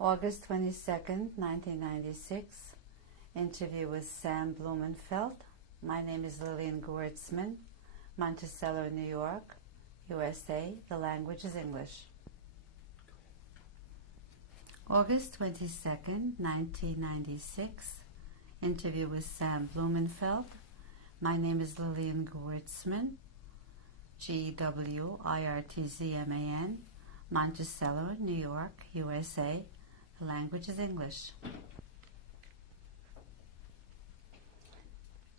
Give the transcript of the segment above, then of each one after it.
August 22nd, 1996. Interview with Sam Blumenfeld. My name is Lillian Gewirtzman, Monticello, New York, USA. The language is English. August 22nd, 1996. Interview with Sam Blumenfeld. My name is Lillian Gewirtzman, Gewirtzman, Monticello, New York, USA. The language is English.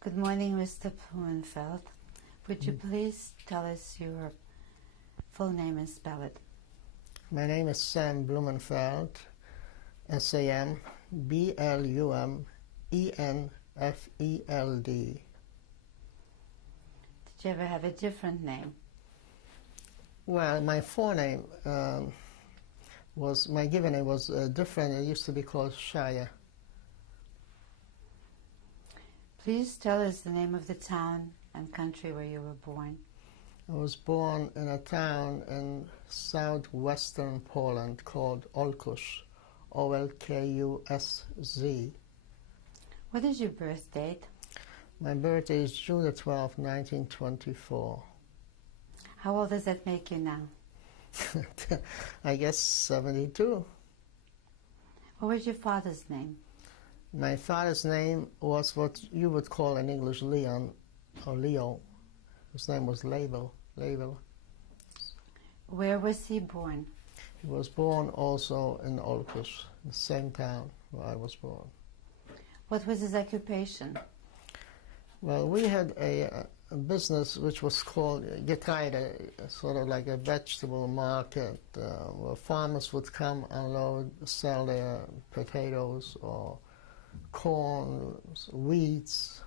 Good morning, Mr. Blumenfeld. Would you please tell us your full name and spell it? My name is Sam Blumenfeld, S-A-M-B-L-U-M-E-N-F-E-L-D. Did you ever have a different name? Well, my forename my given name was different. It used to be called Shoah. Please tell us the name of the town and country where you were born. I was born in a town in southwestern Poland called Olkusz, O-L-K-U-S-Z. What is your birth date? My birthday is June the 12th, 1924. How old does that make you now? I guess 72. What was your father's name? My father's name was what you would call in English Leon or Leo. His name was Label. Where was he born? He was born also in Olkusz, the same town where I was born. What was his occupation? Well, we had a business which was called Getreide, sort of like a vegetable market where farmers would come unload, sell their potatoes or corn, weeds,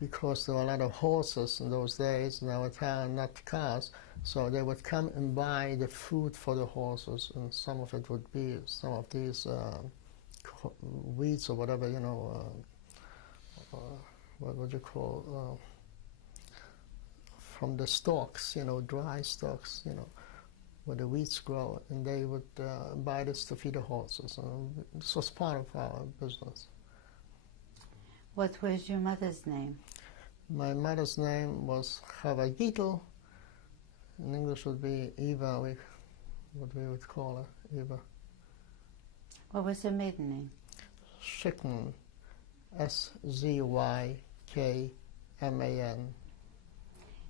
because there were a lot of horses in those days in our town, not cars, so they would come and buy the food for the horses, and some of it would be some of these weeds or whatever, what would you call, from the stalks, dry stalks, where the weeds grow, and they would buy this to feed the horses. And this was part of our business. What was your mother's name? My mother's name was Gewirtzman. In English would be Eva, what we would call her, Eva. What was her maiden name? Szykman, S-Z-Y-K-M-A-N.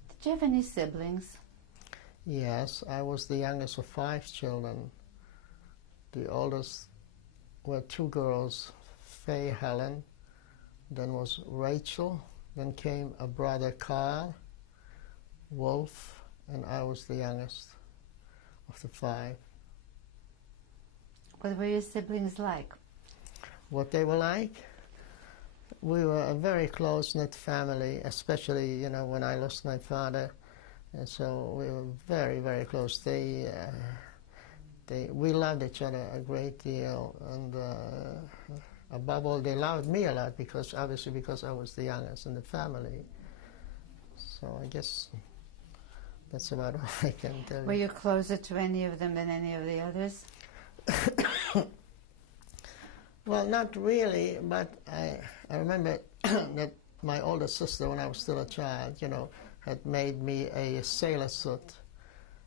Did you have any siblings? Yes, I was the youngest of 5 children. The oldest were 2 girls, Faye Helen, then was Rachel, then came a brother Carl, Wolf, and I was the youngest of the 5. What were your siblings like? What they were like? We were a very close-knit family, especially, when I lost my father. And so we were very, very close. We loved each other a great deal, and above all, they loved me a lot because I was the youngest in the family. So I guess that's about all I can tell you. Were you closer to any of them than any of the others? Well, not really, but I remember that my older sister, when I was still a child, had made me a sailor suit,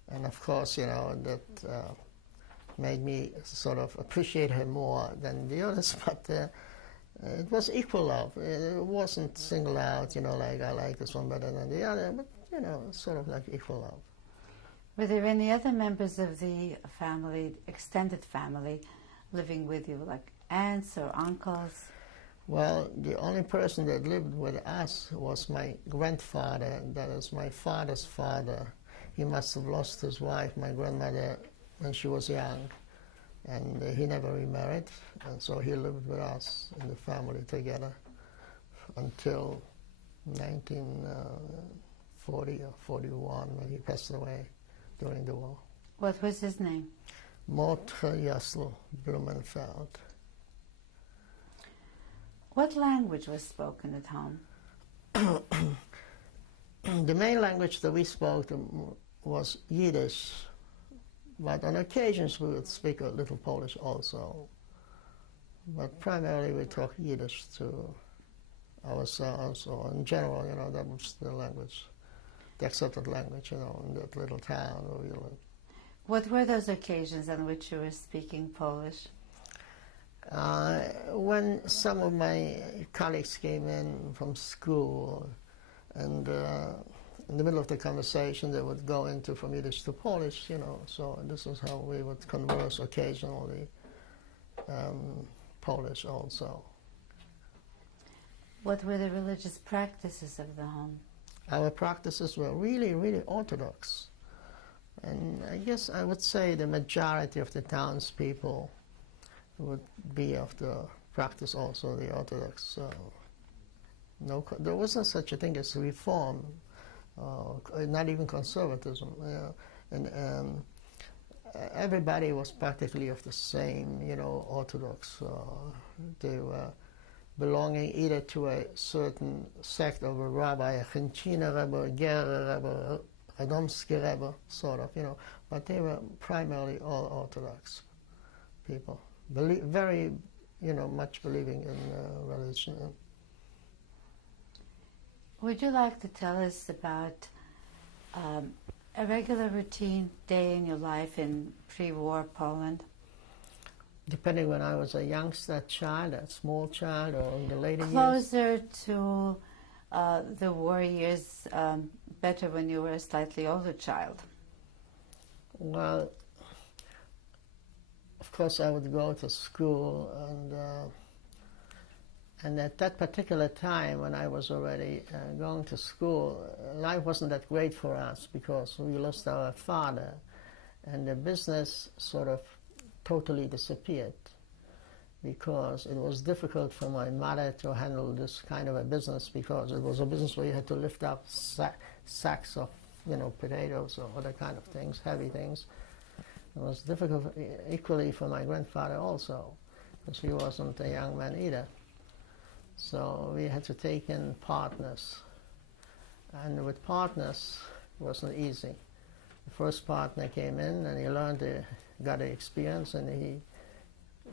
and of course, that made me sort of appreciate her more than the others, but it was equal love. It wasn't singled out, like I like this one better than the other, but, sort of like equal love. Were there any other members of the family, extended family, living with you, like aunts or uncles? Well, the only person that lived with us was my grandfather. That is my father's father. He must have lost his wife, my grandmother, when she was young, and he never remarried, and so he lived with us in the family together until 1940 or 41, when he passed away during the war. What was his name? Mother Blumenfeld. What language was spoken at home? The main language that we spoke was Yiddish, But on occasions we would speak a little Polish also. But primarily we talk Yiddish to ourselves, or in general, that was the language, the accepted language, in that little town where we lived. What were those occasions on which you were speaking Polish? When some of my colleagues came in from school, and in the middle of the conversation they would go from Yiddish to Polish, so this is how we would converse occasionally, Polish also. What were the religious practices of the home? Our practices were really, really Orthodox. And I guess I would say the majority of the townspeople would be of the practice also the Orthodox. There wasn't such a thing as reform, not even conservatism. And everybody was practically of the same, Orthodox. They were belonging either to a certain sect of a rabbi, a Chinchina Rebbe, a Gerer Rebbe, a Radomski Rebbe, sort of, but they were primarily all Orthodox people, very, much believing in religion. Would you like to tell us about a regular routine day in your life in pre-war Poland? Depending when I was a youngster child, a small child, or in the later years? Closer to the war years, better when you were a slightly older child. Well, of course I would go to school, and at that particular time when I was already going to school, life wasn't that great for us because we lost our father, and the business sort of totally disappeared because it was difficult for my mother to handle this kind of a business, because it was a business where you had to lift up sacks of potatoes or other kind of things, heavy things. It was difficult equally for my grandfather also, because he wasn't a young man either. So we had to take in partners, and with partners it wasn't easy. The first partner came in and he got the experience, and he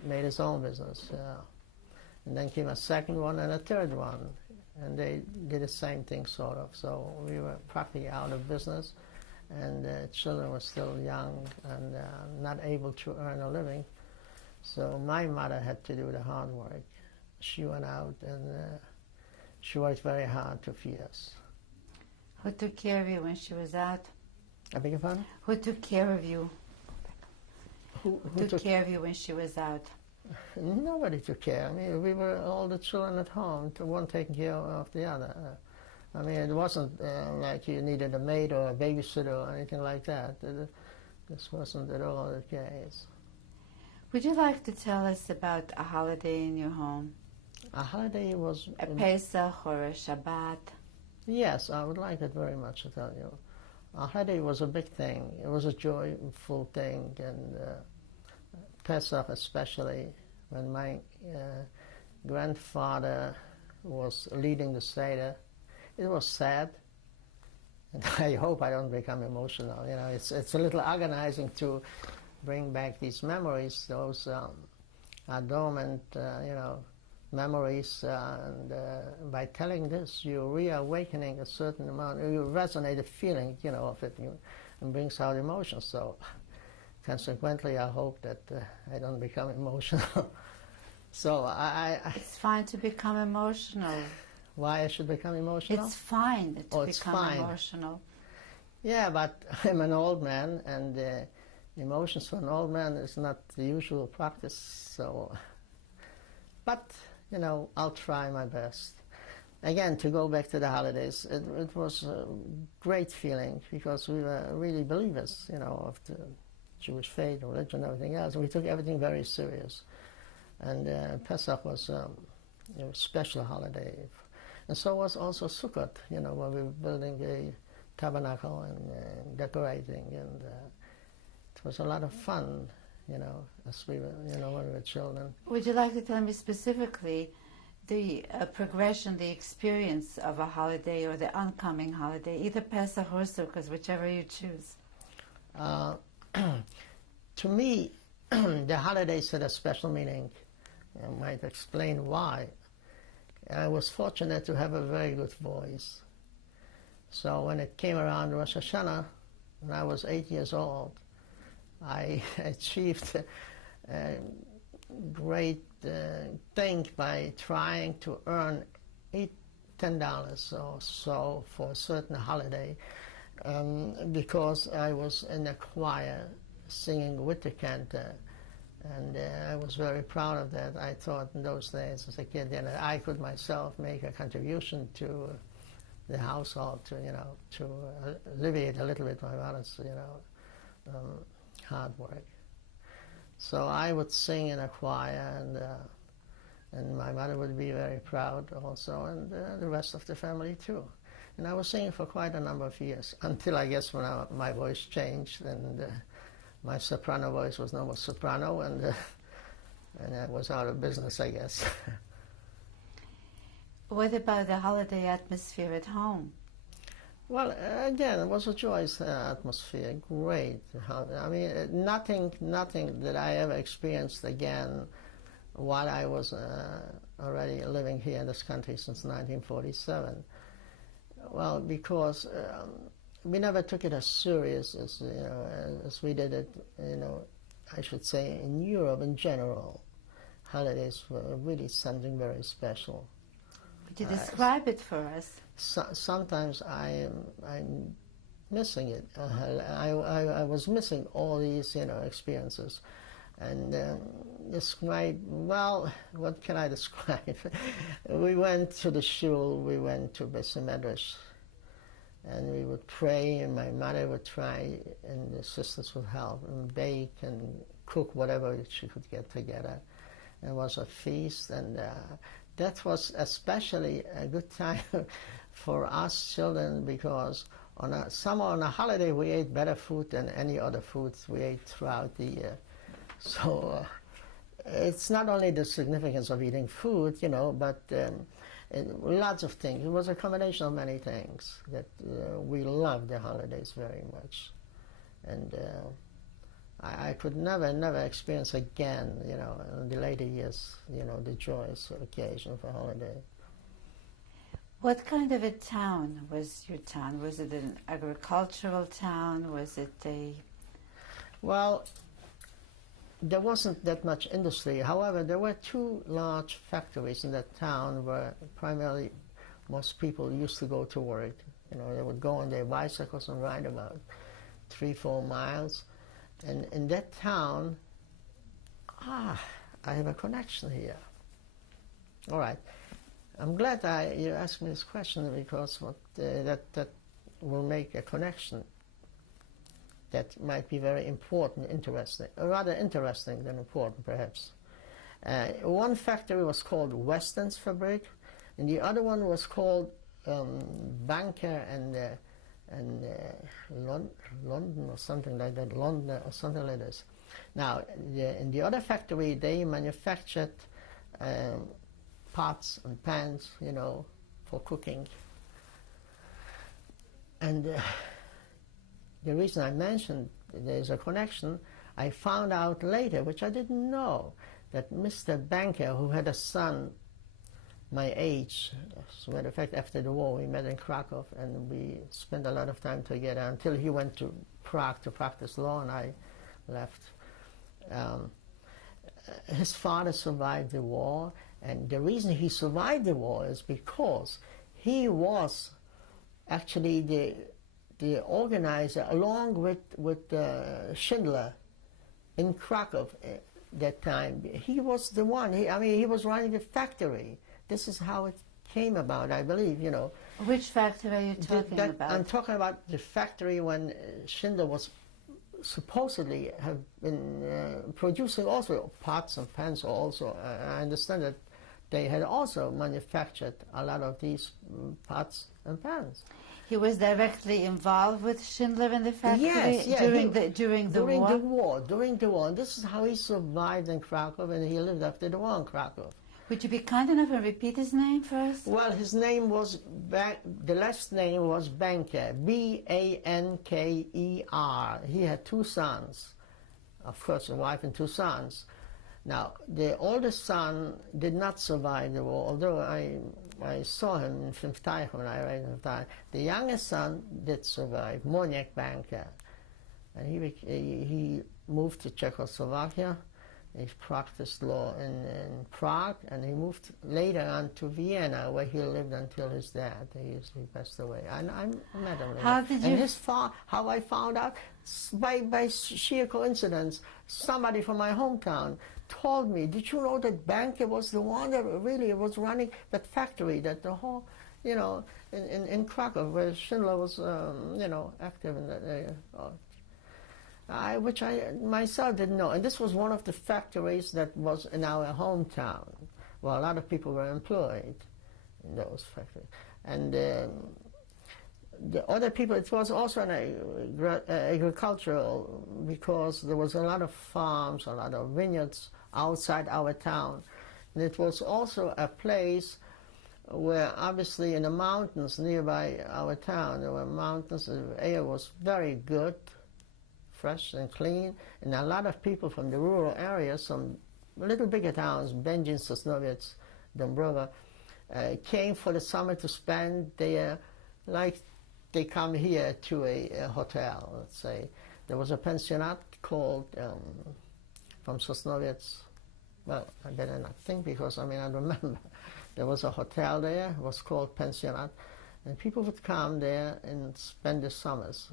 made his own business. And then came a second one and a third one, and they did the same thing sort of. So we were practically out of business, and the children were still young and not able to earn a living. So my mother had to do the hard work. She went out and she worked very hard to feed us. Who took care of you when she was out? I beg your pardon? Who took care of you? Who took care of you when she was out? Nobody took care. I mean, we were all the children at home, one taking care of the other. I mean, it wasn't like you needed a maid or a babysitter or anything like that. This wasn't at all the case. Would you like to tell us about a holiday in your home? A holiday was... A Pesach or a Shabbat? Yes, I would like it very much, to tell you. A holiday was a big thing. It was a joyful thing, and Pesach especially, when my grandfather was leading the Seder. It was sad, and I hope I don't become emotional. It's a little agonizing to bring back these memories, those dormant, memories, and by telling this, you're reawakening a certain amount, you resonate a feeling, of it, and brings out emotions. So, consequently, I hope that I don't become emotional. So It's fine to become emotional. Why I should become emotional? It's fine to become fine. emotional. Yeah, but I'm an old man, and emotions for an old man is not the usual practice. So, but I'll try my best. Again, to go back to the holidays, it was a great feeling because we were really believers, of the Jewish faith, religion, everything else. We took everything very serious, and Pesach was a special holiday, and so was also Sukkot. Where we were building a tabernacle and decorating, and it was a lot of fun. As we were, when we were children. Would you like to tell me specifically the progression, the experience of a holiday or the oncoming holiday, either Pesach or Sukkot, whichever you choose? to me, the holidays had a special meaning. I might explain why. I was fortunate to have a very good voice. So when it came around Rosh Hashanah, when I was 8 years old, I achieved a great thing by trying to earn $10 or so for a certain holiday, because I was in a choir singing with the cantor, and I was very proud of that. I thought in those days as a kid that I could myself make a contribution to the household, to alleviate a little bit my mother's hard work. So I would sing in a choir, and my mother would be very proud also, and the rest of the family too. And I was singing for quite a number of years, until I guess when my voice changed, and my soprano voice was no more soprano, and I was out of business, I guess. What about the holiday atmosphere at home? Well, again, it was a joyous atmosphere, great. I mean, nothing that I ever experienced again while I was already living here in this country since 1947. Well, because we never took it as serious as we did it, I should say, in Europe in general. Holidays were really something very special. Could you describe it for us? Sometimes I'm missing it. I was missing all these experiences, and describe. Well, what can I describe? We went to the shul. We went to Beis Medrash, and we would pray. And my mother would try, and the sisters would help and bake and cook whatever she could get together. It was a feast, and that was especially a good time for us children, because on a holiday we ate better food than any other foods we ate throughout the year. So it's not only the significance of eating food, but lots of things. It was a combination of many things that we loved the holidays very much, and I could never experience again, in the later years, the joyous occasion of a holiday. What kind of a town was your town? Was it an agricultural town? Was it a... Well, there wasn't that much industry. However, there were two large factories in that town where primarily most people used to go to work. They would go on their bicycles and ride about 3-4 miles. And in that town, I have a connection here. All right. I'm glad you asked me this question, because that will make a connection that might be very important, interesting, or rather interesting than important, perhaps. One factory was called Weston's Fabrik, and the other one was called Banker and London or something like that, London or something like this. Now, in the other factory, they manufactured pots and pans, for cooking. And the reason I mentioned there's a connection, I found out later, which I didn't know, that Mr. Banker, who had a son my age, as a matter of fact, after the war, we met in Krakow, and we spent a lot of time together until he went to Prague to practice law, and I left. His father survived the war, and the reason he survived the war is because he was actually the organizer, along with Schindler in Krakow at that time. He was the one. He was running the factory. This is how it came about, I believe. Which factory are you talking about? I'm talking about the factory when Schindler was supposedly have been producing also pots and pans. Also, I understand that they had also manufactured a lot of these pots and pans. He was directly involved with Schindler in the factory? Yes, during the war? During the war. And this is how he survived in Krakow, and he lived after the war in Krakow. Would you be kind enough and repeat his name first? Well, his name was, the last name was Banker, B-A-N-K-E-R. He had two sons, of course, a wife and 2 sons. Now, the oldest son did not survive the war, although I saw him in Fünfteich when I was in Fünfteich. The youngest son did survive, Moniak banker. And he moved to Czechoslovakia. He practiced law in Prague, and he moved later on to Vienna, where he lived until his death. He passed away. I met him later. How did you... And how I found out? By sheer coincidence, somebody from my hometown told me, did you know that Banker was the one that really was running that factory, that the whole, you know, in Krakow, where Schindler was, you know, active in that area. Which I myself didn't know. And this was one of the factories that was in our hometown, where a lot of people were employed in those factories. And the other people, it was also an agricultural, because there was a lot of farms, a lot of vineyards outside our town. And it was also a place where, obviously, in the mountains nearby our town, there were mountains, the air was very good, fresh and clean, and a lot of people from the rural areas, some little bigger towns, Benjin, Sosnowiec, Dąbrowa, came for the summer to spend there, like they come here to a hotel, let's say. There was a pensionat called, from Sosnowiec, well, I better not think, because I don't remember. There was a hotel there, it was called pensionat, and people would come there and spend the summers.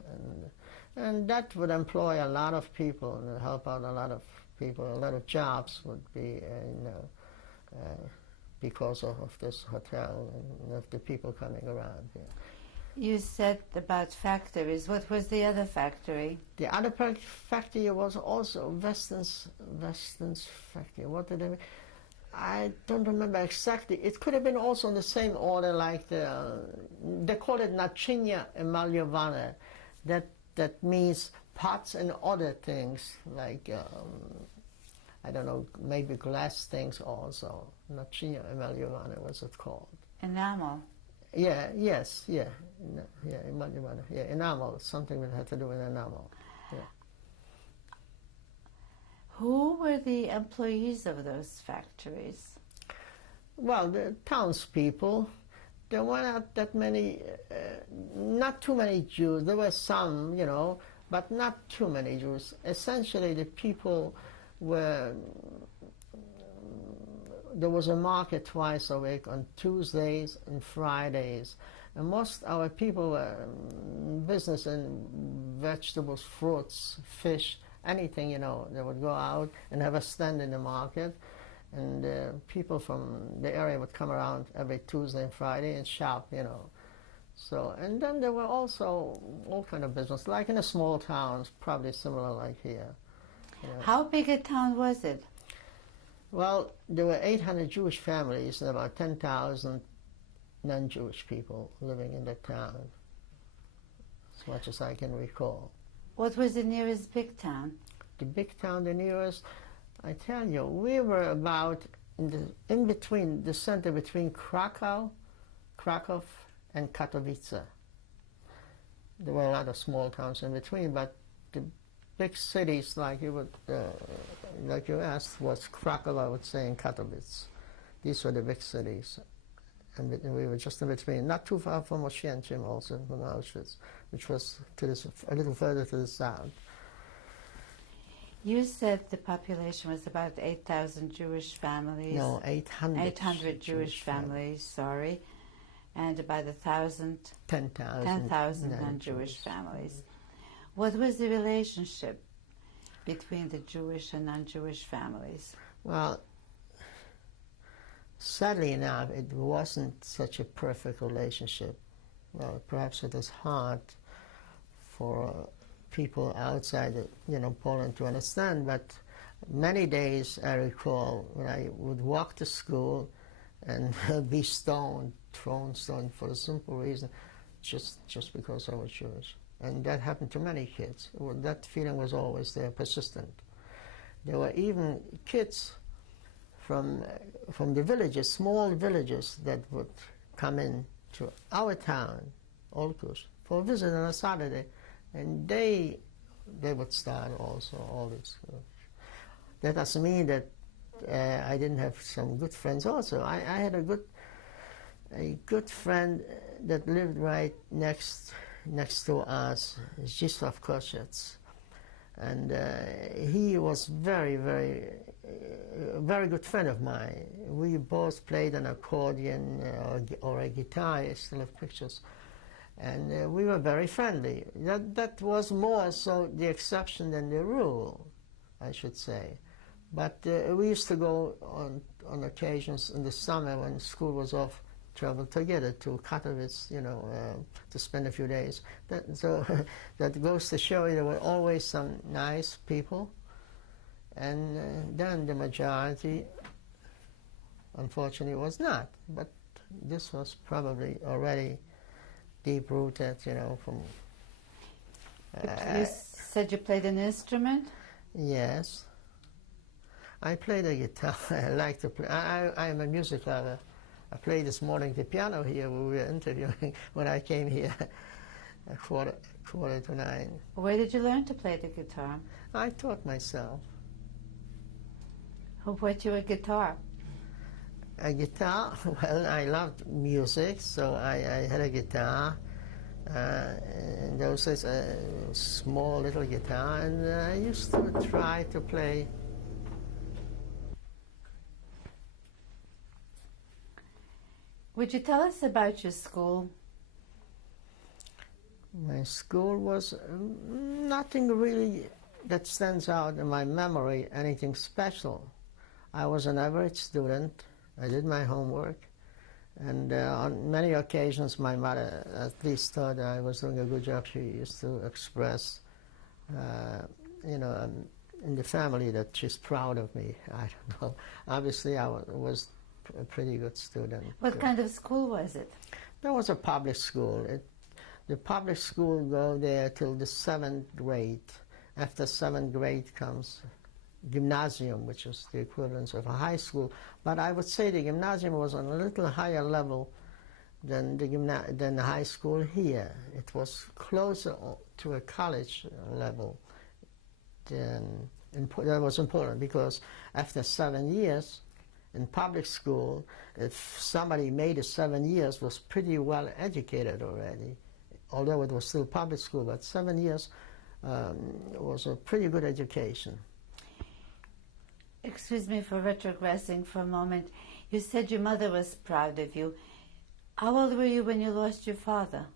And that would employ a lot of people and help out a lot of people. A lot of jobs would be, because of this hotel and of the people coming around here. You said about factories. What was the other factory? The other factory was also Weston's factory. What did they mean? I don't remember exactly. It could have been also in the same order, like they call it naczynia emaliowane. That means pots and other things, like, I don't know, maybe glass things also. Naczynia emaliowane, what's it called? Enamel. Yeah, yes, yeah, emaliowane, yeah, enamel, something that had to do with enamel, yeah. Who were the employees of those factories? Well, the townspeople. There were not that many, not too many Jews. There were some, you know, but not too many Jews. Essentially, the people were, there was a market twice a week on Tuesdays and Fridays. And most of our people were in business in vegetables, fruits, fish, anything, you know. They would go out and have a stand in the market. And people from the area would come around every Tuesday and Friday and shop, you know. So, and then there were also all kind of business, like in a small towns, probably similar like here. You know. How big a town was it? Well, there were 800 Jewish families and about 10,000 non-Jewish people living in that town, as much as I can recall. What was the nearest big town? The big town, the nearest, I tell you, we were about in between, the center between Krakow and Katowice. There were a lot of small towns in between, but the big cities, like you asked, was Krakow, I would say, and Katowice. These were the big cities, and we were just in between, not too far from Oświęcim, also from Auschwitz, which was a little further to the south. You said the population was about 8,000 Jewish families. No, 800. 800 Jewish families, sorry. And about 10,000 non-Jewish families. What was the relationship between the Jewish and non-Jewish families? Well, sadly enough, it wasn't such a perfect relationship. Well, perhaps it is hard for people outside, Poland to understand, but many days I recall when I would walk to school and be thrown stoned for the simple reason, just because I was Jewish. And that happened to many kids. That feeling was always there, persistent. There were even kids from the villages, small villages, that would come in to our town, Olkusz, for a visit on a Saturday. And they they would start also all this. That doesn't mean that I didn't have some good friends also. I had a good friend that lived right next to us, Zdzisław Koszec. And he was very good friend of mine. We both played an accordion or a guitar. I still have pictures. And we were very friendly. That was more so the exception than the rule, I should say. But we used to go on occasions in the summer when school was off, travel together to Katowice, you know, to spend a few days. So that goes to show you there were always some nice people, and then the majority, unfortunately, was not. But this was probably already deep-rooted, you know, from... You said you played an instrument? Yes. I played the guitar. I like to play. I am a music lover. I played this morning the piano here when we were interviewing when I came here at quarter to 9. Where did you learn to play the guitar? I taught myself. Who bought you a guitar? A guitar? Well, I loved music, so I had a guitar. In those days, a small little guitar, and I used to try to play. Would you tell us about your school? My school was nothing really that stands out in my memory, anything special. I was an average student. I did my homework. And on many occasions, my mother at least thought I was doing a good job. She used to express, you know, in the family that she's proud of me. I don't know. Obviously, I was a pretty good student. What kind of school was it? That was a public school. The public school go there till the 7th grade. After 7th grade comes gymnasium, which is the equivalent of a high school. But I would say the gymnasium was on a little higher level than the high school here. It was closer to a college level. That was important because after 7 years in public school, if somebody made it 7 years, was pretty well educated already, although it was still public school, but 7 years was a pretty good education. Excuse me for retrogressing for a moment. You said your mother was proud of you. How old were you when you lost your father?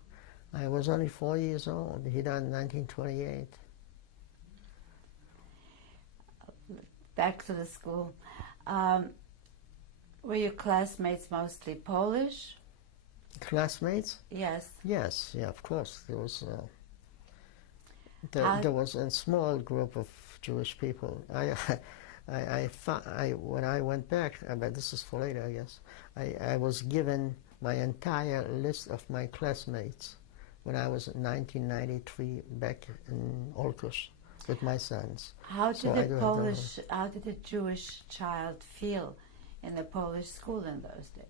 I was only 4 years old. He died in 1928. Back to the school. Were your classmates mostly Polish? Classmates? Yes. Yes, yeah, of course. There was a small group of Jewish people. When I went back, but this is for later, I guess, I was given my entire list of my classmates when I was in 1993 back in Olkusz with my sons. How did a Jewish child feel in the Polish school in those days?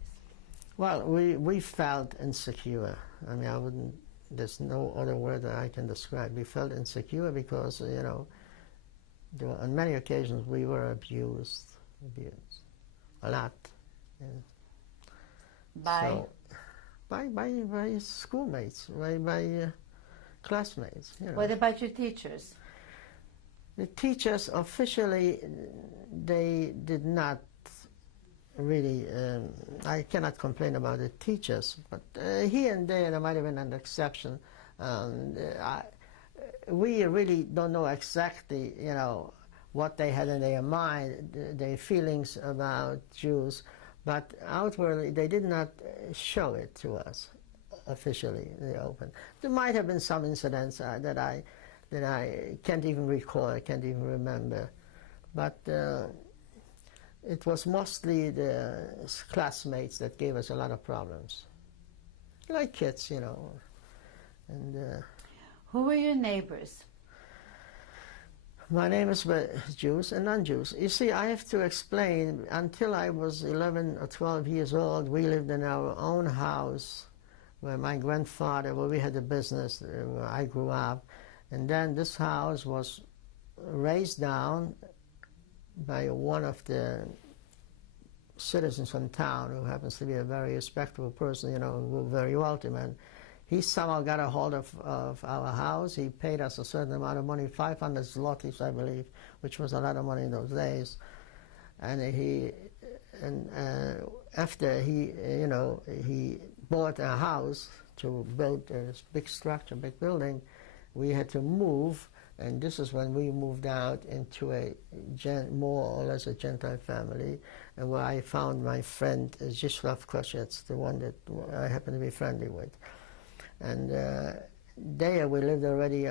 Well, we felt insecure. I mean, there's no other word that I can describe. We felt insecure because, you know, on many occasions we were abused a lot. Yeah. By schoolmates, by classmates. You know. What about your teachers? The teachers officially, they did not really, I cannot complain about the teachers, but here and there might have been an exception. We really don't know exactly, you know, what they had in their mind, their feelings about Jews, but outwardly they did not show it to us officially in the open. There might have been some incidents that I can't even recall, I can't even remember, but it was mostly the classmates that gave us a lot of problems, like kids, you know. And who were your neighbors? My neighbors were Jews and non-Jews. You see, I have to explain, until I was 11 or 12 years old, we lived in our own house where my grandfather, where we had a business, where I grew up, And then this house was raised down by one of the citizens from town who happens to be a very respectable person, you know, very wealthy man. He somehow got a hold of our house. He paid us a certain amount of money, 500 zlotys, I believe, which was a lot of money in those days. And after he, you know, he bought a house to build a big structure, big building, we had to move, and this is when we moved out into a more or less a Gentile family, and where I found my friend Zdzisław Koszec, the one that I happen to be friendly with. And there we lived already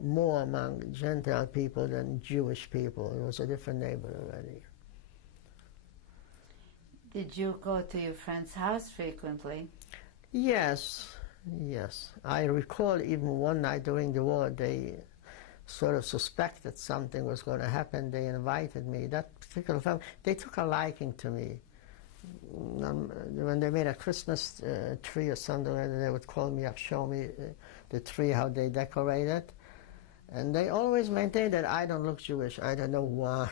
more among Gentile people than Jewish people. It was a different neighborhood already. Did you go to your friend's house frequently? Yes, yes. I recall even one night during the war, they sort of suspected something was going to happen. They invited me. That particular family, they took a liking to me. When they made a Christmas tree or something, they would call me up, show me the tree, how they decorate it. And they always maintained that I don't look Jewish. I don't know why.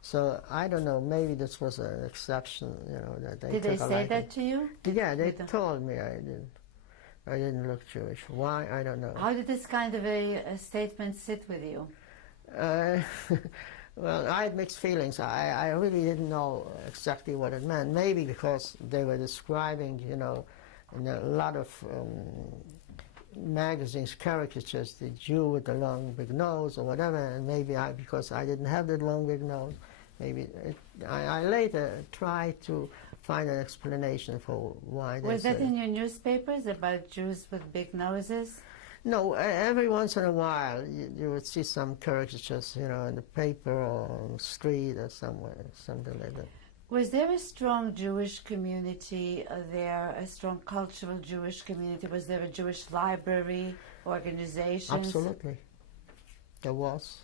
So I don't know, maybe this was an exception, you know, that they Did they say that to you? Yeah, they told me I didn't look Jewish. Why? I don't know. How did this kind of a statement sit with you? Well, I had mixed feelings. I really didn't know exactly what it meant. Maybe because they were describing, you know, in a lot of magazines, caricatures, the Jew with the long big nose or whatever, and maybe because I didn't have that long big nose, maybe I later tried to find an explanation for why they Was that said in your newspapers about Jews with big noses? No, every once in a while you would see some caricatures, you know, in the paper or on the street or somewhere, something like that. Was there a strong Jewish community there, a strong cultural Jewish community? Was there a Jewish library, organization? Absolutely. There was.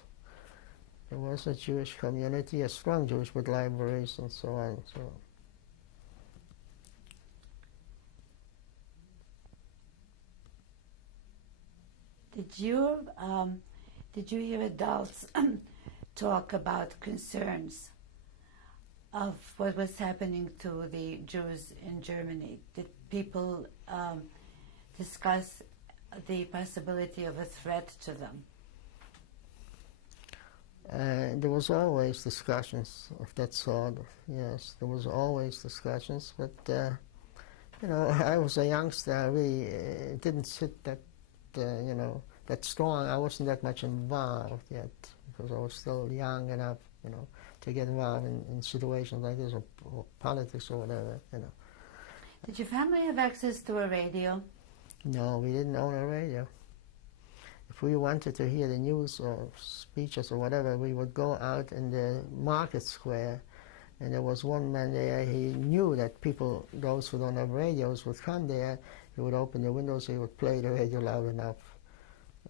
There was a Jewish community, a strong Jewish with libraries and so on and so on. Did you hear adults talk about concerns of what was happening to the Jews in Germany? Did people discuss the possibility of a threat to them? There was always discussions of that sort. Yes, there was always discussions, but you know, I was a youngster. I really didn't sit that, you know, that strong. I wasn't that much involved yet because I was still young enough, you know, to get involved in situations like this or politics or whatever, you know. Did your family have access to a radio? No, we didn't own a radio. If we wanted to hear the news or speeches or whatever, we would go out in the market square, and there was one man there. He knew that people, those who don't have radios, would come there. He would open the windows. He would play the radio loud enough,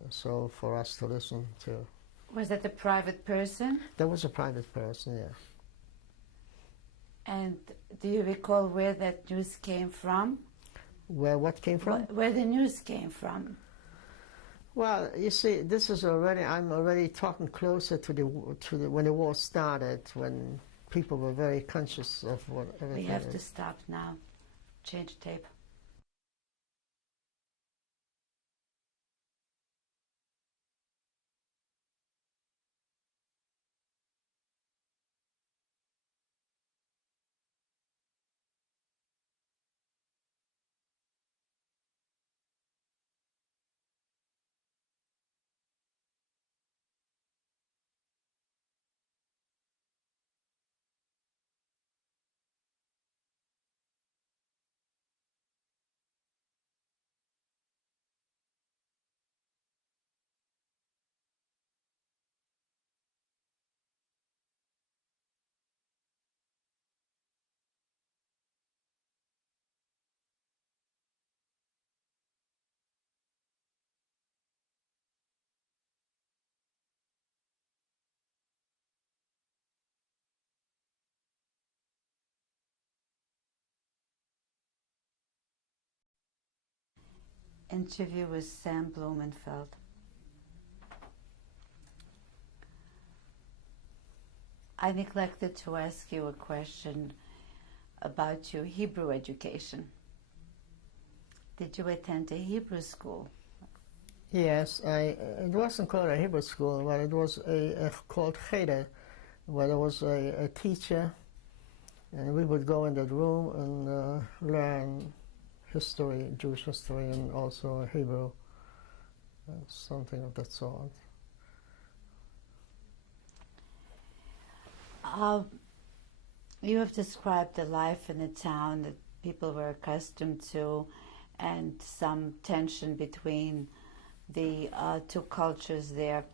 so for us to listen to. Was that a private person? That was a private person, yeah. And do you recall where that news came from? Where what came from? Where the news came from? Well, you see, this is already. I'm already talking closer to the when the war started, when people were very conscious of what everything. We have to stop now. Change tape. Interview with Sam Blumenfeld. I neglected to ask you a question about your Hebrew education. Did you attend a Hebrew school? Yes, it wasn't called a Hebrew school, but it was called Cheder, where there was a teacher, and we would go in that room and learn history, Jewish history, and also Hebrew, something of that sort. You have described the life in the town that people were accustomed to, and some tension between the two cultures there.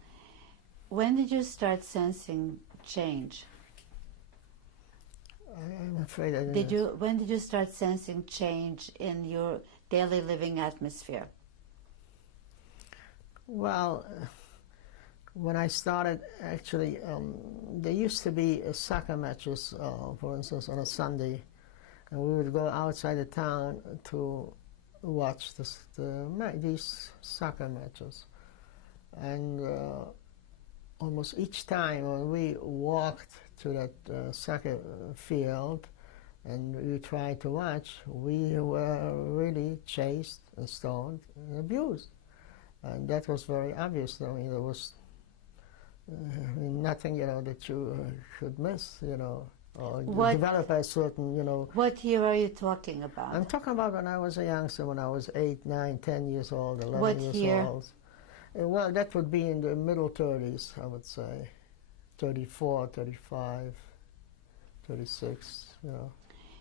When did you start sensing change? I'm afraid I didn't. When did you start sensing change in your daily living atmosphere? Well, when I started, actually, there used to be soccer matches, for instance, on a Sunday, and we would go outside the town to watch these soccer matches. And almost each time when we walked to that soccer field and we tried to watch, we were really chased and stoned and abused. And that was very obvious. I mean, there was nothing, that you could miss, or develop a certain, What year are you talking about? I'm talking about when I was a youngster, when I was 8, 9, 10 years old, 11 What years year? old. Well, that would be in the middle 30s, I would say. 34, 35, 36,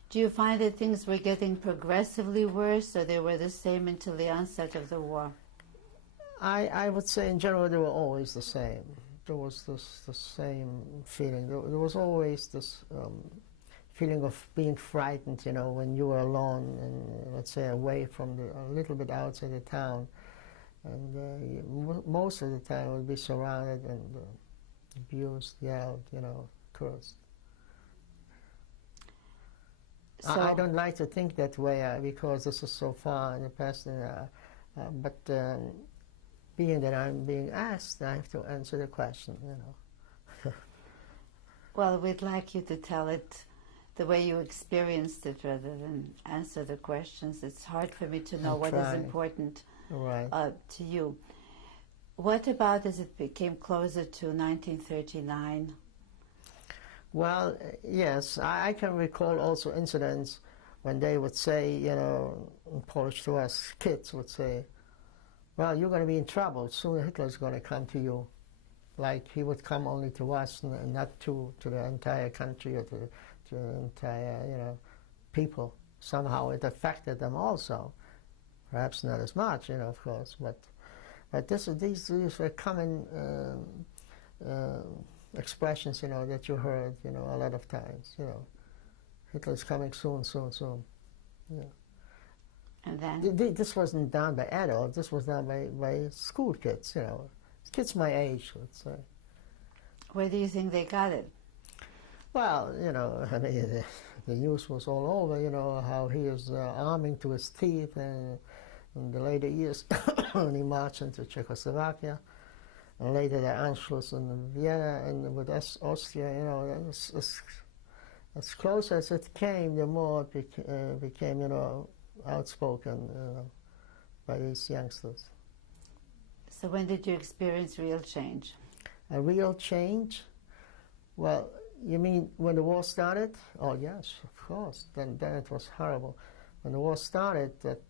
Do you find that things were getting progressively worse, or they were the same until the onset of the war? I would say in general they were always the same. There was the same feeling. There was always this feeling of being frightened, when you were alone and, let's say, away from a little bit outside the town. And most of the time would be surrounded and abused, yelled, cursed. So I don't like to think that way because this is so far in the past. But being that I'm being asked, I have to answer the question, Well, we'd like you to tell it the way you experienced it rather than answer the questions. It's hard for me to know I'm what is trying. important Right. to you. What about as it became closer to 1939? Well, yes, I can recall also incidents when they would say, in Polish to us, kids would say, well, you're going to be in trouble. Soon Hitler's going to come to you. Like he would come only to us and not to the entire country or to the entire, people. Somehow it affected them also. Perhaps not as much, of course, but these were common expressions, that you heard, a lot of times, Hitler's coming soon, soon, soon. Yeah. And then? This wasn't done by adults, this was done by school kids, kids my age, let's say. Where do you think they got it? Well, I mean, the news was all over, how he is arming to his teeth and in the later years when he marched into Czechoslovakia, and later the Anschluss in Vienna and with Austria, as close as it came, the more it became, outspoken by these youngsters. So when did you experience real change? A real change? Well, you mean when the war started? Oh yes, of course. Then it was horrible. When the war started, that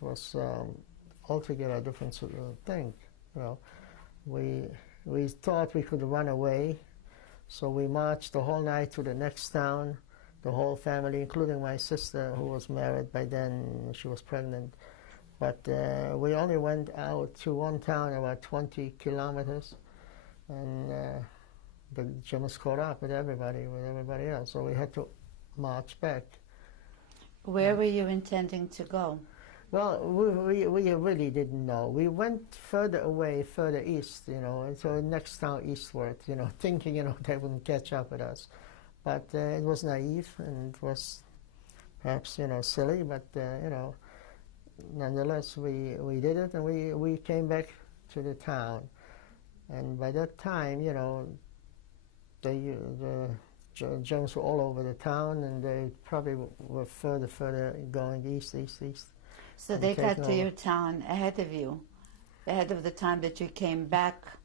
was altogether a different sort of thing. We thought we could run away, so we marched the whole night to the next town. The whole family, including my sister, who was married by then, she was pregnant. But we only went out to one town, about 20 kilometers, and the Germans caught up with everybody else, so we had to march back. Where were you intending to go? Well, we really didn't know. We went further away, further east, and so next town eastward, thinking, they wouldn't catch up with us. But it was naive, and it was perhaps, silly, but, nonetheless, we did it, and we came back to the town. And by that time, the Germans were all over the town, and they probably were further going east. So they got to your town ahead of you, ahead of the time that you came back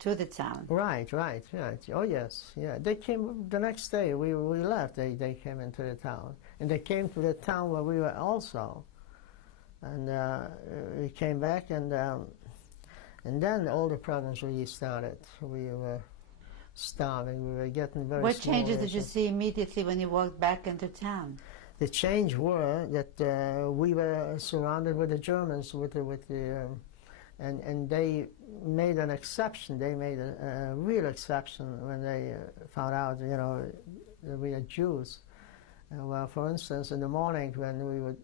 to the town. Right. Oh yes, yeah. They came the next day. We left. They came into the town, and they came to the town where we were also, and we came back, and then all the problems really started. We were starving. We were getting very. What changes did you see immediately when you walked back into town? The change were that we were surrounded with the Germans, and they made an exception. They made a real exception when they found out, that we are Jews. Well, for instance, in the morning when we would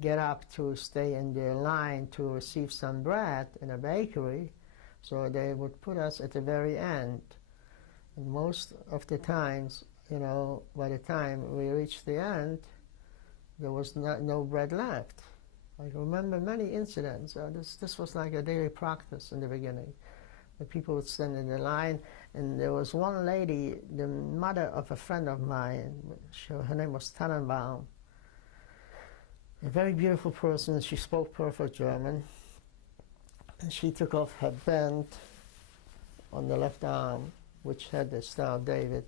get up to stay in the line to receive some bread in a bakery, so they would put us at the very end. And most of the times, by the time we reached the end, there was no bread left. I remember many incidents. This was like a daily practice in the beginning. The people would stand in the line, and there was one lady, the mother of a friend of mine. Her name was Tannenbaum. A very beautiful person. She spoke perfect German. And she took off her band on the left arm, which had the Star of David,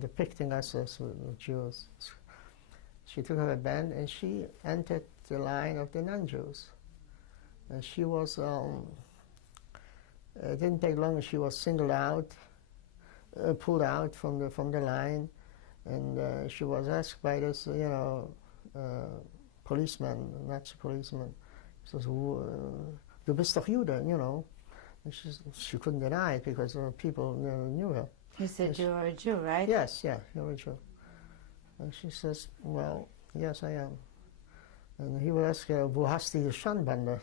depicting us as Jews. She took off her band and she entered the line of the non-Jews. And she was, it didn't take long, she was singled out, pulled out from the line, and she was asked by this, policeman, Nazi policeman. He says, "Du bist doch Jude," And she couldn't deny it because people knew her. He said, "You are a Jew, right?" Yes, yeah, you're a Jew. And she says, "Well, yes, I am." And he would ask her, "Wo hast du die Schandbande?"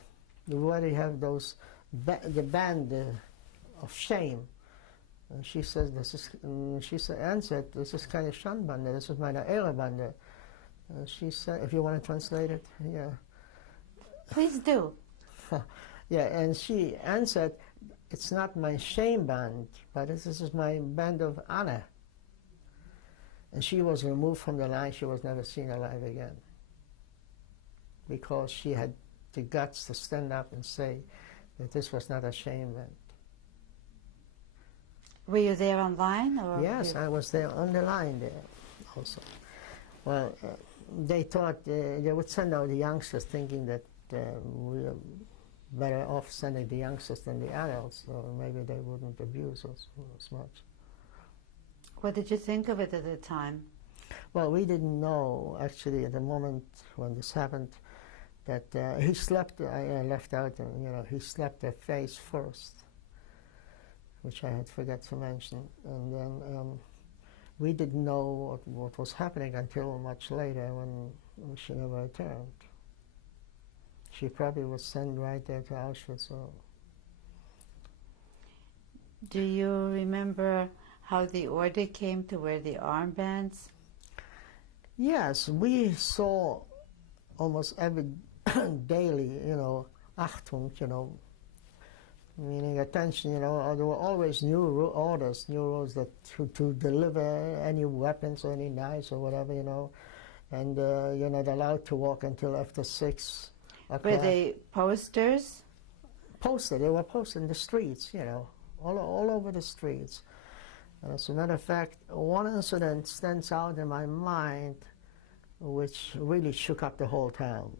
Where do you have those, the band of shame? And she says, answered, "This is keine Schandbande, this is meine Ehrebande." And she said, if you want to translate it, yeah. Please do. Yeah, and she answered, "It's not my shame band, but this is my band of honor." And she was removed from the line. She was never seen alive again, because she had the guts to stand up and say that this was not a shame band. Were you there on line? Or yes, I was there on the line there also. Well, they thought they would send out the youngsters, thinking that we were better off sending the youngsters than the adults, so maybe they wouldn't abuse us as much. What did you think of it at the time? Well, we didn't know, actually, at the moment when this happened, that he slept, I left out, he slept face first, which I had forgot to mention. And then we didn't know what was happening until much later, when she never returned. She probably was sent right there to Auschwitz. So. Do you remember how the order came to wear the armbands? Yes, we saw almost every daily, Achtung, meaning attention, there were always new orders, new rules that to deliver any weapons or any knives or whatever, and you're not allowed to walk until after 6 o'clock. Were they posters? Posted, they were posted in the streets, all over the streets. And as a matter of fact, one incident stands out in my mind which really shook up the whole town.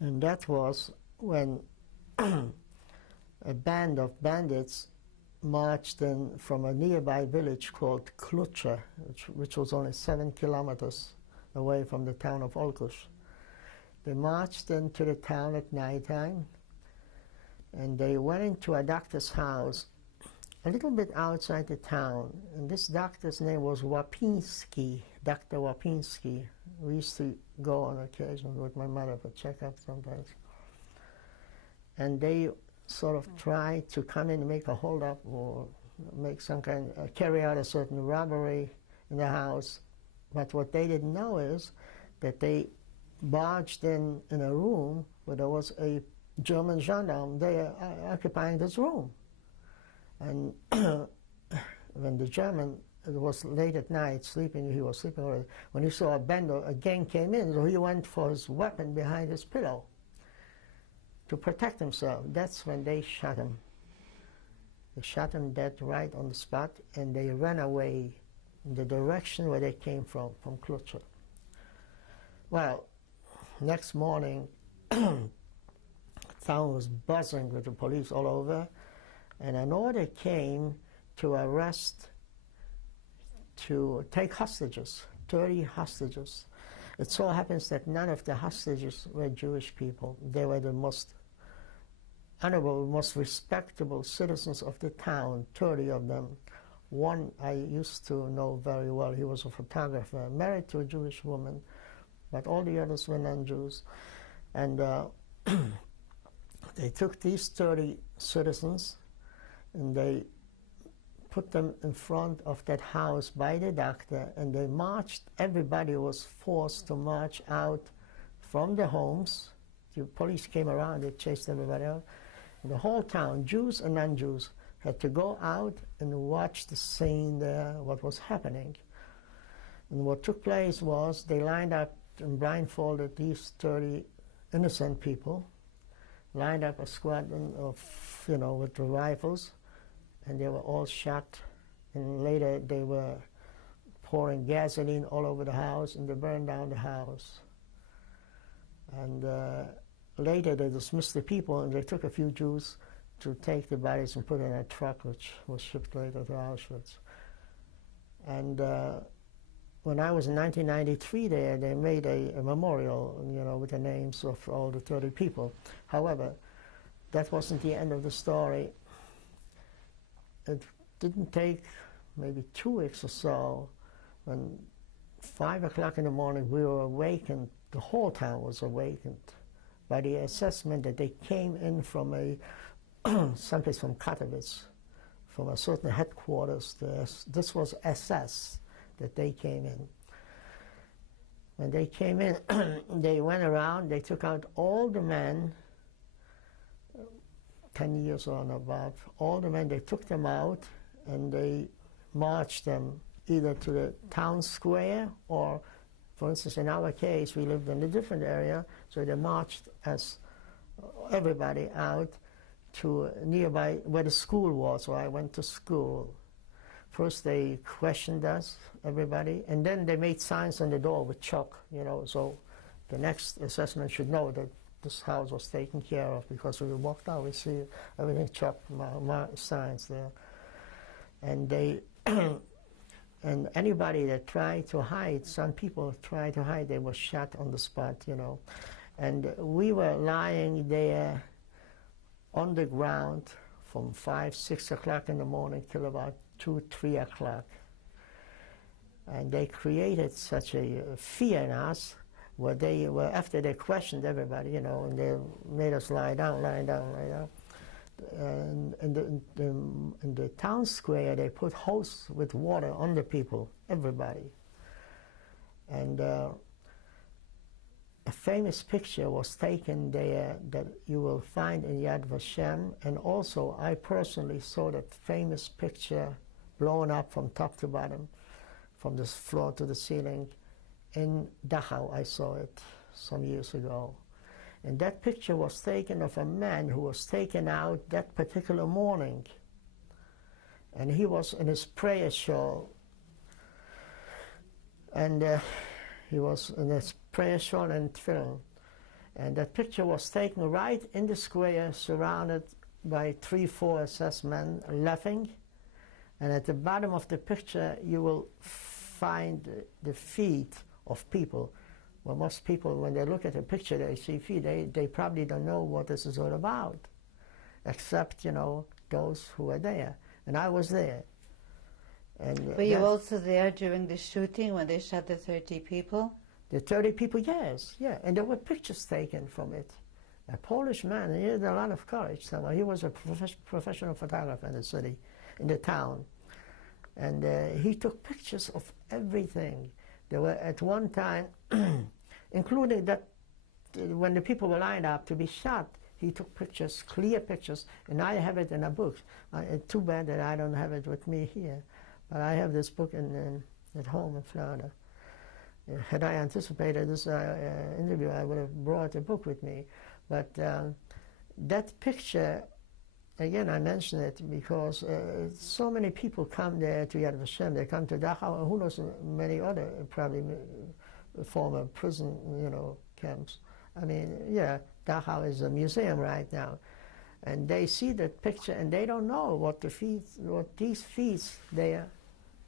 And that was when a band of bandits marched in from a nearby village called Klucha, which was only 7 kilometers away from the town of Olkusz. They marched into the town at nighttime, and they went into a doctor's house a little bit outside the town. And this doctor's name was Łapinski, Dr. Łapinski. We used to go on occasion with my mother for checkup sometimes. And they sort of tried to come in and make a holdup or make some kind, carry out a certain robbery in the house. But what they didn't know is that they barged in a room where there was a German gendarme there occupying this room. And when the German, it was late at night, sleeping, he was sleeping already, when he saw a gang came in, so he went for his weapon behind his pillow to protect himself. That's when they shot him. They shot him dead right on the spot, and they ran away in the direction where they came from Klucher. Well, next morning, the town was buzzing with the police all over, and an order came to arrest, to take hostages, 30 hostages. It so happens that none of the hostages were Jewish people. They were the most honorable, most respectable citizens of the town, 30 of them. One I used to know very well. He was a photographer, married to a Jewish woman, but all the others were non-Jews. And they took these 30 citizens and they put them in front of that house by the doctor, and they marched. Everybody was forced to march out from the homes. The police came around, they chased everybody out. And the whole town, Jews and non-Jews, had to go out and watch the scene there, what was happening. And what took place was they lined up and blindfolded these 30 innocent people, lined up a squadron of, with the rifles, and they were all shot. And later they were pouring gasoline all over the house, and they burned down the house. And later they dismissed the people, and they took a few Jews to take the bodies and put in a truck, which was shipped later to Auschwitz. And when I was in 1993 there, they made a memorial, with the names of all the 30 people. However, that wasn't the end of the story. It didn't take maybe 2 weeks or so, when 5 o'clock in the morning we were awakened, the whole town was awakened by the assessment that they came in from someplace from Katowice, from a certain headquarters. This was SS that they came in. When they came in, they went around, they took out all the men, 10 years on above, all the men, they took them out and they marched them either to the town square or, for instance, in our case, we lived in a different area, so they marched as everybody out to nearby where the school was, where I went to school. First they questioned us, everybody, and then they made signs on the door with chalk, so the next assessment should know that this house was taken care of, because when we walked out, we see everything chalked, signs there. And they, and anybody that tried to hide, some people tried to hide, they were shot on the spot, And we were lying there on the ground from 5, 6 o'clock in the morning till about 2, 3 o'clock. And they created such a fear in us, where they were, after they questioned everybody, and they made us lie down. And in the town square, they put hoses with water on the people, everybody. And a famous picture was taken there that you will find in Yad Vashem, and also I personally saw that famous picture blown up from top to bottom, from the floor to the ceiling. In Dachau, I saw it some years ago. And that picture was taken of a man who was taken out that particular morning. And he was in his prayer shawl. And he was in his prayer shawl and tefillin. And that picture was taken right in the square, surrounded by 3, 4 SS men laughing. And at the bottom of the picture, you will find the feet of people. Well, most people, when they look at a picture, they see feet, they probably don't know what this is all about, except, those who were there. And I was there. And were you also there during the shooting when they shot the 30 people? The 30 people, yes, yeah. And there were pictures taken from it. A Polish man, he had a lot of courage somehow. He was a professional photographer in the city, in the town. And he took pictures of everything. There were at one time, including that when the people were lined up to be shot, he took pictures, clear pictures, and I have it in a book. Too bad that I don't have it with me here. But I have this book at home in Florida. Had I anticipated this interview, I would have brought a book with me. But that picture, again, I mention it because so many people come there to Yad Vashem. They come to Dachau, and who knows, many other probably former prison, camps. I mean, yeah, Dachau is a museum right now, and they see that picture, and they don't know what these feats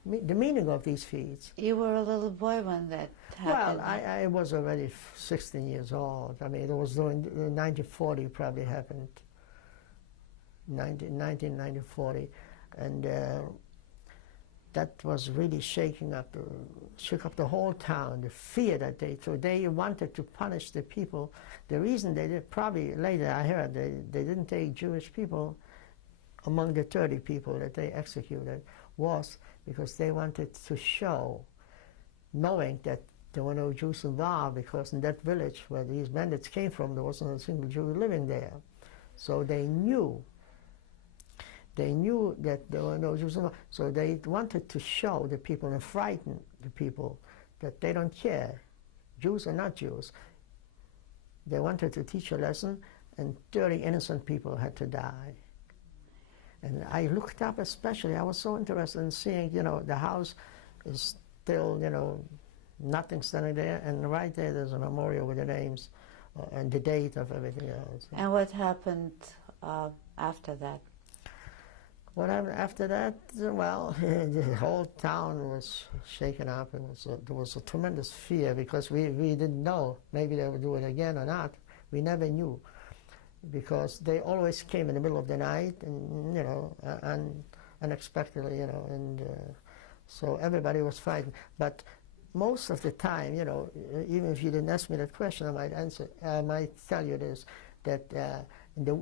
the meaning of these feats. You were a little boy when that happened. Well, I was already 16 years old. I mean, it was during 1940 probably happened. 1940, and that was really shook up the whole town. The fear that they wanted to punish the people. The reason they did, probably later I heard, they didn't take Jewish people among the 30 people that they executed, was because they wanted to show, knowing that there were no Jews involved, because in that village where these bandits came from, there wasn't a single Jew living there. So they knew that there were no Jews involved. So they wanted to show the people and frighten the people that they don't care. Jews are not Jews. They wanted to teach a lesson, and 30 innocent people had to die. And I looked up especially, I was so interested in seeing, the house is still, nothing standing there, and right there there's a memorial with the names and the date of everything else. And what happened after that? What happened after that? Well, the whole town was shaken up. There was a tremendous fear because we didn't know maybe they would do it again or not. We never knew, because they always came in the middle of the night and unexpectedly, and so everybody was frightened. But most of the time, even if you didn't ask me that question, I might tell you this, that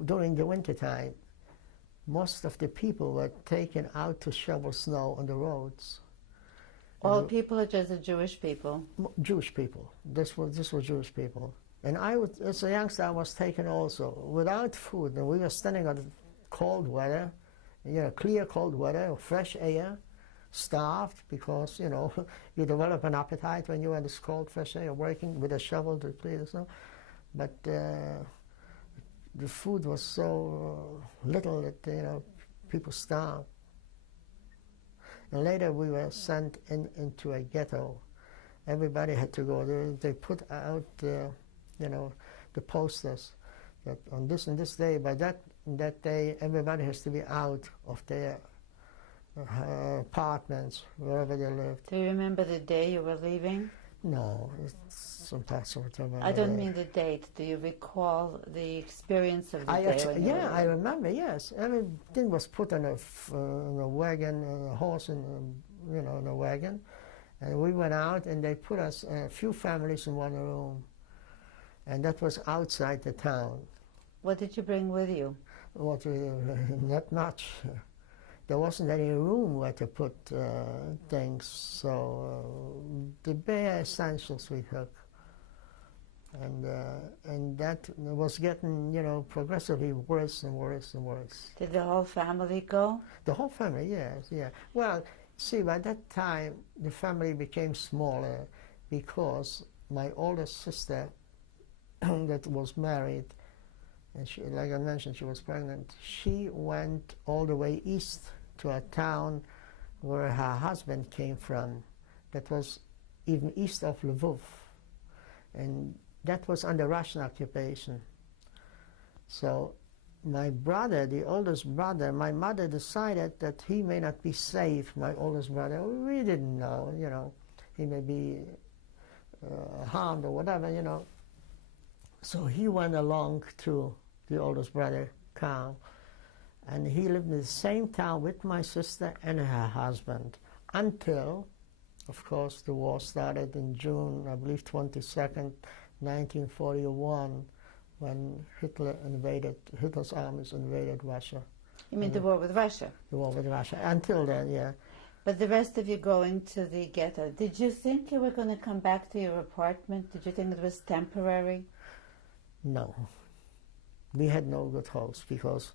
during the winter time, most of the people were taken out to shovel snow on the roads. All people or just the Jewish people? Jewish people. This was Jewish people. And as a youngster, I was taken also without food. And we were standing on cold weather, clear cold weather, fresh air, starved because, you develop an appetite when you're in this cold, fresh air, working with a shovel to clear the snow. But the food was so little that, people starved. And later we were sent into a ghetto. Everybody had to go there. They put out the posters that on this and this day, by that day, everybody has to be out of their apartments, wherever they lived. Do you remember the day you were leaving? No, it's impossible to remember. I don't mean the date. Do you recall the experience of the day? Yeah, I remember, yes. Everything was put on a wagon, a horse in a wagon. And we went out, and they put us, a few families in one room. And that was outside the town. What did you bring with you? Not much. There wasn't any room where to put things, so the bare essentials we took. And that was getting, progressively worse and worse and worse. Did the whole family go? The whole family, yes, yeah. Well, see, by that time, the family became smaller because my older sister that was married, and she, like I mentioned, she was pregnant. She went all the way east to a town where her husband came from, that was even east of Lvov, and that was under Russian occupation. So my brother, the oldest brother, my mother decided that he may not be safe, my oldest brother. We didn't know, he may be harmed or whatever, So he went along to the oldest brother, Carl, and he lived in the same town with my sister and her husband until, of course, the war started in June, I believe 22nd, 1941, when Hitler's armies invaded Russia. You mean the war with Russia? The war with Russia. Until then, yeah. But the rest of you going to the ghetto, did you think you were going to come back to your apartment? Did you think it was temporary? No. We had no good hopes because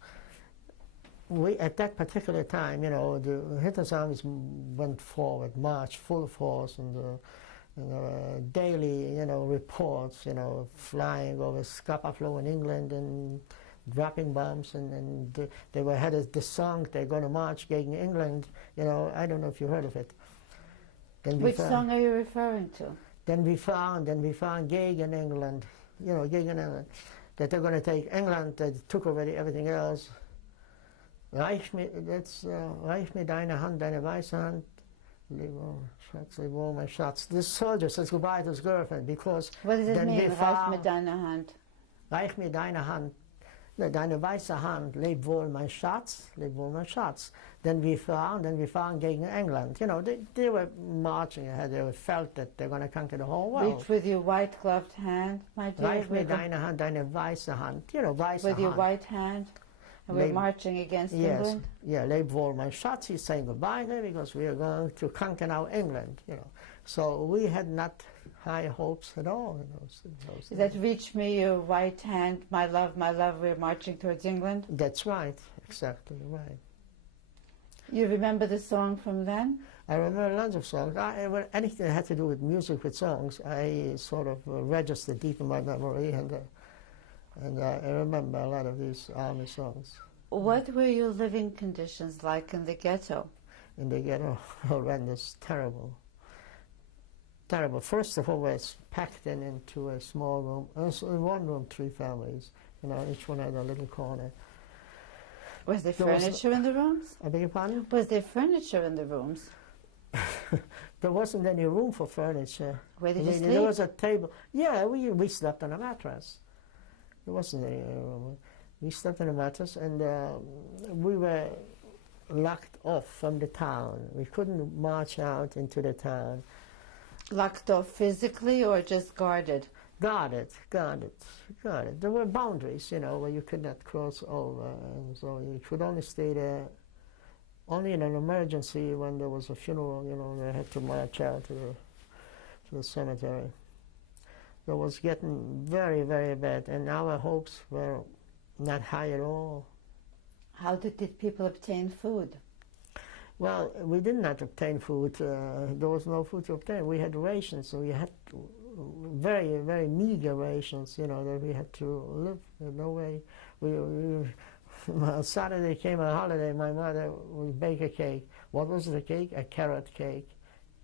we, at that particular time, you know, the Hitler's armies went forward, marched full force, and daily, you know, reports, you know, flying over Scapa Flow in England and dropping bombs, and they were had the song, they're going to march against England, you know, I don't know if you heard of it. Which song are you referring to? Then we found gegen England, you know, gegen England, that they're going to take England, they took already everything else. Reich mir deine Hand, deine weiße Hand, leave all my shots. This soldier says goodbye to his girlfriend because what does it then mean, we Reich found, mir deine Hand? Reich mir deine Hand, deine weiße Hand, leb wohl mein Schatz, leb wohl mein Schatz. Then we found gegen England. You know, they were marching ahead, they felt that they're going to conquer the whole world. Reach with your white gloved hand, my dear. Reich mir deine Hand, deine weiße Hand, you know, weiße with Hand. Your white hand. And we're marching against England? Yeah, leb wohl mein Schatz, he's saying goodbye there because we are going to conquer now England, you know. So we had not high hopes at all in those Is that reach me your right hand, my love, we're marching towards England? That's right, exactly right. You remember the song from then? I remember lots of songs. Anything that had to do with music, with songs, I sort of registered deep in my memory, and I remember a lot of these army songs. What were your living conditions like in the ghetto? In the ghetto, horrendous, terrible. Terrible. First of all, we were packed into a small room. In one room, 3 families. You know, each one had a little corner. Was there furniture in the rooms? I beg your pardon? Was there furniture in the rooms? There wasn't any room for furniture. Where did you sleep? There was a table. Yeah, we slept on a mattress. There wasn't any room. We slept on a mattress, and we were locked off from the town. We couldn't march out into the town. Locked off physically or just guarded? Guarded. There were boundaries, you know, where you could not cross over, and so you could only stay there. Only in an emergency, when there was a funeral, you know, they had to march out to the cemetery. It was getting very, very bad, and our hopes were not high at all. How did people obtain food? Well, we did not obtain food. There was no food to obtain. We had rations, so we had very, very meager rations, you know, that we had to live. There's no way. Saturday came a holiday, my mother would bake a cake. What was the cake? A carrot cake.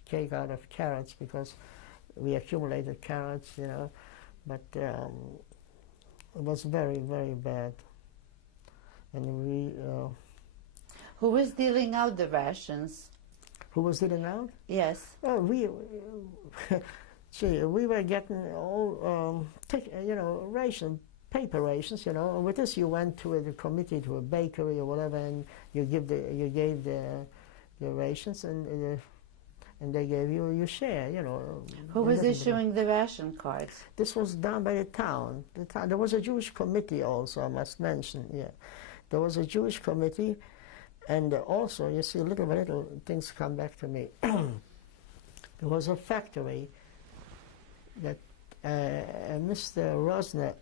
Cake out of carrots, because we accumulated carrots, you know. But it was very, very bad. And we... Who was dealing out the rations? Who was dealing out? Yes. Oh, we were getting all, you know, paper rations, you know. And with this, you went to the committee, to a bakery or whatever, and you gave the rations, and they gave you your share, you know. Who was issuing the ration cards? This was done by the town. There was a Jewish committee also, I must mention. Yeah, there was a Jewish committee. And also, you see, little by little, things come back to me. There was a factory that Mr. Rosner,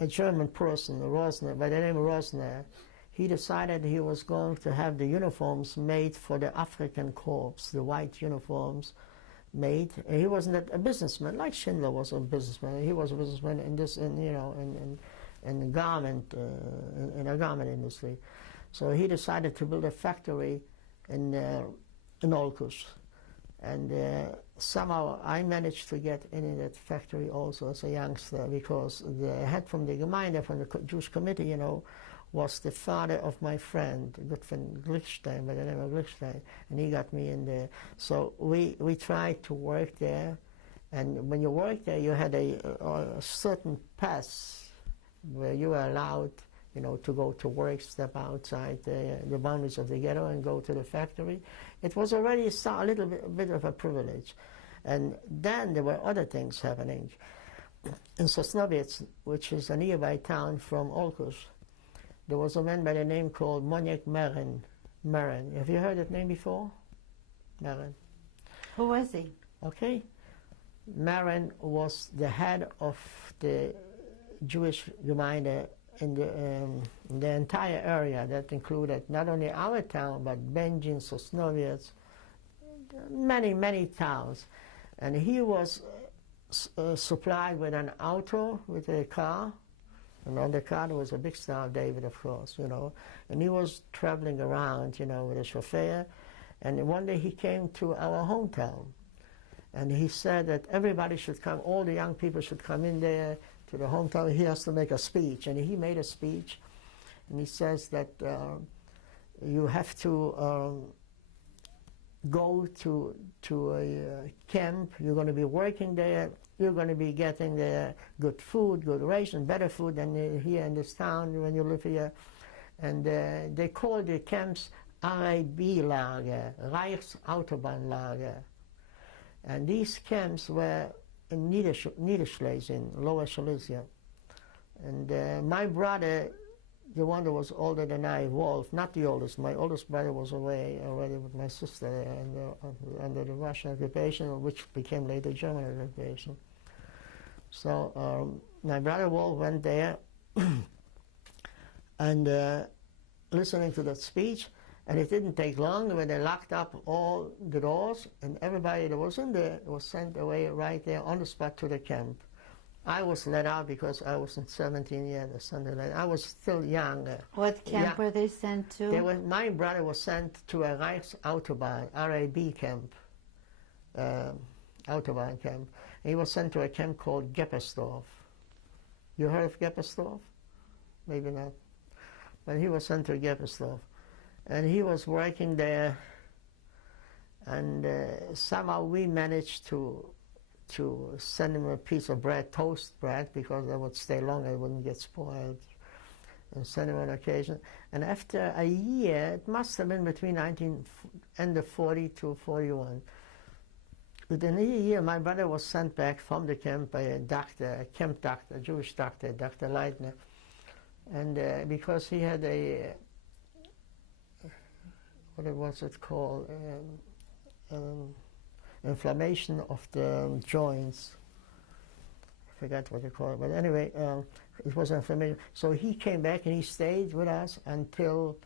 a German person, Rosner, by the name of Rosner, he decided he was going to have the uniforms made for the African Corps, the white uniforms made. And he wasn't a businessman, like Schindler was a businessman. He was a businessman in this, in a garment industry. So he decided to build a factory in Olkusz. And somehow I managed to get in that factory also as a youngster, because the head from the Gemeinde, from the Jewish committee, you know, was the father of my friend, a good friend, Glickstein, by the name of Glickstein, and he got me in there. So we tried to work there, and when you worked there, you had a certain pass where you were allowed, you know, to go to work, step outside the boundaries of the ghetto and go to the factory. It was already a little bit of a privilege. And then there were other things happening. In Sosnowiec, which is a nearby town from Olkusz, there was a man by the name called Moniek Merin. Have you heard that name before? Merin. Who was he? Okay. Merin was the head of the Jewish Gemeinde in the entire area that included not only our town but Benjin, Sosnowiec, many towns. And he was supplied with an auto, with a car, and on the car there was a big Star of David, of course, you know. And he was traveling around, you know, with a chauffeur. And one day he came to our hometown, and he said that everybody should come, all the young people should come in there to the hometown. He has to make a speech, and he made a speech, and he says that you have to go to a camp. You're going to be working there. You're going to be getting there good food, good ration, better food than here in this town when you live here. And they call the camps RAB-Lager, Reichsautobahnlager. And these camps were in Niederschlesien, Lower Silesia. And my brother, the one that was older than I, Wolf, not the oldest, my oldest brother was away already with my sister under the Russian occupation, which became later German occupation. So my brother Wolf went there and listening to that speech, and it didn't take long when they locked up all the doors, and everybody that was in there was sent away right there on the spot to the camp. I was let out because I wasn't 17 yet or something like that. I was still young. What camp were they sent to? My brother was sent to a Reichsautobahn, RAB camp, Autobahn camp. He was sent to a camp called Geppersdorf. You heard of Geppersdorf? Maybe not. But he was sent to Geppersdorf. And he was working there, and somehow we managed to send him a piece of bread, toast bread, because that would stay longer, it wouldn't get spoiled, and send him on occasion. And after a year, it must have been between end of 40 to 41, within a year, my brother was sent back from the camp by a doctor, a camp doctor, a Jewish doctor, Dr. Leitner. And because he had a, what was it called, inflammation of the joints. I forgot what they call it, but anyway, it was inflammation. So he came back and he stayed with us until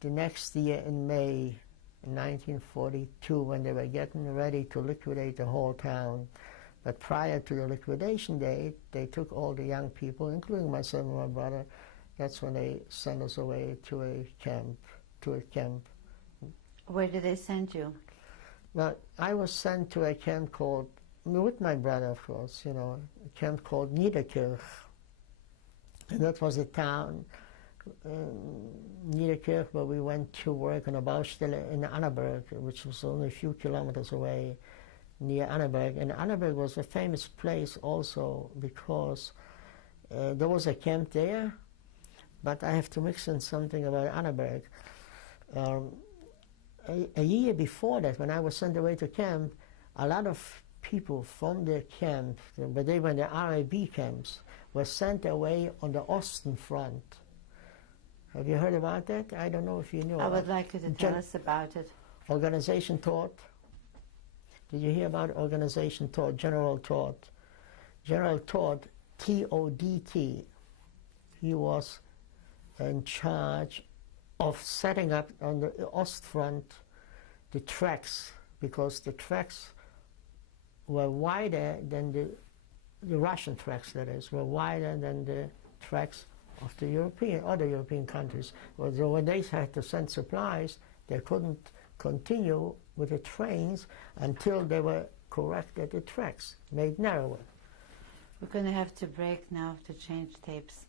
the next year in May 1942, when they were getting ready to liquidate the whole town. But prior to the liquidation date, they took all the young people, including myself and my brother. That's when they sent us away to a camp. Where did they send you? Well, I was sent to a camp called, with my brother, of course, you know, a camp called Niederkirch. And that was a town, Niederkirch, where we went to work on a Baustelle in Annaberg, which was only a few kilometers away near Annaberg. And Annaberg was a famous place also because there was a camp there, but I have to mix in something about Annaberg. A year before that, when I was sent away to camp, a lot of people from the camp, but they were in the RAB camps, were sent away on the Osten front. Have you heard about that? I don't know if you know. I would like you to tell us about it. Organization Todt. Did you hear about Organization Todt, General Todt? General Todt, T-O-D-T, he was in charge of setting up on the Ostfront the tracks, because the tracks were wider than the Russian tracks, that is, were wider than the tracks of the other European countries. So when they had to send supplies, they couldn't continue with the trains until they were corrected the tracks, made narrower. We're going to have to break now to change tapes.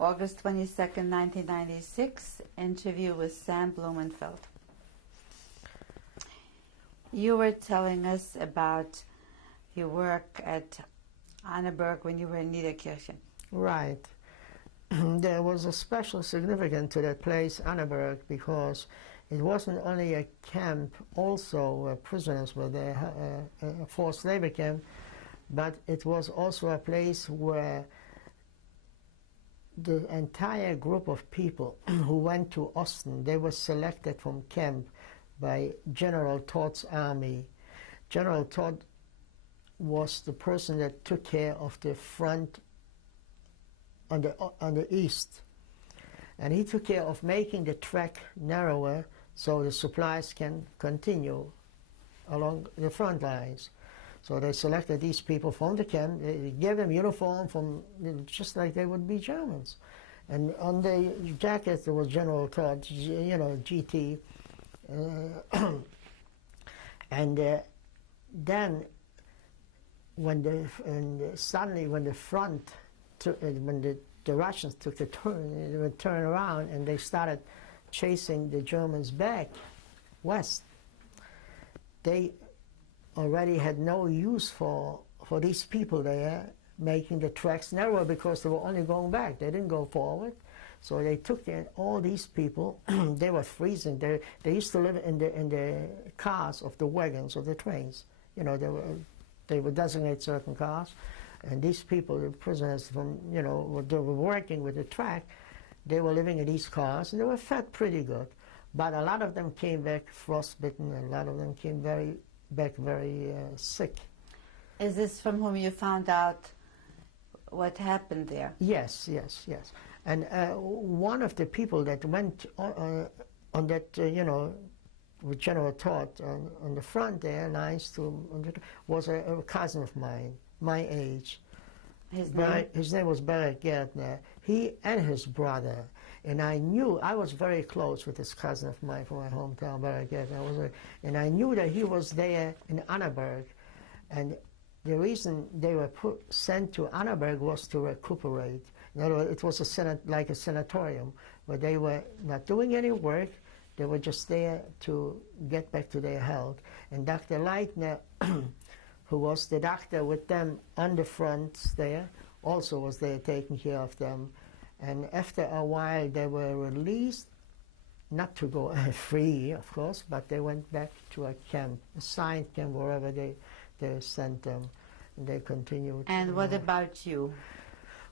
August 22nd, 1996, interview with Sam Blumenfeld. You were telling us about your work at Annaberg when you were in Niederkirchen. Right. There was a special significance to that place, Annaberg, because it wasn't only a camp, also prisoners were there, a forced labor camp, but it was also a place where the entire group of people who went to Osten, they were selected from camp by General Todd's army. General Todd was the person that took care of the front on the east. And he took care of making the track narrower so the supplies can continue along the front lines. So they selected these people from the camp. They gave them uniform from, just like they would be Germans. And on the jacket there was General Todd, GT. Then suddenly when the front, when the Russians took the turn, they would turn around and they started chasing the Germans back west. They already had no use for these people there, making the tracks narrower because they were only going back. They didn't go forward. So they took all these people. They were freezing. They used to live in the cars of the wagons of the trains. They would designate certain cars, and these people, the prisoners from they were working with the track. They were living in these cars, and they were fed pretty good. But a lot of them came back frostbitten, and a lot of them came back very sick. Is this from whom you found out what happened there? Yes. And one of the people that went on that, with General Todd on the front there, was a cousin of mine, my age. His name? His name was Barrett Gärtner. He and his brother. And I was very close with this cousin of mine from my hometown, Barrett Gärtner. And I knew that he was there in Annaberg. And the reason they were sent to Annaberg was to recuperate. In other words, it was like a sanatorium, where they were not doing any work. They were just there to get back to their health. And Dr. Leitner, who was the doctor with them on the front there, also was there taking care of them. And after a while, they were released, not to go free, of course, but they went back to a camp, a assigned camp, wherever they sent them. And they continued. And what about you?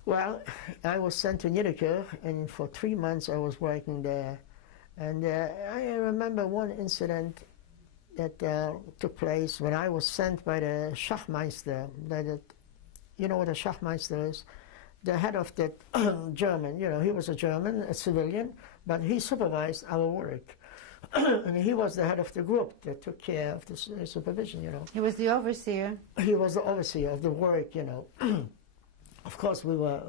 Well, I was sent to Niederkirch, and for 3 months I was working there. And I remember one incident that took place when I was sent by the Schachmeister. You know what a Schachmeister is? The head of that German, he was a German, a civilian, but he supervised our work. And he was the head of the group that took care of the supervision, He was the overseer? He was the overseer of the work, Of course, we were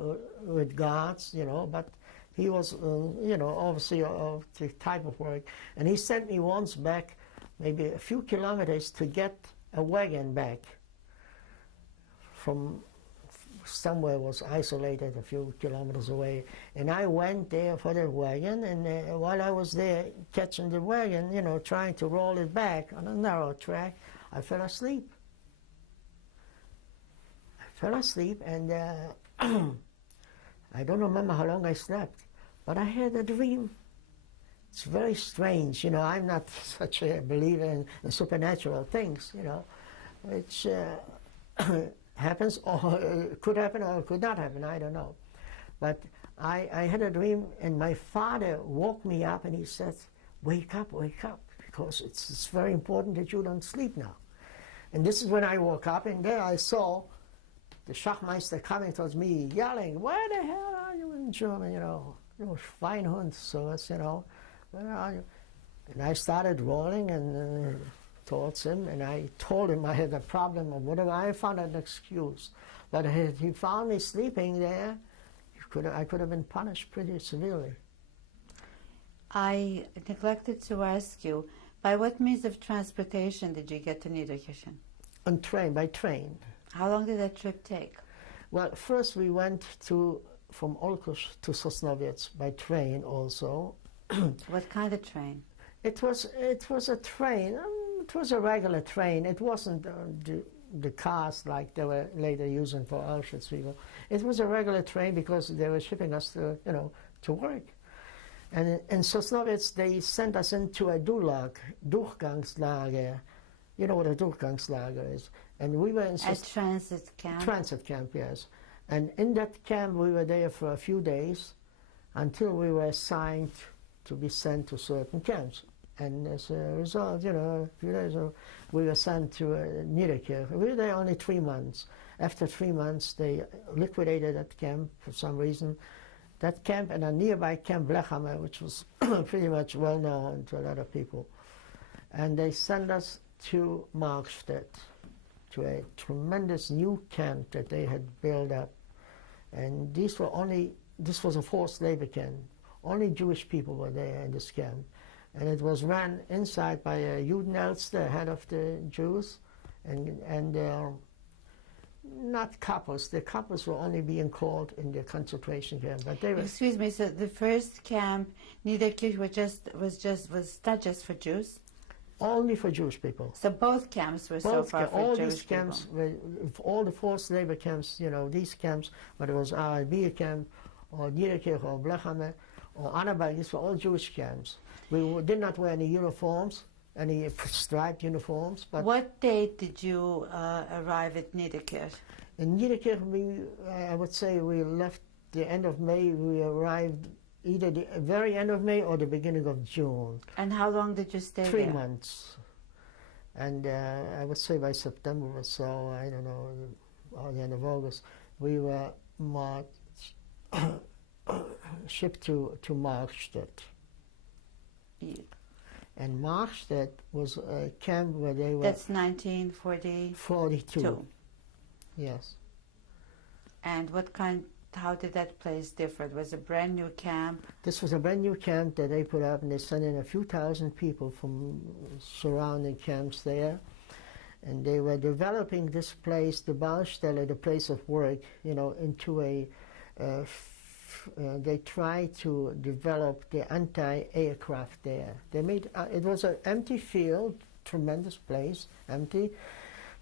with guards, but he was, overseer of the type of work. And he sent me once back, maybe a few kilometers, to get a wagon back from somewhere was isolated a few kilometers away. And I went there for the wagon, and while I was there catching the wagon, trying to roll it back on a narrow track, I fell asleep. And I don't remember how long I slept, but I had a dream. It's very strange, I'm not such a believer in supernatural things, which happens, or could happen, or could not happen, I don't know. But I had a dream, and my father woke me up, and he said, wake up, because it's very important that you don't sleep now. And this is when I woke up, and there I saw the Schachmeister coming towards me, yelling, where the hell are you in German, you Schweinhund, so it's, where are you? And I started rolling and towards him, and I told him I had a problem or whatever. I found an excuse. But if he found me sleeping there, I could have been punished pretty severely. I neglected to ask you, by what means of transportation did you get to Niederkirchen? By train. How long did that trip take? Well, first we went from Olkusz to Sosnowiec by train also. What kind of train? It was a train. It was a regular train. It wasn't the cars like they were later using for Auschwitz people. It was a regular train because they were shipping us to, to work. And in Sosnowiec, they sent us into a Durchgangslager. You know what a Durchgangslager is. And we were in a transit camp? Transit camp, yes. And in that camp, we were there for a few days until we were assigned to be sent to certain camps. And as a result, a few days ago, we were sent to Niederkirch. We were there only 3 months. After 3 months, they liquidated that camp for some reason. That camp and a nearby camp, Blechhammer, which was pretty much well known to a lot of people. And they sent us to Markstedt, to a tremendous new camp that they had built up. And this was a forced labor camp. Only Jewish people were there in this camp. And it was run inside by a Judenälster, head of the Jews, and not couples. The couples were only being called in the concentration camp. But they were. Excuse me. So the first camp, Niederkirch, was not just for Jews. Only for Jewish people. So both camps were so far for all Jewish these camps, people. All the forced labor camps, these camps, whether it was RIB camp or Niederkirch or Blechhammer or Annaberg, these were all Jewish camps. We did not wear any uniforms, any striped uniforms. But what date did you arrive at Niederkirch? In Niederkirch, I would say we left the end of May. We arrived either the very end of May or the beginning of June. And how long did you stay 3 there? 3 months. And I would say by September or so, I don't know, or the end of August, we were shipped to Markstedt. Yeah. And Markstedt was a camp where they were... That's 1942. Yes. And how did that place differ? It was a brand new camp? This was a brand new camp that they put up, and they sent in a few thousand people from surrounding camps there. And they were developing this place, the Baustelle, the place of work, into a... they tried to develop the anti-aircraft there. They made it was an empty field, tremendous place, empty.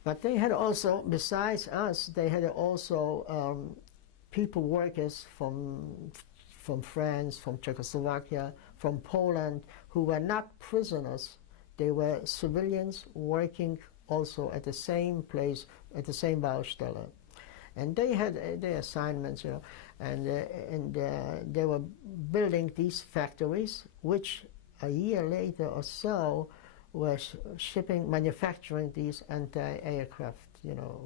But they had also, besides us, they had also people, workers from France, from Czechoslovakia, from Poland, who were not prisoners. They were civilians working also at the same place, at the same Baustelle. And they had their assignments, and they were building these factories, which a year later or so were manufacturing these anti-aircraft,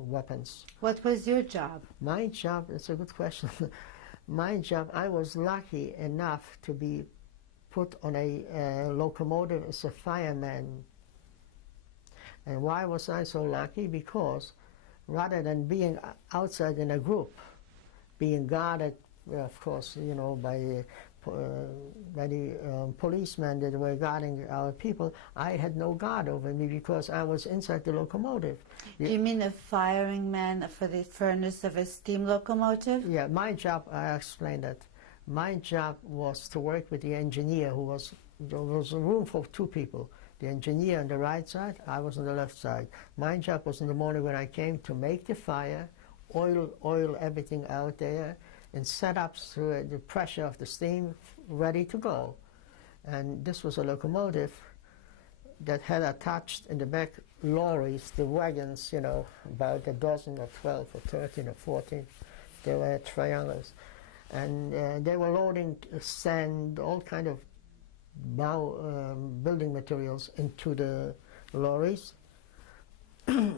weapons. What was your job? My job, it's a good question. My job, I was lucky enough to be put on a locomotive as a fireman. And why was I so lucky? Because rather than being outside in a group, being guarded, of course, by the policemen that were guarding our people, I had no guard over me because I was inside the locomotive. Do you mean a firing man for the furnace of a steam locomotive? Yeah, my job, I explained that. My job was to work with the engineer there was a room for 2 people. The engineer on the right side, I was on the left side. My job was in the morning when I came to make the fire, oil everything out there, and set up so the pressure of the steam ready to go. And this was a locomotive that had attached in the back lorries, the wagons, about a dozen or 12 or 13 or 14. They were triangles. And they were loading sand, all kind of building materials into the lorries. and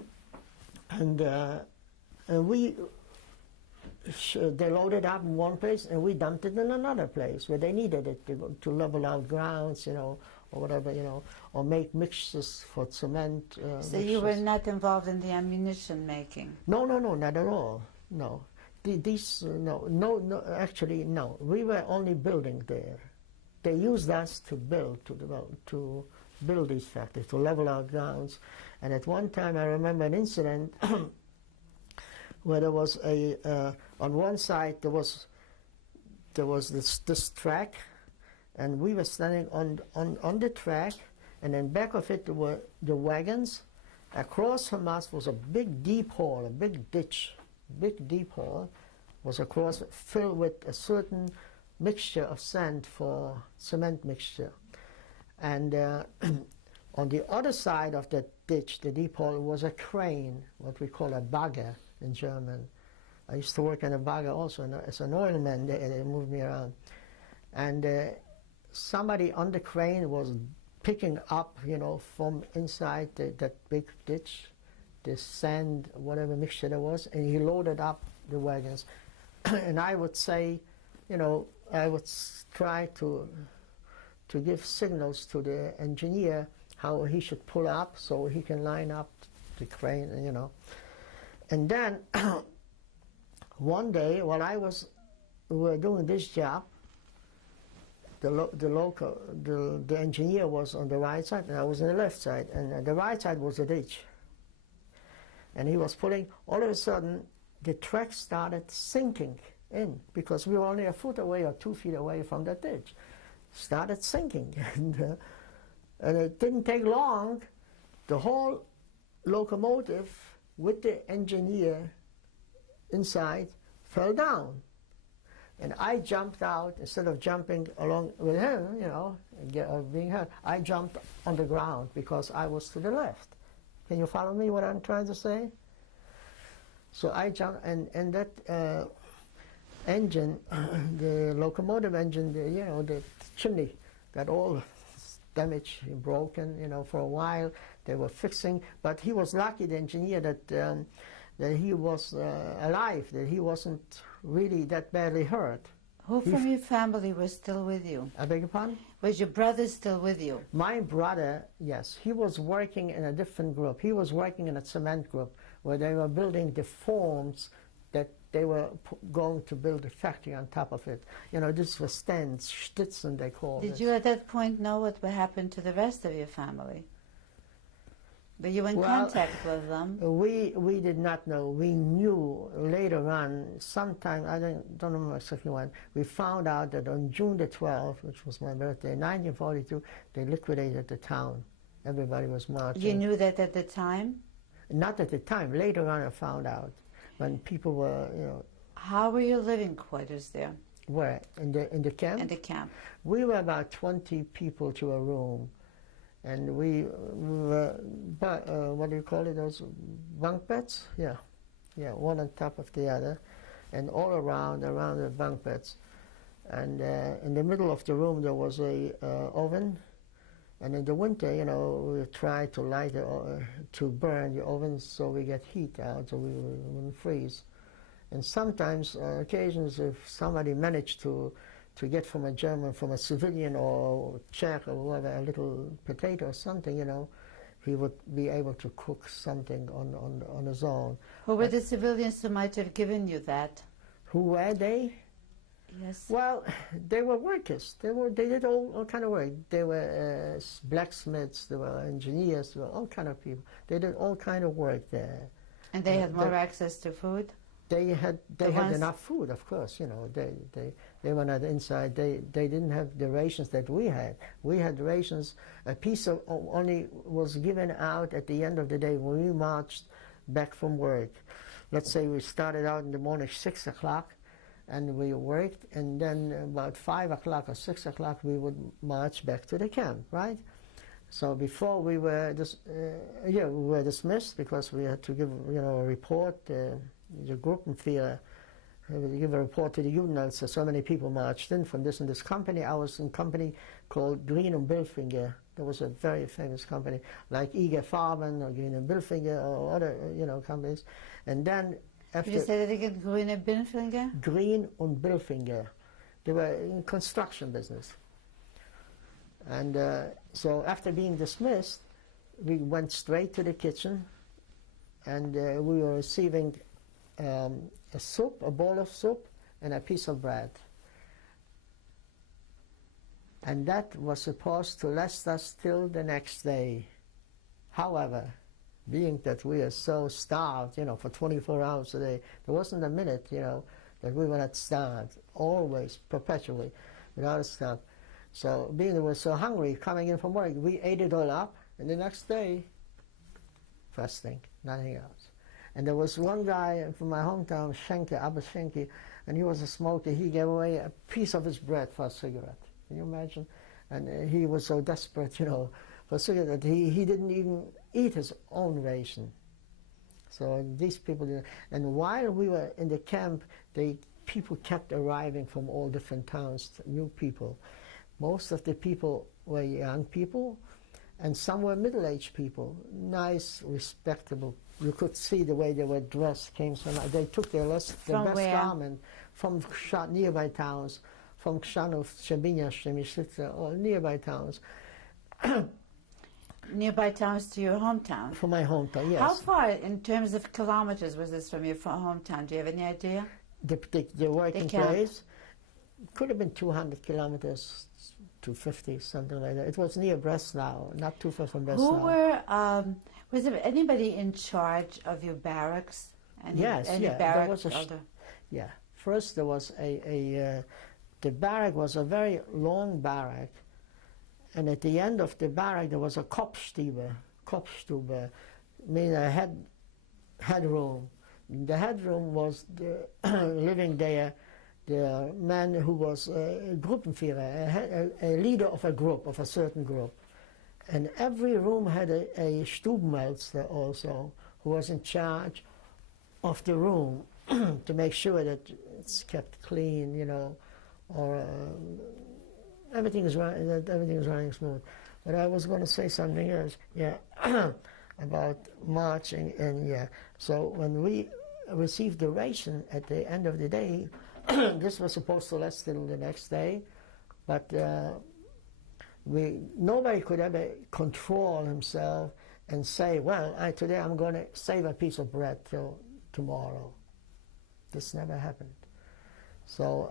they loaded up in one place and we dumped it in another place where they needed it to level out grounds, or whatever, or make mixtures for cement. So you were not involved in the ammunition making? No, not at all. No, actually, no. We were only building there. They used us to build these factories, to level out grounds. And at one time, I remember an incident where there was on one side there was there was this track, and we were standing on the track, and in back of it there were the wagons. Across Hamas was a big deep hole, a big ditch, big deep hole, was across, filled with a certain mixture of sand for cement mixture. And on the other side of that ditch, the deep hole, was a crane, what we call a bagger in German. I used to work in a bagger also as an oilman. They moved me around. And somebody on the crane was picking up, from inside that big ditch, the sand, whatever mixture there was, and he loaded up the wagons. And I would say, I would try to give signals to the engineer how he should pull up so he can line up the crane, And then one day, while we were doing this job, the engineer was on the right side and I was on the left side, and the right side was a ditch. And he was pulling. All of a sudden, the track started sinking in because we were only a foot away or 2 feet away from the ditch. Started sinking, and it didn't take long. The whole locomotive with the engineer inside fell down. And I jumped out. Instead of jumping along with him, being hurt, I jumped on the ground because I was to the left. Can you follow me what I'm trying to say? So I jumped, and that engine, the locomotive engine, the chimney got all damaged, broken, for a while. They were fixing, but he was lucky, the engineer, that he was alive, that he wasn't really that badly hurt. Who from your family was still with you? I beg your pardon? Was your brother still with you? My brother, yes. He was working in a different group. He was working in a cement group where they were building the forms that they were going to build a factory on top of it. This was stands, Stützen they called it. Did you at that point know what would happen to the rest of your family? Were you in contact with them? We did not know. We knew later on, sometime, I don't remember exactly when, we found out that on June the 12th, which was my birthday, 1942, they liquidated the town. Everybody was marching. You knew that at the time? Not at the time. Later on I found out, when people were, How were your living quarters there? Where? In the camp? In the camp. We were about 20 people to a room. And we were, what do you call it, those bunk beds? Yeah, one on top of the other, and all around the bunk beds. And in the middle of the room there was a oven, and in the winter, we try to light to burn the oven so we get heat out, so we wouldn't freeze. And sometimes, on occasions, if somebody managed to get from a civilian or Czech or whatever, a little potato or something, he would be able to cook something on his own. Who were the civilians who might have given you that? Who were they? Yes. Well, they were workers. They did all kind of work. They were blacksmiths, they were engineers, they were all kind of people. They did all kind of work there. And they had more access to food? They had enough food, of course. They were not inside. They didn't have the rations that we had. We had rations. A piece of only was given out at the end of the day when we marched back from work. Let's say we started out in the morning 6 o'clock, and we worked, and then about 5 o'clock or 6 o'clock we would march back to the camp, right? So before we were we were dismissed because we had to give a report. The Gruppenführer give a report to the union. So many people marched in from this and this company. I was in a company called Green und Billfinger. That was a very famous company, like IG Farben or Green und Billfinger or other companies. And then after... Did you say that again, Green und Billfinger? Green und Billfinger. They were in construction business. And so after being dismissed, we went straight to the kitchen, and we were receiving a bowl of soup, and a piece of bread. And that was supposed to last us till the next day. However, being that we are so starved, for 24 hours a day, there wasn't a minute, that we would not starve, always, perpetually, without a stop. So being we were so hungry, coming in from work, we ate it all up, and the next day, fasting, nothing else. And there was one guy from my hometown, Abba Schenke, and he was a smoker. He gave away a piece of his bread for a cigarette. Can you imagine? And he was so desperate, for a cigarette that he didn't even eat his own ration. So these people did. And while we were in the camp, people kept arriving from all different towns, new people. Most of the people were young people, and some were middle-aged people, nice, respectable. You could see the way they were dressed. They took their best garment from nearby towns, from Krzanów, Trzebinia, Przemyślice, or nearby towns. Nearby towns to your hometown? From my hometown, yes. How far, in terms of kilometers, was this from your hometown? Do you have any idea? The working place could have been 200 kilometers, 250, something like that. It was near Breslau, not too far from Breslau. Who were, was there anybody in charge of your barracks? Yes. There was first there was the barrack was a very long barrack, and at the end of the barrack there was a Kopfstube, meaning a head room. The head room was living there the man who was a Gruppenführer, a leader of a group, of a certain group. And every room had a Stubenmeister also, who was in charge of the room to make sure that it's kept clean, or everything is running smooth. But I was going to say something else, about marching, and so when we received the ration at the end of the day, this was supposed to last till the next day, but nobody could ever control himself and say, well, today I'm going to save a piece of bread till tomorrow. This never happened. So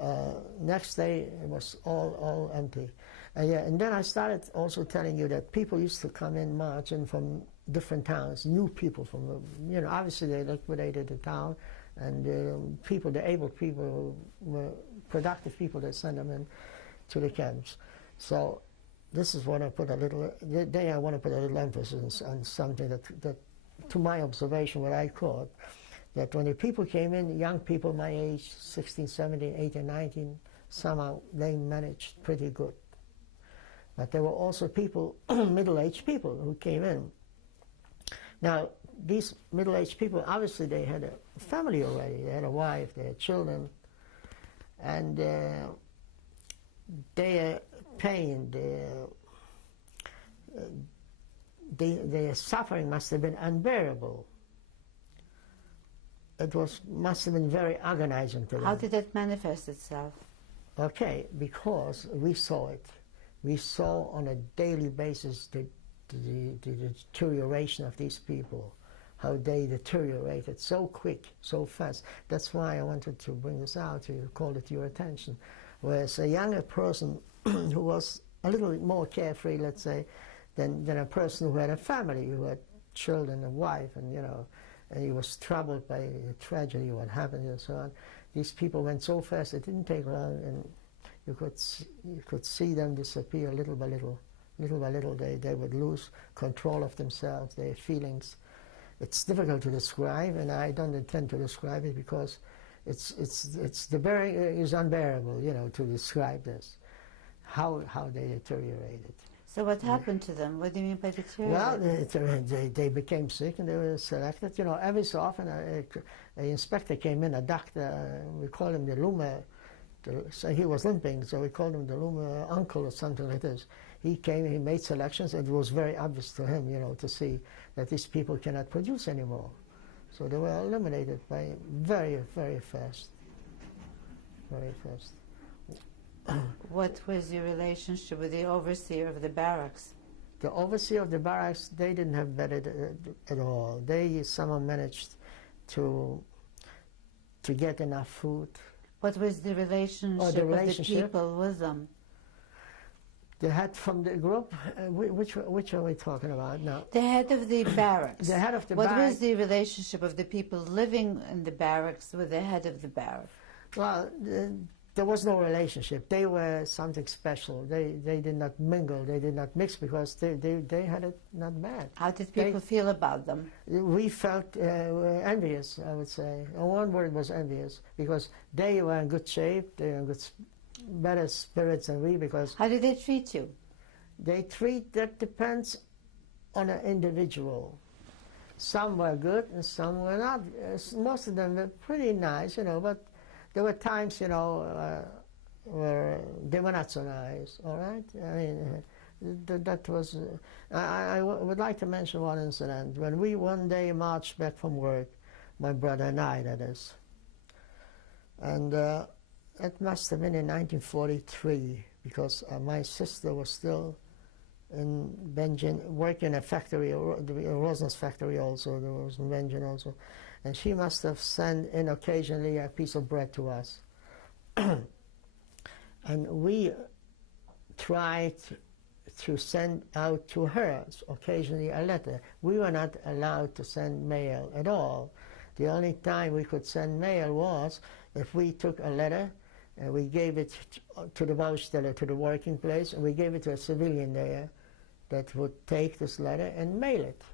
next day it was all empty. And then I started also telling you that people used to come in marching from different towns, new people from, obviously they liquidated the town, and the able people who were productive people, they sent them in to the camps. So this is what I put I want to put a little emphasis on something that to my observation, what I caught, that when the people came in, young people my age, 16, 17, 18, 19, somehow they managed pretty good. But there were also people, middle-aged people who came in. Now, these middle-aged people, obviously they had a family already. They had a wife, they had children, and their pain, their suffering must have been unbearable. It must have been very agonizing to them. How did that manifest itself? Okay, because we saw it. We saw on a daily basis the deterioration of these people, how they deteriorated so quick, so fast. That's why I wanted to bring this out to you, call it to your attention. Whereas a younger person who was a little bit more carefree, let's say, than a person who had a family, who had children, a wife, and and he was troubled by the tragedy, what happened, and so on. These people went so fast, it didn't take long, and you could see them disappear little by little. Little by little, they would lose control of themselves, their feelings. It's difficult to describe, and I don't intend to describe it because it's unbearable, to describe this, how they deteriorated. So what happened to them? What do you mean by deteriorated? Well, they became sick and they were selected. Every so often an inspector came in, a doctor, we called him the Lume, so he was limping, so we called him the Lume uncle or something like this. He came, he made selections, and it was very obvious to him, to see that these people cannot produce anymore. So they were eliminated by very, very fast. Very fast. What was your relationship with the overseer of the barracks? The overseer of the barracks, they didn't have bed at all. They somehow managed to get enough food. What was the relationship of the people with them? The head from the group, which are we talking about now? The head of the barracks. The head of the barracks. barracks. What was the relationship of the people living in the barracks with the head of the barracks? Well, there was no relationship. They were something special. They did not mingle. They did not mix because they had it not bad. How did people feel about them? We felt envious, I would say. One word was envious, because they were in good shape. They were in good, better spirits than we. Because how did they treat you? That depends on an individual. Some were good and some were not. Most of them were pretty nice, but there were times, where they were not so nice, all right? I mean, that was... I would like to mention one incident. When we one day marched back from work, my brother and I, that is, and it must have been in 1943, because my sister was still in Benjamin, working in a factory, Rosner's factory also, there was in Benjamin also, and she must have sent in occasionally a piece of bread to us. And we tried to send out to her occasionally a letter. We were not allowed to send mail at all. The only time we could send mail was if we took a letter and we gave it to the Baustelle, to the working place, and we gave it to a civilian there that would take this letter and mail it.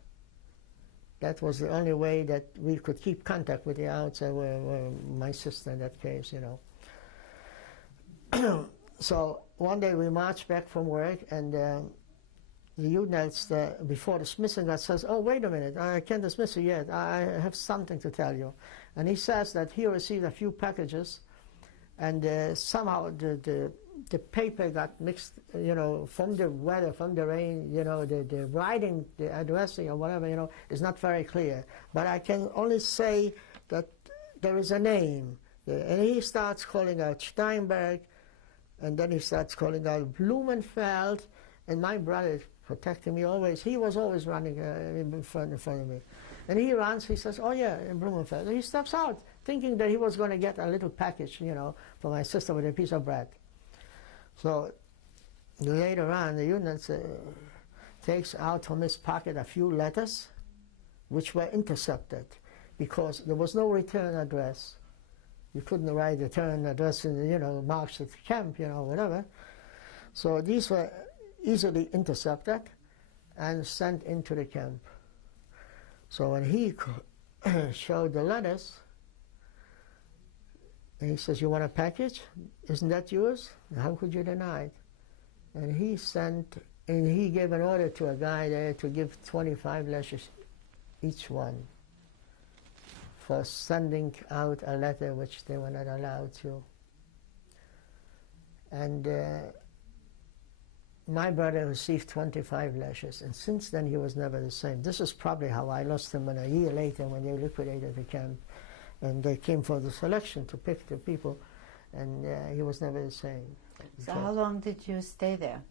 That was the only way that we could keep contact with the outside, my sister in that case, So one day we marched back from work, and the units before dismissing us says, "Oh, wait a minute, I can't dismiss you yet. I have something to tell you." And he says that he received a few packages, and somehow the paper got mixed, from the weather, from the rain, the writing, the addressing or whatever, is not very clear. But I can only say that there is a name. And he starts calling out Steinberg, and then he starts calling out Blumenfeld, and my brother protecting me always. He was always running in front of me. And he runs, he says, "Oh yeah, in Blumenfeld." And he steps out, thinking that he was going to get a little package, for my sister with a piece of bread. So later on, the unit takes out from his pocket a few letters, which were intercepted, because there was no return address. You couldn't write the return address in the, marks at the camp, whatever. So these were easily intercepted and sent into the camp. So when he showed the letters, and he says, "You want a package? Isn't that yours? How could you deny it?" And he gave an order to a guy there to give 25 lashes each one for sending out a letter which they were not allowed to. And my brother received 25 lashes, and since then he was never the same. This is probably how I lost him a year later when they liquidated the camp. And they came for the selection to pick the people, and he was never the same. So how long did you stay there?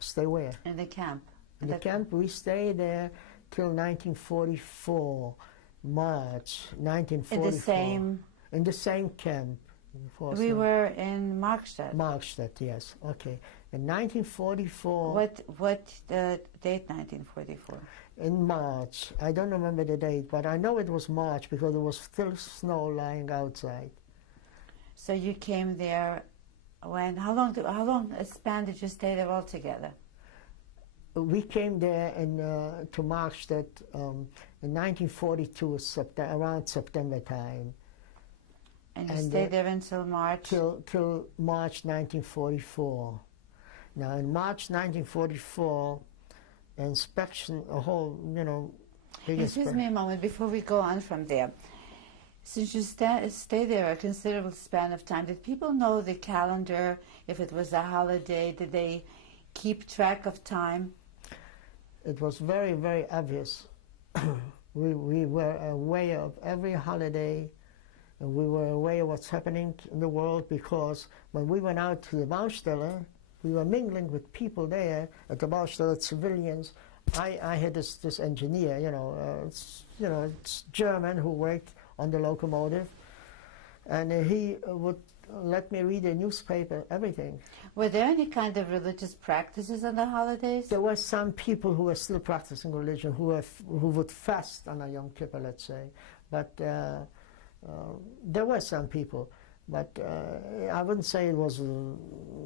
Stay where? In the camp. In the camp, we stayed there till 1944, March 1944. In the same? In the same camp. We were in Markstadt. Markstadt, yes. Okay. In 1944. What date? 1944. In March. I don't remember the date, but I know it was March because there was still snow lying outside. So you came there when? How long a span did you stay there altogether? We came there to Markstadt in 1942, around September time. And you stayed there until March? Till March 1944. Now in March 1944, inspection, a whole, Excuse me a moment before we go on from there. Since you stay there a considerable span of time, did people know the calendar? If it was a holiday, did they keep track of time? It was very, very obvious. we were aware of every holiday, and we were aware of what's happening in the world, because when we went out to the Baustelle, we were mingling with people there at the Baustelle, civilians. I had this engineer, it's German, who worked on the locomotive, and he would let me read the newspaper, everything. Were there any kind of religious practices on the holidays? There were some people who were still practicing religion, who would fast on a Yom Kippur, let's say, but There were some people, but I wouldn't say it was the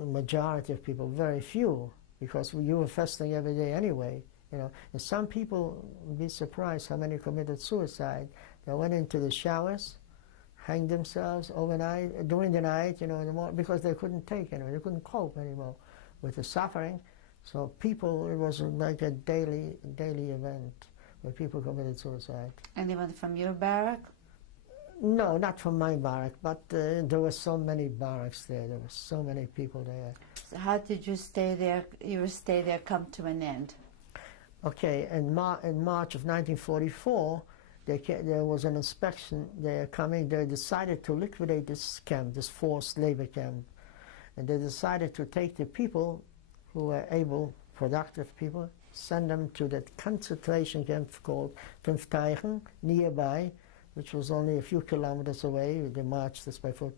majority of people, very few, because you were fasting every day anyway. You know, and some people would be surprised how many committed suicide. They went into the showers, hanged themselves overnight, during the night, you know, in the morning, because they couldn't take anymore, they couldn't cope anymore with the suffering. So people, it was like a daily event where people committed suicide. Anyone from your barrack? No, not from my barrack, but there were so many barracks there. There were so many people there. So how did you stay there? Your stay there come to an end? Okay, in March of 1944, there was an inspection there coming. They decided to liquidate this camp, this forced labor camp. And they decided to take the people who were able, productive people, send them to that concentration camp called Pfenfteichen, nearby, which was only a few kilometers away. They marched us by foot.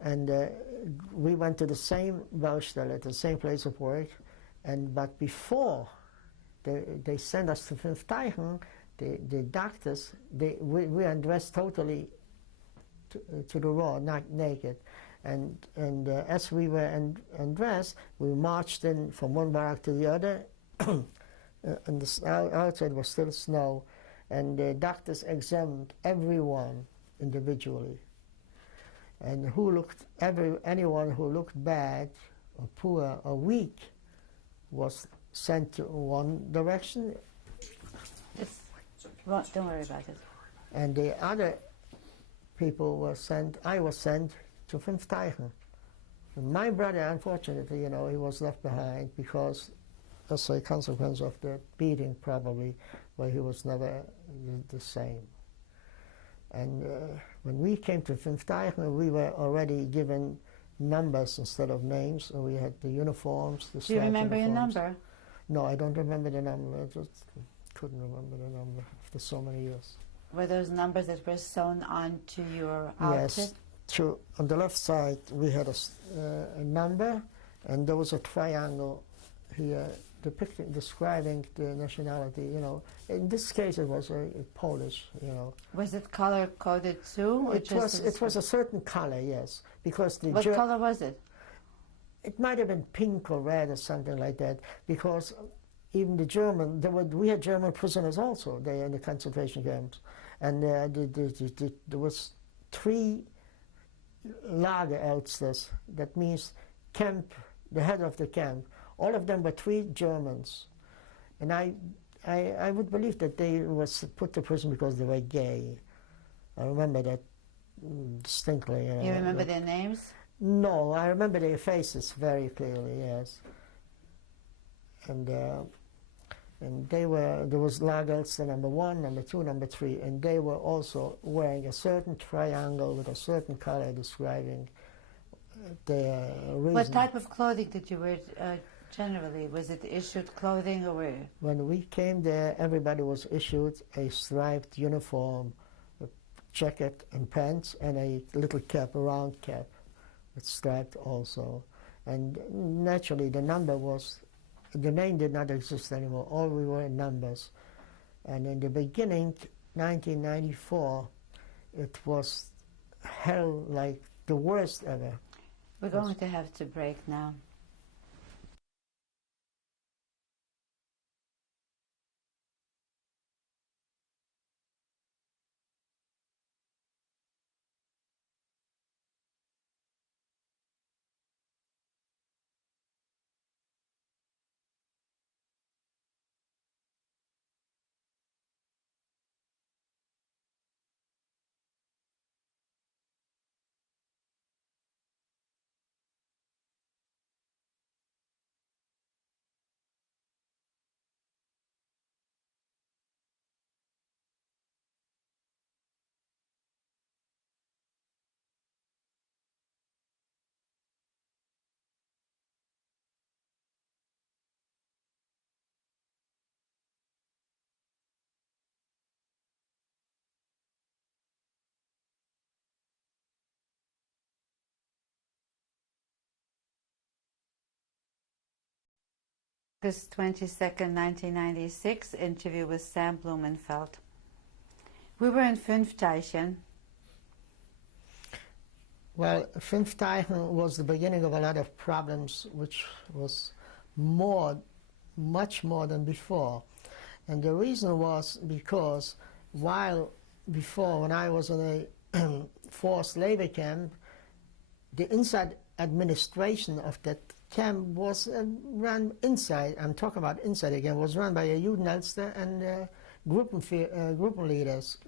And we went to the same Baustelle, the same place of work. But before they sent us to Pfenfteichen, the doctors, we were dressed totally to the raw, not naked. And as we were undressed, we marched in from one barrack to the other, and outside was still snow. And the doctors examined everyone individually. And anyone who looked bad or poor or weak was sent to one direction. Well, don't worry about it. And the other people were sent, I was sent to Pfenfteichen. My brother, unfortunately, you know, he was left behind because as a consequence of the beating, probably, where he was never the same. And when we came to Pfenfteichen, we were already given numbers instead of names, and we had the uniforms. Do you remember your number? No, I don't remember the number. I just couldn't remember the number after so many years. Were those numbers that were sewn onto your outfit? Yes. On the left side, we had a number, and there was a triangle here describing the nationality. You know, in this case, it was a Polish. You know. Was it color coded too? It was a certain color, yes, because the what color was it? It might have been pink or red or something like that, because even the German, we had German prisoners also there in the concentration camps, and there was 3 Lagerärztes, that means camp, the head of the camp. All of them were 3 Germans, and I would believe that they was put to prison because they were gay. I remember that distinctly. You know, you remember their names? No, I remember their faces very clearly. Yes, and there was Lagels, the number 1, number 2, number 3, and they were also wearing a certain triangle with a certain color describing their reason. What type of clothing did you wear generally? Was it issued clothing or? When we came there, everybody was issued a striped uniform, a jacket and pants, and a little cap, a round cap, with striped also. And naturally, the name did not exist anymore. All we were in numbers. And in the beginning, 1994, it was hell, like the worst ever. We're going to have to break now. August 22nd, 1996, interview with Sam Blumenfeld. We were in Pfenfteichen, Well, Pfingsteichen was the beginning of a lot of problems, which was much more than before. And the reason was because while before, when I was in a forced labor camp, the inside administration of that camp was run inside, I'm talking about inside again, was run by a Judenelster and group leaders.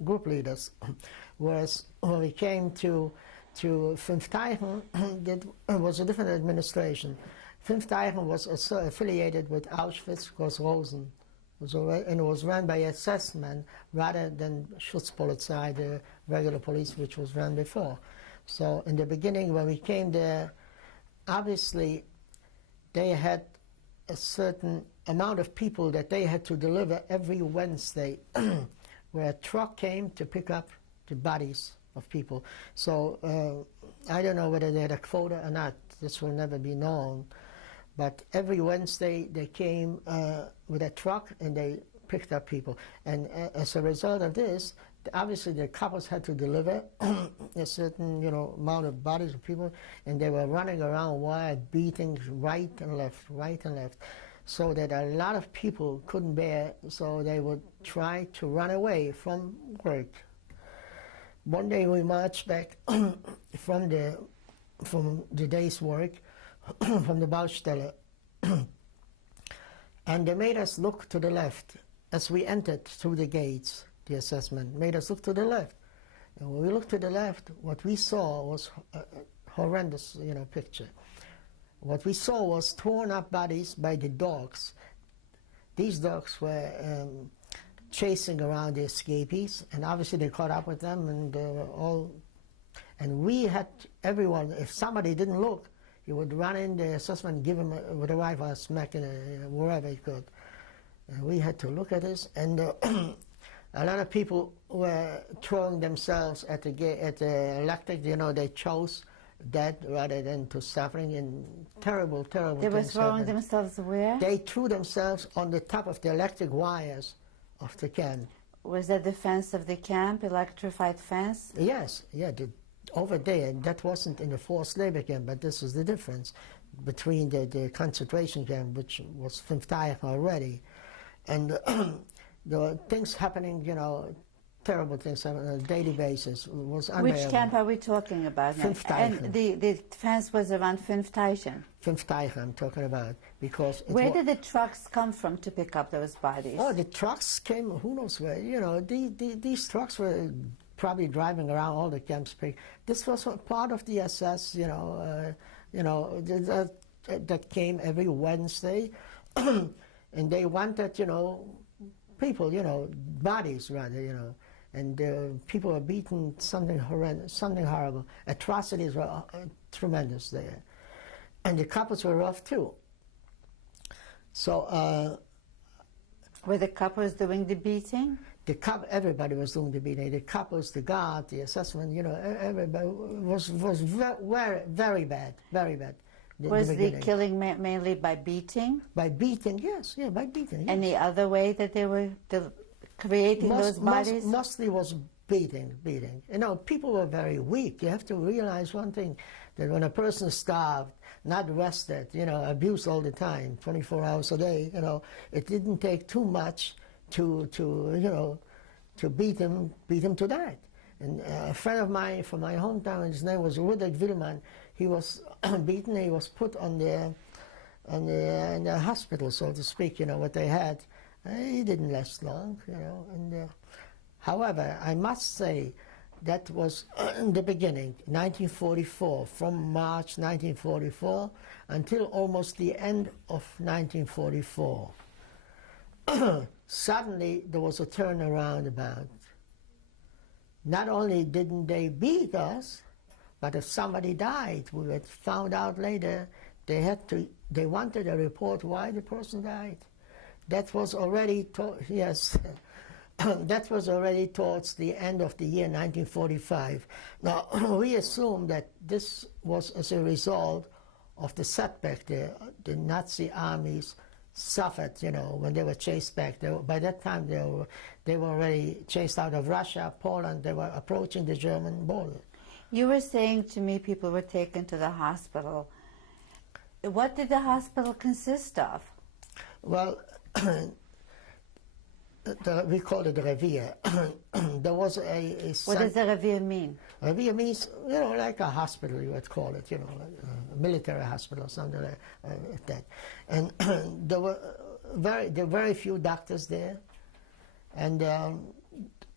Whereas when we came to Pfingsteichen, that was a different administration. Pfingsteichen was affiliated with Auschwitz because Rosen. And it was run by SS men rather than Schutzpolizei, the regular police, which was run before. So in the beginning, when we came there, obviously they had a certain amount of people that they had to deliver every Wednesday, where a truck came to pick up the bodies of people. So I don't know whether they had a quota or not. This will never be known. But every Wednesday they came with a truck and they picked up people. And as a result of this, obviously the couples had to deliver a certain amount of bodies of people, and they were running around wild, beating right and left, so that a lot of people couldn't bear, so they would try to run away from work. One day we marched back from the day's work, from the Baustelle, and they made us look to the left as we entered through the gates. The assessment made us look to the left, and when we looked to the left, what we saw was a horrendous, picture. What we saw was torn up bodies by the dogs. These dogs were chasing around the escapees, and obviously they caught up with them, and they were all. And we had everyone. If somebody didn't look, he would run in the assessment, give him with a rifle, a smack in wherever he could. And we had to look at this, and a lot of people were throwing themselves at the electric. They chose death rather than to suffering, in terrible things. They were throwing themselves where? They threw themselves on the top of the electric wires of the camp. Was that the fence of the camp, electrified fence? Yes, yeah. Over there, that wasn't in the forced labor camp, but this is the difference between the concentration camp, which was Pfingsteichen already, and there were things happening, terrible things happening on a daily basis. It was unbearable. Which camp are we talking about now? Pfingsteichen. And the fence was around Pfingsteichen? Pfingsteichen I'm talking about, because where did the trucks come from to pick up those bodies? Oh, the trucks came, who knows where. These trucks were probably driving around all the camps. This was part of the SS, that came every Wednesday, and they wanted, people, bodies rather, and people were beaten, something horrendous, something horrible. Atrocities were tremendous there, and the couples were rough too. So. Were the couples doing the beating? Everybody was doing the beating. The couples, the guard, the assessment, everybody was very, very bad, very bad. Was the killing mainly by beating? By beating, yes, yeah, by beating. Yes. Any other way that they were creating those bodies? Mostly was beating. People were very weak. You have to realize one thing, that when a person is starved, not rested, abused all the time, 24 hours a day, it didn't take too much to beat him to death. And a friend of mine from my hometown, his name was Gewirtzman. He was beaten. He was put in the hospital, so to speak. What they had. He didn't last long. And however, I must say that was in the beginning, 1944, from March 1944 until almost the end of 1944. Suddenly there was a turnaround about. Not only didn't they beat us, but if somebody died, we had found out later, they wanted a report why the person died. That was already, yes, that was already towards the end of the year 1945. Now, we assume that this was as a result of the setback the Nazi armies suffered, when they were chased back. By that time, they were already chased out of Russia, Poland. They were approaching the German border. You were saying to me people were taken to the hospital. What did the hospital consist of? Well, we call it a revier. There was a What does a revier mean? Revier means, like a hospital, you would call it, like a military hospital or something like that. And there were very few doctors there. And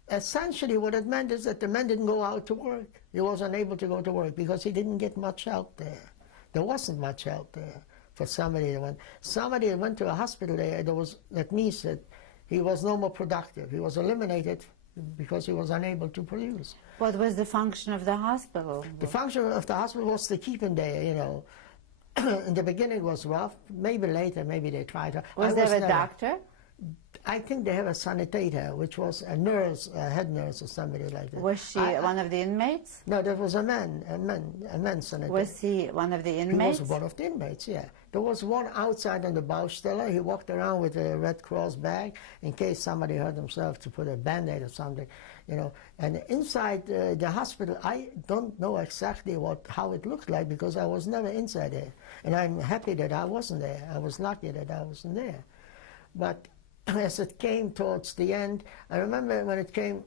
essentially what it meant is that the man didn't go out to work. He was unable to go to work because he didn't get much help there. There wasn't much help there for somebody that went to a hospital there. That means that he was no more productive. He was eliminated because he was unable to produce. What was the function of the hospital? The function of the hospital was to keep him there, In the beginning it was rough. Maybe later, maybe they tried to. Was there a doctor? I think they have a sanitator, which was a nurse, a head nurse or somebody like that. Was she one of the inmates? No, there was a man sanitator. Was he one of the inmates? He was one of the inmates, yeah. There was one outside on the Baustelle. He walked around with a Red Cross bag in case somebody hurt himself to put a Band-Aid or something, And inside the hospital, I don't know exactly how it looked like because I was never inside there. And I'm happy that I wasn't there. I was lucky that I wasn't there. But as it came towards the end, I remember when it came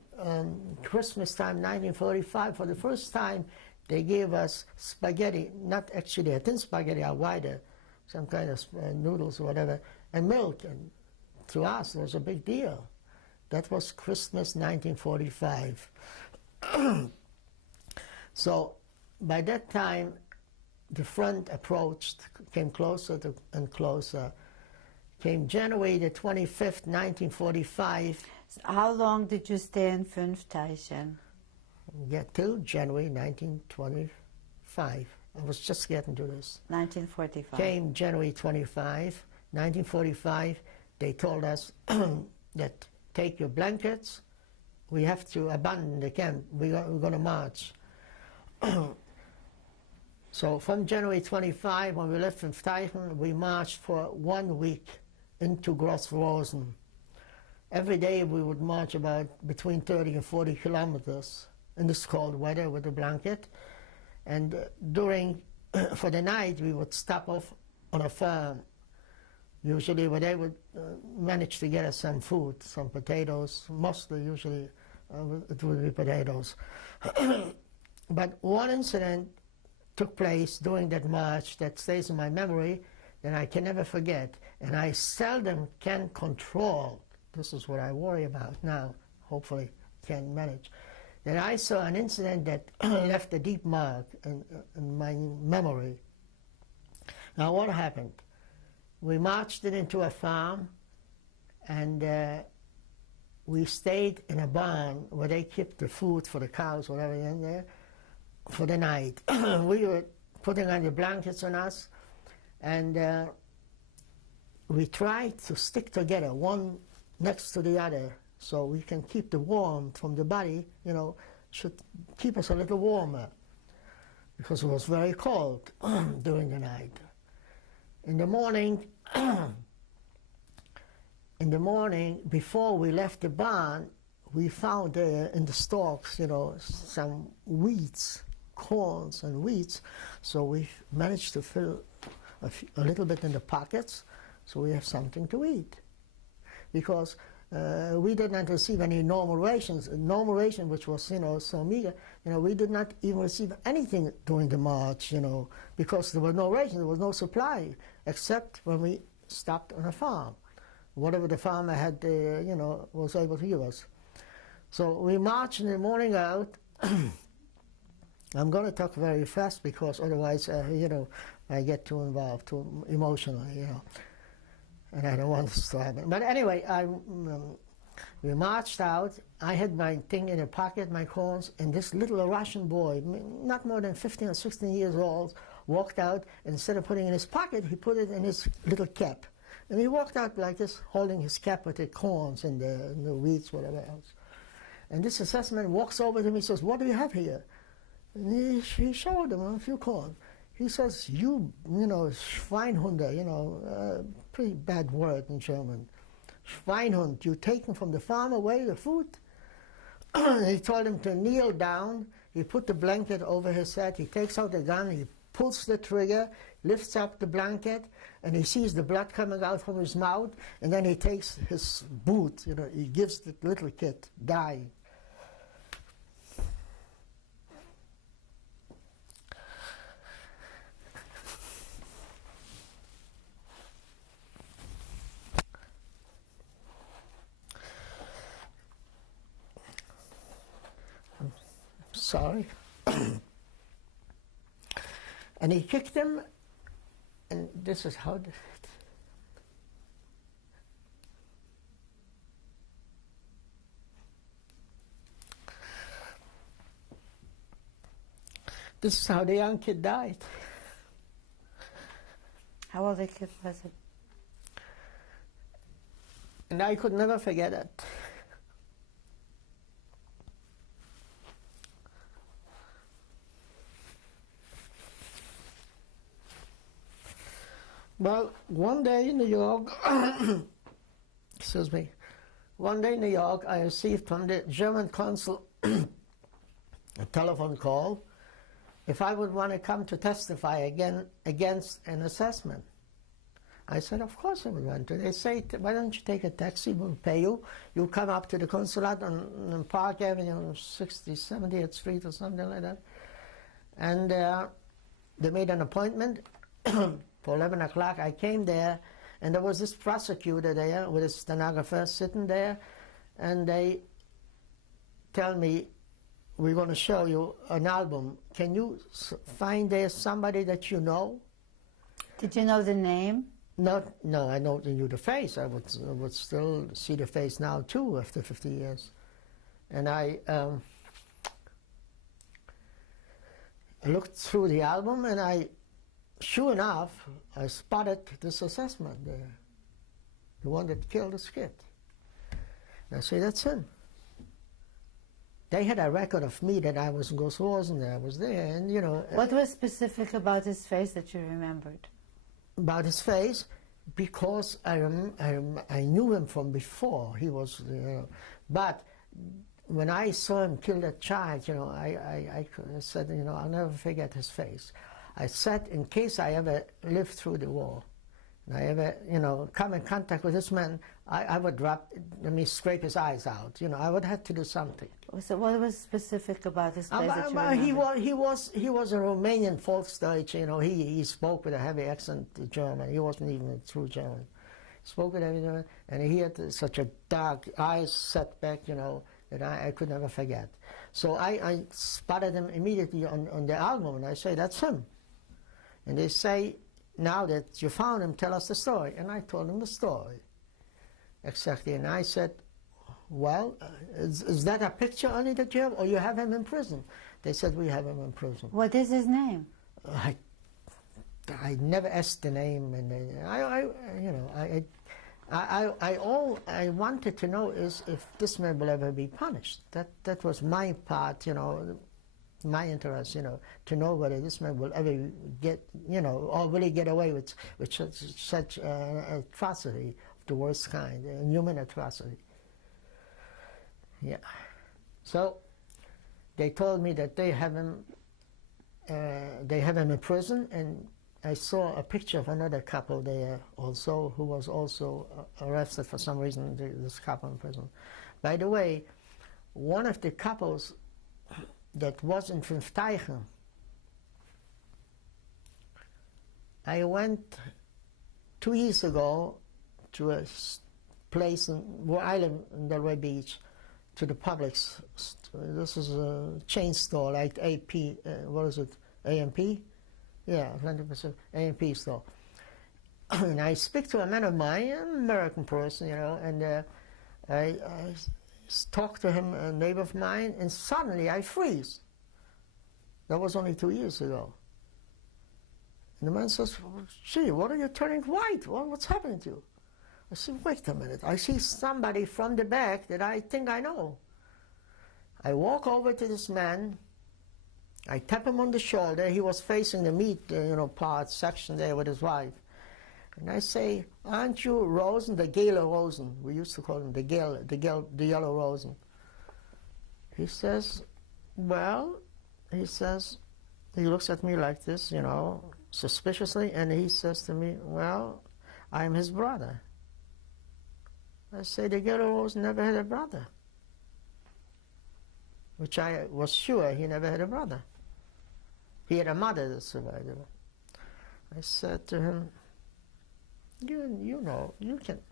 Christmas time, 1945, for the first time, they gave us spaghetti, not actually a thin spaghetti, a wider, some kind of noodles or whatever, and milk. And to us, it was a big deal. That was Christmas 1945. So by that time, the front approached, came closer and closer. Came January the 25th, 1945. How long did you stay in Fünfteichen? Yeah, till January 1925. I was just getting to this. 1945. Came January 25, 1945. They told us that take your blankets. We have to abandon the camp. We're going to march. So from January 25, when we left Fünfteichen, we marched for 1 week into Gross-Rosen. Every day we would march about between 30 and 40 kilometers in this cold weather with a blanket. And for the night, we would stop off on a farm, usually where they would manage to get us some food, some potatoes, mostly usually it would be potatoes. But one incident took place during that march that stays in my memory that I can never forget, and I seldom can control. This is what I worry about now, hopefully can manage. That I saw an incident that left a deep mark in my memory. Now what happened? We marched it into a farm, and we stayed in a barn where they kept the food for the cows, whatever in there, for the night. We were putting on the blankets on us, and we tried to stick together, one next to the other, so we can keep the warmth from the body, should keep us a little warmer, because it was very cold during the night. In the morning, before we left the barn, we found in the stalks, some weeds, corns and weeds, so we managed to fill a little bit in the pockets, so we have something to eat. Because we did not receive any normal rations. Normal ration, which was, so meager, we did not even receive anything during the march, because there was no ration, there was no supply, except when we stopped on a farm. Whatever the farmer had, was able to give us. So we marched in the morning out. I'm going to talk very fast because otherwise, I get too involved, too emotional, and I don't want this to happen. But anyway, we marched out. I had my thing in a pocket, my corns, and this little Russian boy, not more than 15 or 16 years old, walked out, and instead of putting it in his pocket, he put it in his little cap. And he walked out like this, holding his cap with the corns and the weeds, whatever else. And this assessment walks over to him, he says, "What do you have here?" And he showed him a few corn. He says, you Schweinhunde, pretty bad word in German. Schweinhund, you taken from the farm away the food? He told him to kneel down. he put the blanket over his head, he takes out the gun, he pulls the trigger, lifts up the blanket, and he sees the blood coming out from his mouth, and then he takes his boot, you know, he gives the little kid dying. Sorry. And he kicked him, and this is how this is how the young kid died. How old a kid was it? And I could never forget it. Well, one day in New York, excuse me, one day in New York, I received from the German consul a telephone call if I would want to come to testify again against an assessment. I said, of course I would want to. They say, why don't you take a taxi, we'll pay you. You come up to the consulate on Park Avenue, 60, 70th Street or something like that. And they made an appointment. For 11 o'clock, I came there, and there was this prosecutor there with a stenographer sitting there, and they tell me, we're going to show you an album. Can you find there somebody that you know? Did you know the name? No, I knew the face. I would still see the face now, too, after 50 years. And I looked through the album, and sure enough, I spotted this assessment there, the one that killed this kid. And I say, that's him. They had a record of me that I wasn't there. I was there, and you know. What was specific about his face that you remembered? About his face, because I knew him from before. He was, but when I saw him kill that child, you know, I said, you know, I'll never forget his face. I said, in case I ever live through the war, and I ever, you know, come in contact with this man, I would scrape his eyes out. You know, I would have to do something. So what was specific about his face that you he was a Romanian Volksdeutsch. You know, he spoke with a heavy accent German. He wasn't even a true German. He spoke with heavy German, and he had such a dark eyes set back, you know, that I could never forget. So I spotted him immediately on the album, and I say, that's him. And they say, now that you found him, tell us the story. And I told them the story. Exactly. And I said, well, is that a picture only that you have, or you have him in prison? They said, we have him in prison. What is his name? I never asked the name. And all I wanted to know is if this man will ever be punished. That was my part, you know, my interest, you know, to know whether this man will ever get, you know, or will he get away with such atrocity of the worst kind, a human atrocity. Yeah. So they told me that they have him in prison, and I saw a picture of another couple there also, who was also arrested for some reason, this couple in prison. By the way, one of the couples that was in Versteigen, I went 2 years ago to a place where I live in Delray Beach, to the Publix. This is a chain store like AP, what is it, AMP? Yeah, 100% AMP store. And I speak to a man of mine, an American person, you know, and I talk to him, a neighbor of mine, and suddenly I freeze. That was only 2 years ago. And the man says, gee, what are you turning white? What's happening to you? I said, wait a minute. I see somebody from the back that I think I know. I walk over to this man. I tap him on the shoulder. He was facing the meat, part section there with his wife. And I say, aren't you Rosen, the Gele Rosen? We used to call him the yellow Rosen. He says, well, he says, he looks at me like this, you know, suspiciously, and he says to me, well, I'm his brother. I say, the Gewirtzman never had a brother, which I was sure he never had a brother. He had a mother that survived him. I said to him, you know,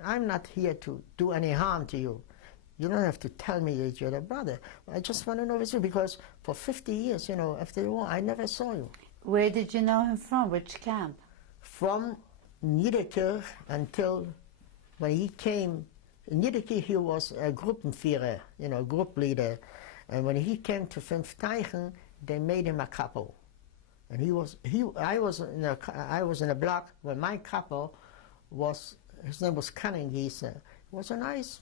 I'm not here to do any harm to you. You don't have to tell me that you're a brother. I just want to know it's you, because for 50 years, you know, after the war, I never saw you. Where did you know him from? Which camp? From Niederkirch until when he came. In Niederkirch, he was a Gruppenführer, you know, group leader. And when he came to Fünfteichen, they made him a couple. And I was in a block where my couple was, his name was Kannengießer. He was a nice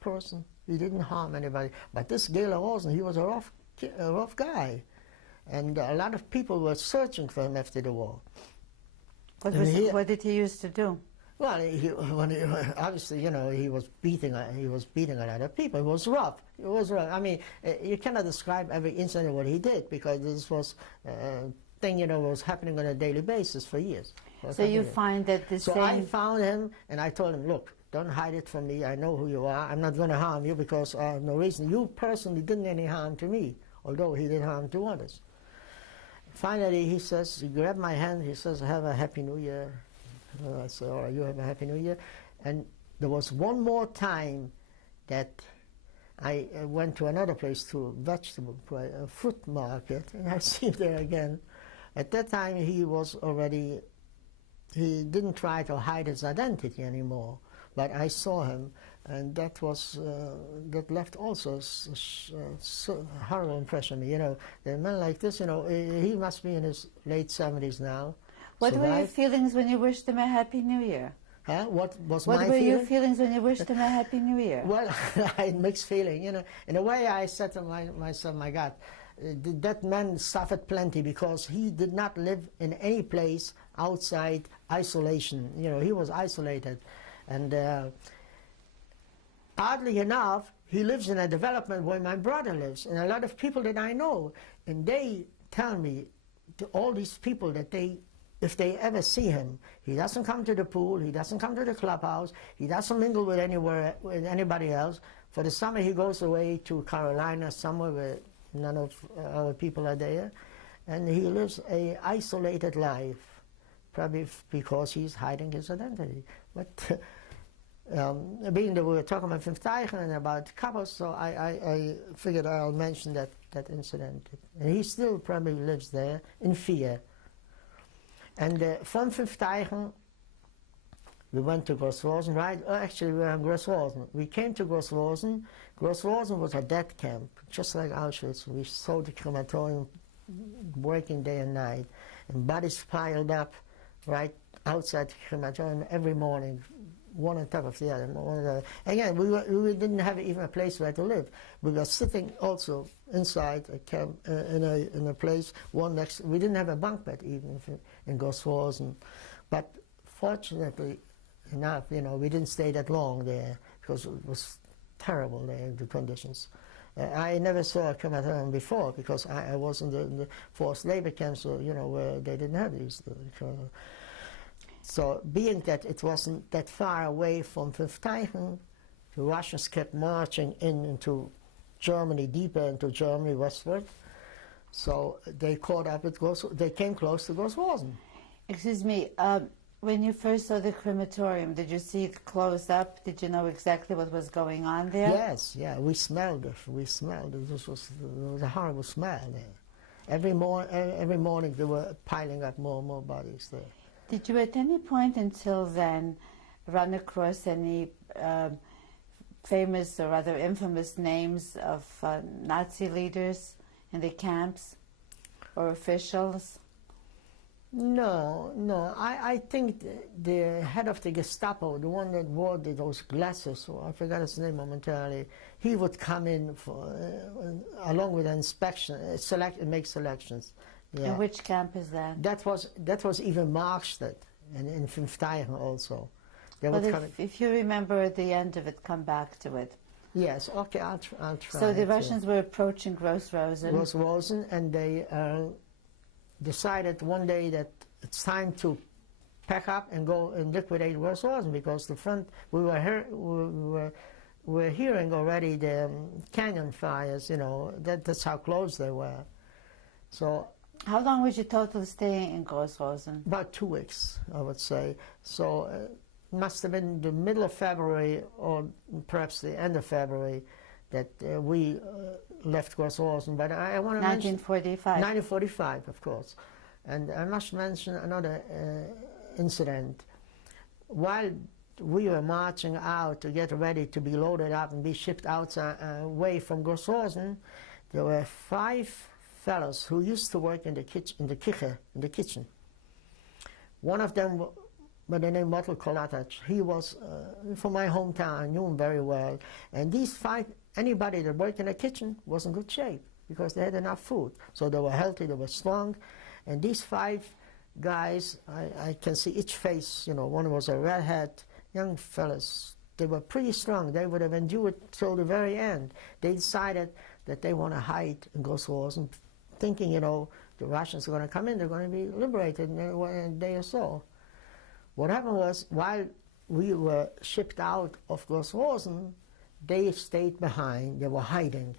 person. He didn't harm anybody. But this Gewirtzman, he was a rough guy. And a lot of people were searching for him after the war. What did he used to do? Well, obviously, you know, he was beating a lot of people. It was rough. It was rough. I mean, you cannot describe every incident what he did, because this was a thing, you know, was happening on a daily basis for years. So you find that the same... So I found him, and I told him, look, don't hide it from me. I know who you are. I'm not going to harm you, because I have no reason. You personally didn't any harm to me, although he did harm to others. Finally, he says, he grabbed my hand. He says, have a Happy New Year. I said, all right, you have a Happy New Year. And there was one more time that I went to another place, to a fruit market, and I see him there again. At that time, he didn't try to hide his identity anymore, but I saw him, and that left also a horrible impression. You know, a man like this, you know, he must be in his late 70s now. What were your feelings when you wished him a Happy New Year? Huh? What were your feelings when you wished him a Happy New Year? Well, I had mixed feeling. You know, in a way, I said to myself, my God, that man suffered plenty, because he did not live in any place outside isolation. You know, he was isolated, and oddly enough, he lives in a development where my brother lives, and a lot of people that I know, and they tell me, to all these people, that if they ever see him, he doesn't come to the pool, he doesn't come to the clubhouse, he doesn't mingle with anybody else. For the summer, he goes away to Carolina, somewhere where none of our people are there, and he lives an isolated life, probably because he's hiding his identity. But being that we were talking about Fünfteichen and about couples, so I figured I'll mention that incident. And he still probably lives there in fear. And from Fünfteichen, we went to Gewirtzman, right? Actually, we were in Gewirtzman. We came to Gewirtzman. Gewirtzman was a death camp, just like Auschwitz. We saw the crematorium working day and night, and bodies piled up right outside the crematorium every morning, one on top of the other. Again, we didn't have even a place where to live. We were sitting also inside a camp, in a place, one next. We didn't have a bunk bed even in Gewirtzman, but fortunately enough, you know, we didn't stay that long there, because it was terrible there, the conditions. I never saw a crematorium before, because I was in the forced labor camps, so, you know, where they didn't have these. So being that it wasn't that far away from Fünfteichen, the Russians kept marching into Germany, deeper into Germany, westward. So they caught up with they came close to Gewirtzman. Excuse me, when you first saw the crematorium, did you see it closed up? Did you know exactly what was going on there? Yes, yeah, we smelled it. There was a horrible smell there. Every morning they were piling up more and more bodies there. Did you at any point until then run across any famous or rather infamous names of Nazi leaders in the camps or officials? No. I think the head of the Gestapo, the one that wore those glasses, I forgot his name momentarily, he would come in for, along with an inspection, make selections. Yeah. In which camp is that? That was even Markstedt, and in Fünfteichen also. But if you remember at the end of it, come back to it. Yes, okay, I'll try. So the Russians were approaching Gross-Rosen. Gross-Rosen, and they decided one day that it's time to pack up and go and liquidate Gross-Rosen, because the front, we were hearing already the canyon fires, you know, that's how close they were. So how long was you totally staying in Gross-Rosen? about 2 weeks, I would say. So it must have been the middle of February or perhaps the end of February that we left Gross-Rosen. But I want to 1945. 1945, of course. And I must mention another incident. While we were marching out to get ready to be loaded up and be shipped out away from Gross-Rosen, there were 5 fellows who used to work in the kitchen. One of them, by the name Motel Kolatac, he was from my hometown. I knew him very well. And these 5, anybody that worked in the kitchen was in good shape because they had enough food. So they were healthy, they were strong. And these 5 guys, I can see each face, you know, one was a redhead, young fellas. They were pretty strong. They would have endured till the very end. They decided that they want to hide in Gross-Rosen, thinking, you know, the Russians are going to come in, they're going to be liberated in a day or so. What happened was, while we were shipped out of Gross-Rosen, they stayed behind, they were hiding.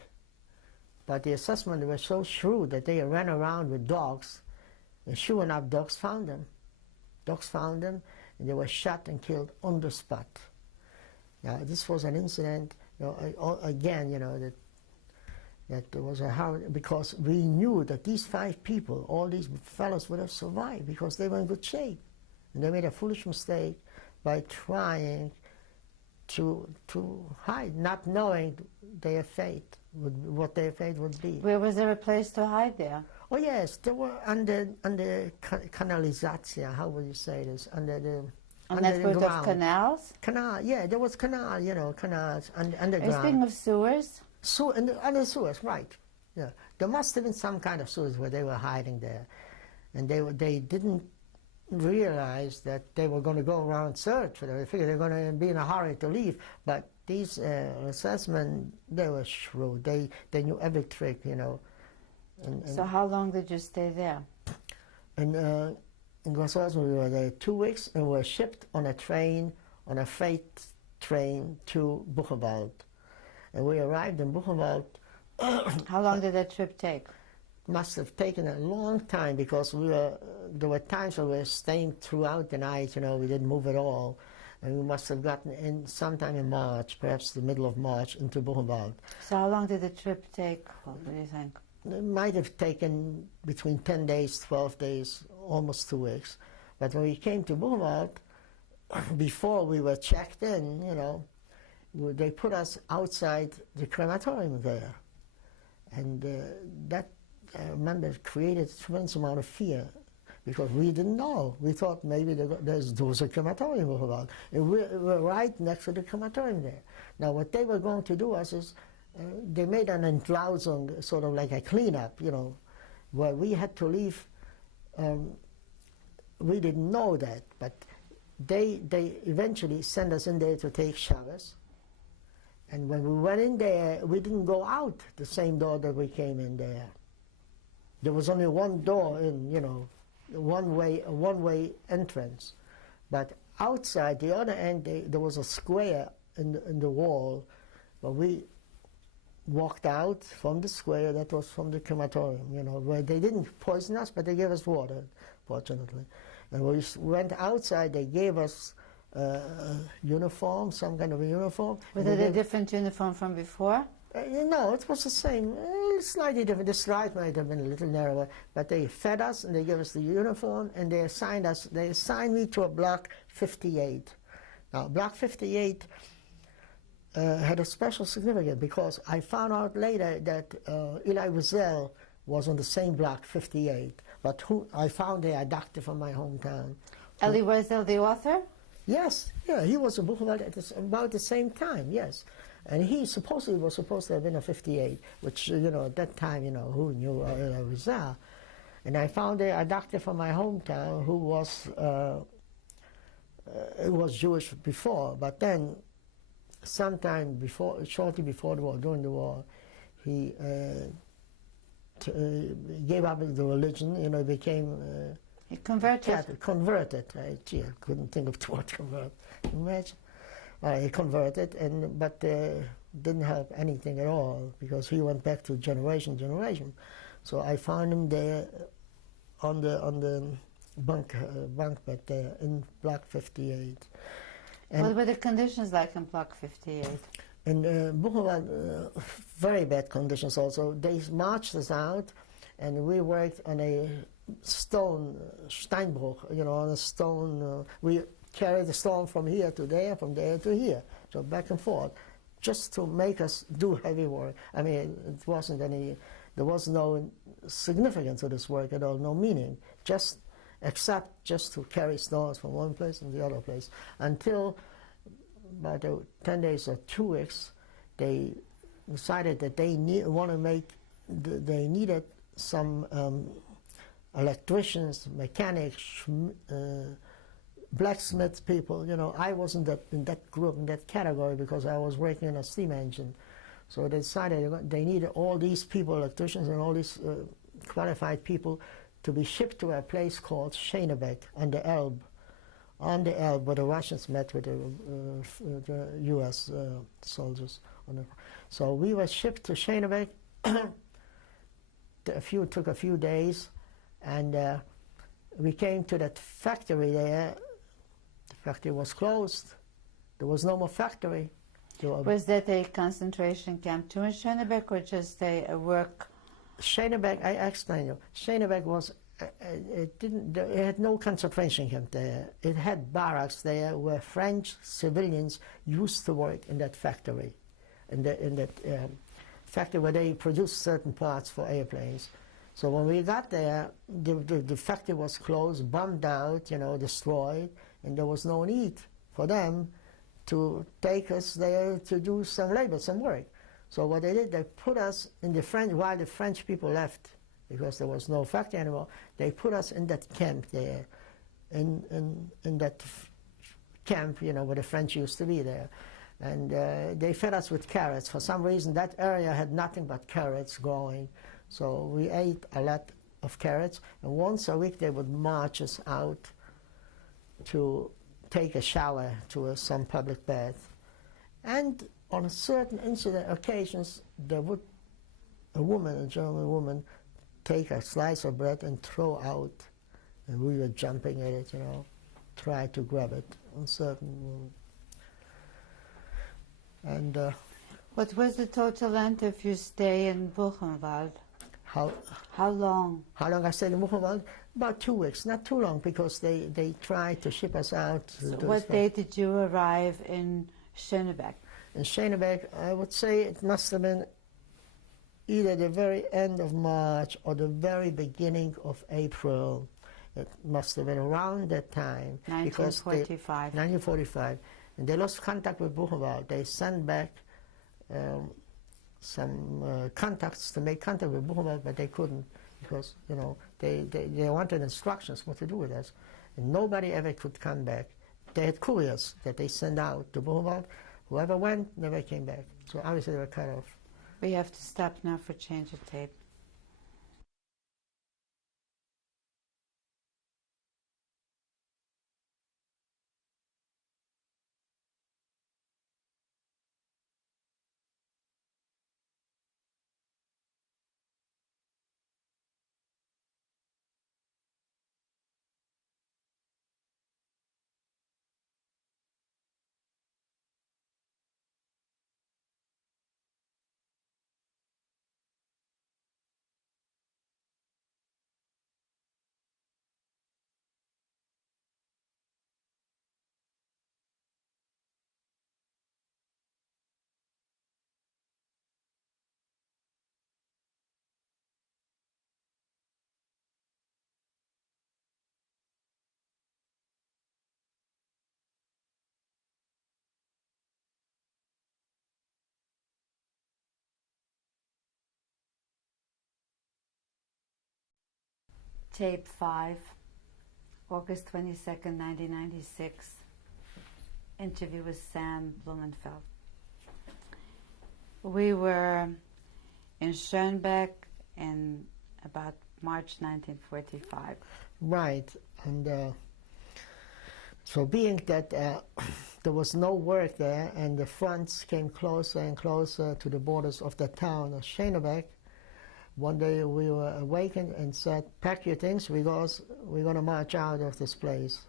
But the assessment, they were so shrewd that they ran around with dogs, and sure enough, dogs found them. Dogs found them, and they were shot and killed on the spot. Now, this was an incident, you know, again, you know, that there was a hard, because we knew that these 5 people, all these fellows would have survived because they were in good shape. And they made a foolish mistake by trying to hide, not knowing their fate, what their fate would be. Where was there a place to hide there? Oh yes, they were under canalization, how would you say this? Under the network of canals? Canal, yeah, there was canal, you know, canals underground. Speaking of sewers? Under sewers, right. Yeah. There must have been some kind of sewers where they were hiding there. And they didn't realize that they were going to go around and search for them. They figured they were going to be in a hurry to leave. But these assessmen, they were shrewd. They knew every trick, you know. And so how long did you stay there? And in Gross-Rosen, we were there 2 weeks, and we were shipped on a train, on a freight train to Buchenwald. And we arrived in Blumenfeld. How long did that trip take? Must have taken a long time because there were times when we were staying throughout the night, you know, we didn't move at all. And we must have gotten in sometime in March, perhaps the middle of March, into Buchenwald. So how long did the trip take? What do you think? It might have taken between 10 days, 12 days, almost 2 weeks. But when we came to Buchenwald, before we were checked in, you know, they put us outside the crematorium there. And that, I remember, created a tremendous amount of fear because we didn't know. We thought maybe there was a crematorium about. And we were right next to the crematorium there. Now, what they were going to do is they made an Entlausung, sort of like a cleanup, you know, where we had to leave. We didn't know that, but they eventually sent us in there to take showers. And when we went in there, we didn't go out the same door that we came in there. There was only one door in, you know, a one-way entrance. But outside, the other end, there was a square in the wall. But we walked out from the square that was from the crematorium, you know, where they didn't poison us, but they gave us water, fortunately. And we went outside, they gave us uniform, some kind of a uniform. Was it a different uniform from before? No, it was the same, slightly different. The stripe might have been a little narrower, but they fed us and they gave us the uniform and they assigned me to a block 58. Now, block 58 had a special significance because I found out later that Elie Wiesel was on the same block 58, but who I found there, a doctor from my hometown. Elie Wiesel, the author? Yes, yeah, he was in Buchenwald at about the same time, yes. And he supposedly was supposed to have been a 58, which, you know, at that time, you know, who knew Elie Wiesel. And I found there a doctor from my hometown who was Jewish before, but then sometime before, shortly before the war, during the war, he gave up the religion, you know, became He converted. Catholic, converted. Gee, I couldn't think of the word convert. Imagine. He converted, but didn't help anything at all, because he went back to generation. So I found him there on the bunk bed there in Block 58. And what were the conditions like in Block 58? in Buchenwald, very bad conditions also. They marched us out, and we worked on a stone, Steinbruch, you know, on a stone. We carried the stone from here to there, from there to here, so back and forth, just to make us do heavy work. I mean, it wasn't any, there was no significance to this work at all, no meaning, except just to carry stones from one place to the other place, until about 10 days or 2 weeks, they decided that they they needed some electricians, mechanics, blacksmith people. You know, I wasn't in that group, in that category, because I was working on a steam engine. So they decided they needed all these people, electricians and all these qualified people, to be shipped to a place called Schönebeck on the Elbe, where the Russians met with the U.S. soldiers. So we were shipped to Schönebeck. Took a few days, and we came to that factory there. The factory was closed. There was no more factory. Was that a concentration camp too in Schönebeck, or just a work? Schönebeck, I explain you. Schönebeck was, it had no concentration camp there. It had barracks there where French civilians used to work in that factory, in that factory where they produced certain parts for airplanes. So when we got there, the factory was closed, bombed out, you know, destroyed, and there was no need for them to take us there to do some labor, some work. So what they did, they put us in while the French people left, because there was no factory anymore, they put us in that camp there, in that camp, you know, where the French used to be there. And they fed us with carrots. For some reason, that area had nothing but carrots growing. So we ate a lot of carrots, and once a week they would march us out to take a shower to some public bath. And on certain occasions, there would a German woman, take a slice of bread and throw out, and we were jumping at it, you know, try to grab it on certain. And what was the total length of your stay in Buchenwald? How long? How long I stayed in Buchenwald? About 2 weeks, not too long, because they tried to ship us out. So what day did you arrive in Schönebeck? In Schönebeck, I would say it must have been either the very end of March or the very beginning of April. It must have been around that time. 1945. 1945. And they lost contact with Buchenwald. They sent back some contacts to make contact with Buchenwald, but they couldn't, because, you know, they wanted instructions what to do with us. And nobody ever could come back. They had couriers that they sent out to Buchenwald. Whoever went never came back. So obviously they were cut off. We have to stop now for change of tape. Tape 5, August 22nd, 1996. Interview with Sam Blumenfeld. We were in Schönbeck in about March 1945. Right, and so being that there was no work there and the fronts came closer and closer to the borders of the town of Schönebeck, one day we were awakened and said, pack your things because we're going to march out of this place.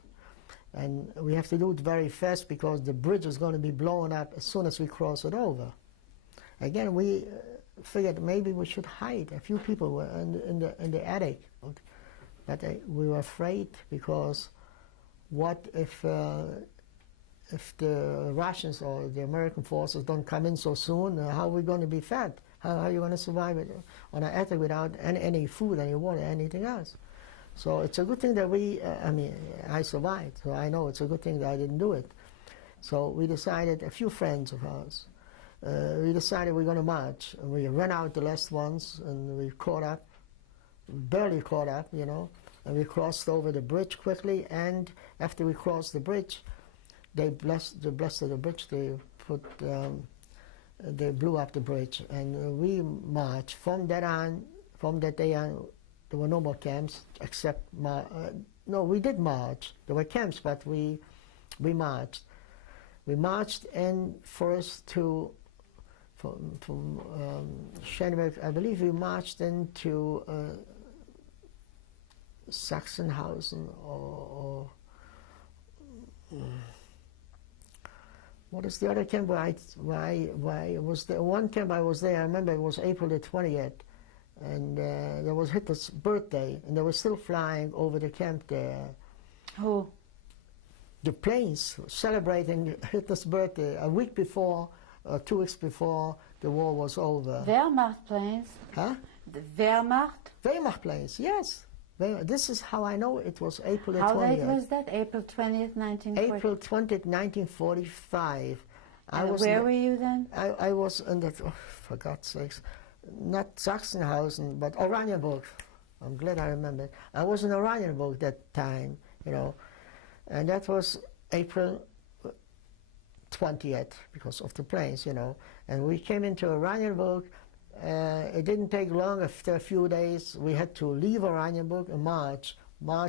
And we have to do it very fast because the bridge is going to be blown up as soon as we cross it over. Again, we figured maybe we should hide. A few people were in the attic. But we were afraid because what if the Russians or the American forces don't come in so soon, how are we going to be fed? How are you going to survive on an attic without any food, any water, anything else? So it's a good thing that I survived, so I know it's a good thing that I didn't do it. So we decided, a few friends of ours, we decided we're going to march. And we ran out the last ones, and we caught up, barely caught up, you know, and we crossed over the bridge quickly, and after we crossed the bridge, they blessed the bridge, they blew up the bridge, and we marched. From that day on, there were no more camps, except, no, we did march. There were camps, but we marched. We marched in first from Schönebeck, I believe we marched into Sachsenhausen or what is the other camp where I was there? One camp I was there, I remember it was April the 20th, and there was Hitler's birthday, and they were still flying over the camp there. Who? The planes celebrating Hitler's birthday a week before, 2 weeks before the war was over. Wehrmacht planes? Huh? The Wehrmacht? Wehrmacht planes, yes. This is how I know it was April the 20th. How late was that? April 20th, 1945? April 20th, 1945. Where were you then? I was in that, oh, for God's sakes, not Sachsenhausen, but Oranienburg. I'm glad I remembered. I was in Oranienburg that time, you know, and that was April 20th because of the planes, you know. And we came into Oranienburg. It didn't take long. After a few days, we had to leave Oranienburg and march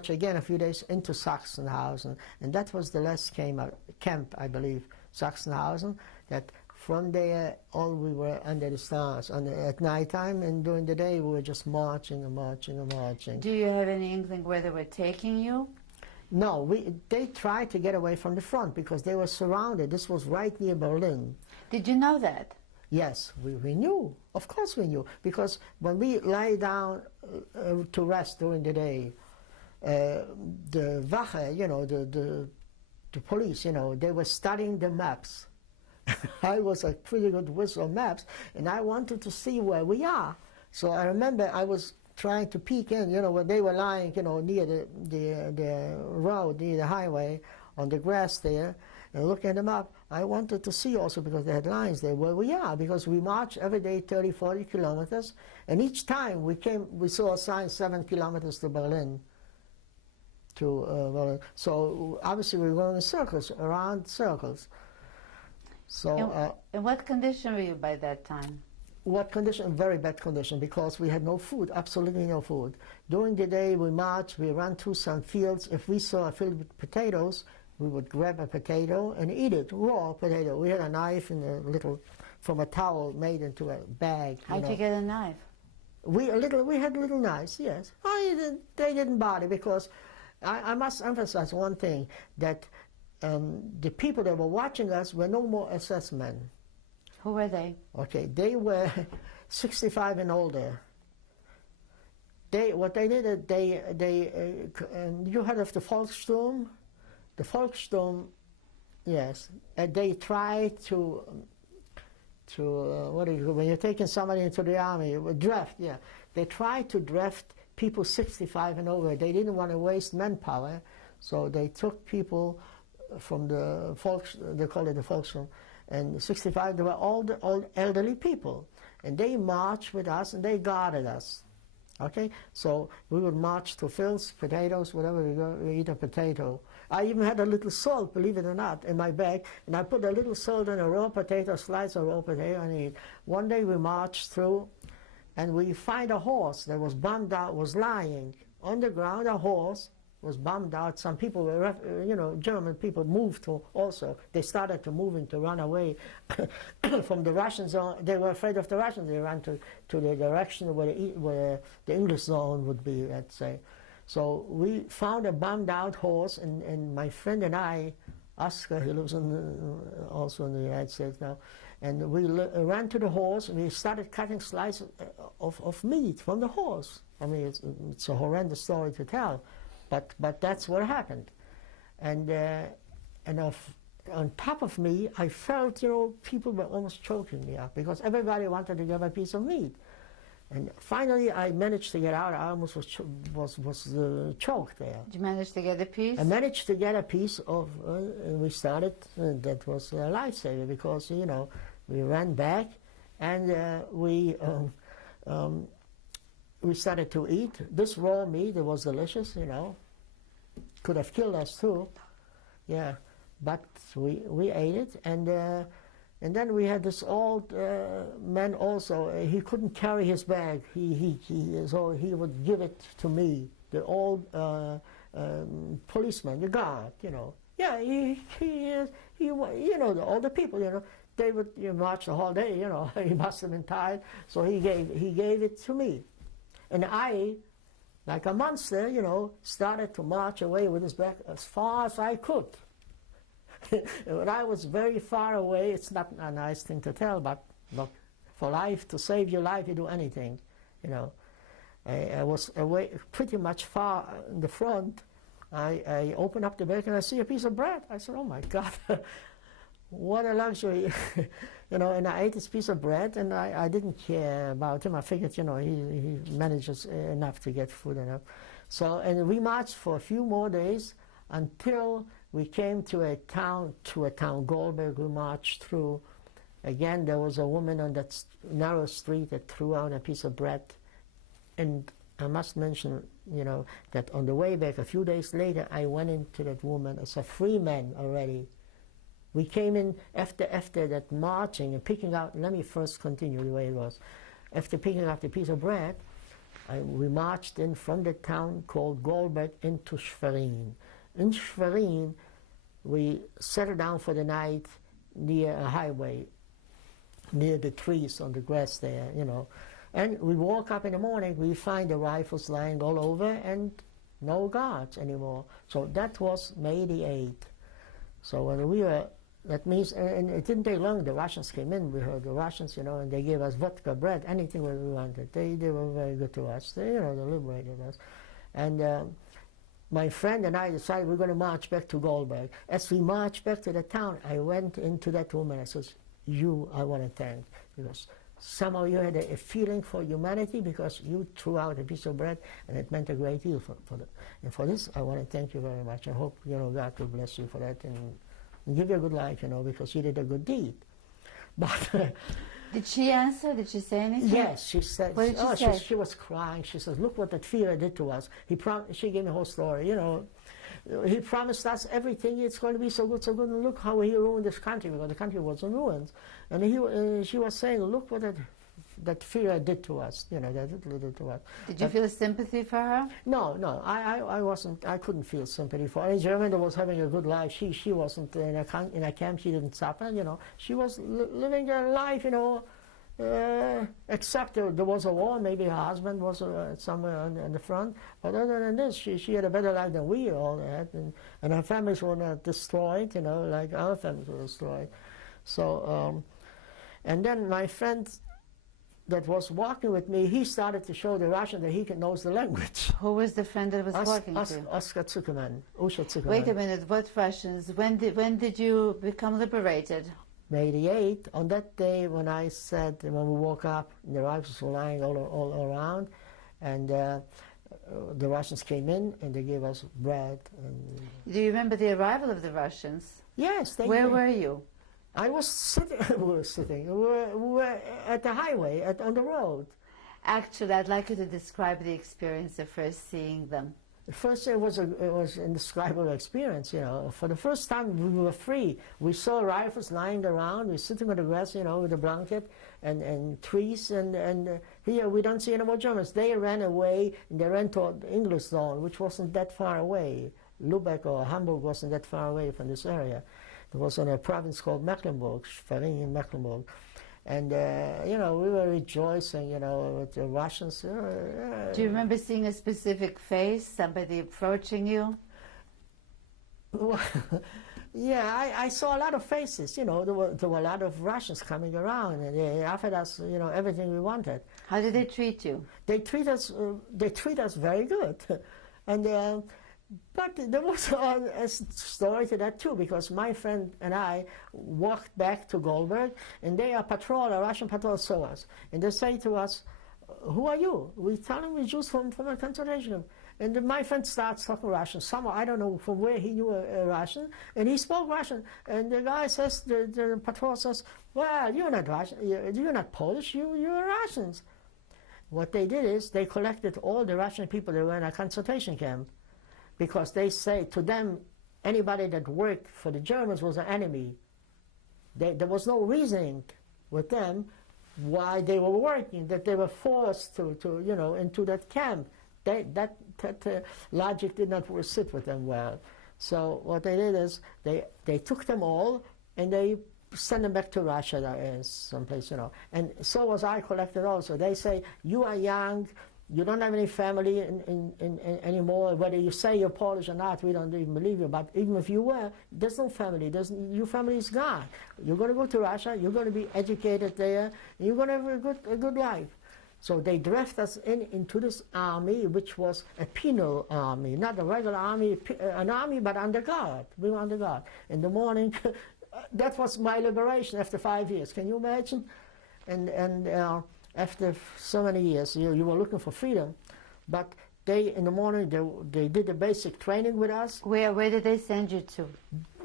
again a few days into Sachsenhausen. And that was the last camp, I believe, Sachsenhausen, that from there on we were under the stars. And at night time and during the day, we were just marching and marching and marching. Do you have any inkling where they were taking you? No, they tried to get away from the front because they were surrounded. This was right near Berlin. Did you know that? Yes, we knew. Of course we knew. Because when we lie down to rest during the day, the Wache, you know, the police, you know, they were studying the maps. I was a pretty good whiz on maps, and I wanted to see where we are. So I remember I was trying to peek in, you know, when they were lying, you know, near the road, near the highway, on the grass there, and looking them up. I wanted to see also, because they had lines there, where we are, because we march every day 30, 40 kilometers, and each time we saw a sign 7 kilometers to Berlin. So obviously we were going in circles, around circles. So in what condition were you by that time? What condition? Very bad condition, because we had no food, absolutely no food. During the day we marched, we ran through some fields. If we saw a field with potatoes, we would grab a potato and eat it, raw potato. We had a knife and from a towel made into a bag. How'd you get a knife? We had little knives, yes. They didn't bother, because I must emphasize one thing, that the people that were watching us were no more SS men. Who were they? Okay, they were 65 and older. What they did, you heard of the Volkssturm? The Volkssturm, yes. They tried to when you're taking somebody into the army, draft, yeah. They tried to draft people 65 and over. They didn't want to waste manpower, so they took people from the they call it the Volkssturm, and 65, they were all elderly people. And they marched with us and they guarded us. Okay, so we would march to fields, potatoes, whatever we go, we eat a potato. I even had a little salt, believe it or not, in my bag, and I put a little salt on a raw potato, slice of raw potato, and eat. One day we marched through, and we find a horse that was bummed out, was lying on the ground. A horse was bummed out. Some people were, German people moved to also. They started to moving to run away from the Russian zone. They were afraid of the Russians. They ran to the direction where the English zone would be, let's say. So we found a bummed out horse, and my friend and I, Oscar, he lives also in the United States now, and we ran to the horse, and we started cutting slices of meat from the horse. I mean, it's a horrendous story to tell. But that's what happened, and on top of me, I felt people were almost choking me up because everybody wanted to give a piece of meat, and finally I managed to get out. I almost was choked there. Did you manage to get a piece? I managed to get a piece of, and we started. That was a lifesaver because we ran back, and we started to eat. This raw meat, it was delicious, Could have killed us too, yeah. But we ate it, and then we had this old man also. He couldn't carry his bag. So he would give it to me. The old policeman, the guard, Yeah, all the people, they would march the whole day, He must have been tired, so he gave it to me. And I, like a monster, started to march away with his back as far as I could. When I was very far away, it's not a nice thing to tell, but look, for life, to save your life, you do anything, I was away pretty much far in the front. I opened up the bag and I see a piece of bread. I said, oh my God, what a luxury. And I ate this piece of bread, and I didn't care about him. I figured, he manages enough to get food enough. So, and we marched for a few more days until we came to a town, Goldberg. We marched through. Again, there was a woman on that narrow street that threw out a piece of bread. And I must mention, that on the way back, a few days later, I went into that woman as a free man already. We came in after that marching and picking out. Let me first continue the way it was. After picking up the piece of bread, we marched in from the town called Goldberg into Schwerin. In Schwerin, we settled down for the night near a highway, near the trees on the grass there, And we woke up in the morning, we find the rifles lying all over and no guards anymore. So that was May the 8th. So when we were, that means, and it didn't take long, the Russians came in. We heard the Russians, and they gave us vodka, bread, anything we wanted. They were very good to us. They, they liberated us. And my friend and I decided we're going to march back to Goldberg. As we marched back to the town, I went into that woman. I said, I want to thank, because somehow you had a feeling for humanity, because you threw out a piece of bread, and it meant a great deal for that. And for this, I want to thank you very much. I hope, God will bless you for that and give you a good life, because you did a good deed. But did she answer? Did she say anything? yes, she said. What did she say? She was crying. She says, "Look what that Führer did to us." She gave me the whole story. He promised us everything. It's going to be so good, so good. And look how he ruined this country, because the country was in ruins. And she was saying, "Look what that Führer did to us." That did to us. Did you feel sympathy for her? No. I wasn't. I couldn't feel sympathy for her. A German that was having a good life. She wasn't in a camp. She didn't suffer. She was living her life. Except there was a war. Maybe her husband was somewhere on the front. But other than this, she had a better life than we all had, and her families were not destroyed. Like our families were destroyed. So, and then my friend that was walking with me, he started to show the Russian that he knows the language. Who was the friend that was walking to you? Oscar Zuckerman, Usha Zuckerman. Wait a minute, what Russians? When did you become liberated? May the 8th, on that day when I said, when we woke up, the rifles were lying all around, and the Russians came in and they gave us bread. And do you remember the arrival of the Russians? Yes. Where were you? I was sitting, we were at the highway, on the road. Actually, I'd like you to describe the experience of first seeing them. The first day was an indescribable experience, you know. For the first time, we were free. We saw rifles lying around. We were sitting on the grass, you know, with a blanket and trees. And here we don't see any more Germans. They ran away, and they ran toward the English zone, which wasn't that far away. Lübeck or Hamburg wasn't that far away from this area. It was in a province called Mecklenburg, Schwerin in Mecklenburg. And, you know, we were rejoicing, you know, with the Russians. Do you remember seeing a specific face, somebody approaching you? Well, yeah, I saw a lot of faces, you know. There were a lot of Russians coming around, and they offered us, you know, everything we wanted. How did they treat you? They treat us very good. And but there was a story to that too, because my friend and I walked back to Goldberg, and they a Russian patrol saw us, and they say to us, "Who are you?" We tell them we're Jews from a concentration camp. And then my friend starts talking Russian. Somehow, I don't know from where he knew a Russian, and he spoke Russian. And the guy says, the patrol says, "Well, you're not Russian. You're not Polish. You're Russians." What they did is they collected all the Russian people that were in a concentration camp, because they say to them, anybody that worked for the Germans was an enemy. There was no reasoning with them why they were working, that they were forced to you know, into that camp. That logic did not sit with them well. So what they did is they took them all and they sent them back to Russia someplace, you know. And so was I collected also. They say, you are young, you don't have any family anymore. Whether you say you're Polish or not, we don't even believe you. But even if you were, there's no family. Your family is gone. You're going to go to Russia. You're going to be educated there. And you're going to have a good life. So they drafted us into this army, which was a penal army, not a regular army, an army, but under guard. We were under guard. In the morning, that was my liberation after 5 years. Can you imagine? And after so many years, you were looking for freedom, but in the morning they did the basic training with us. Where did they send you to?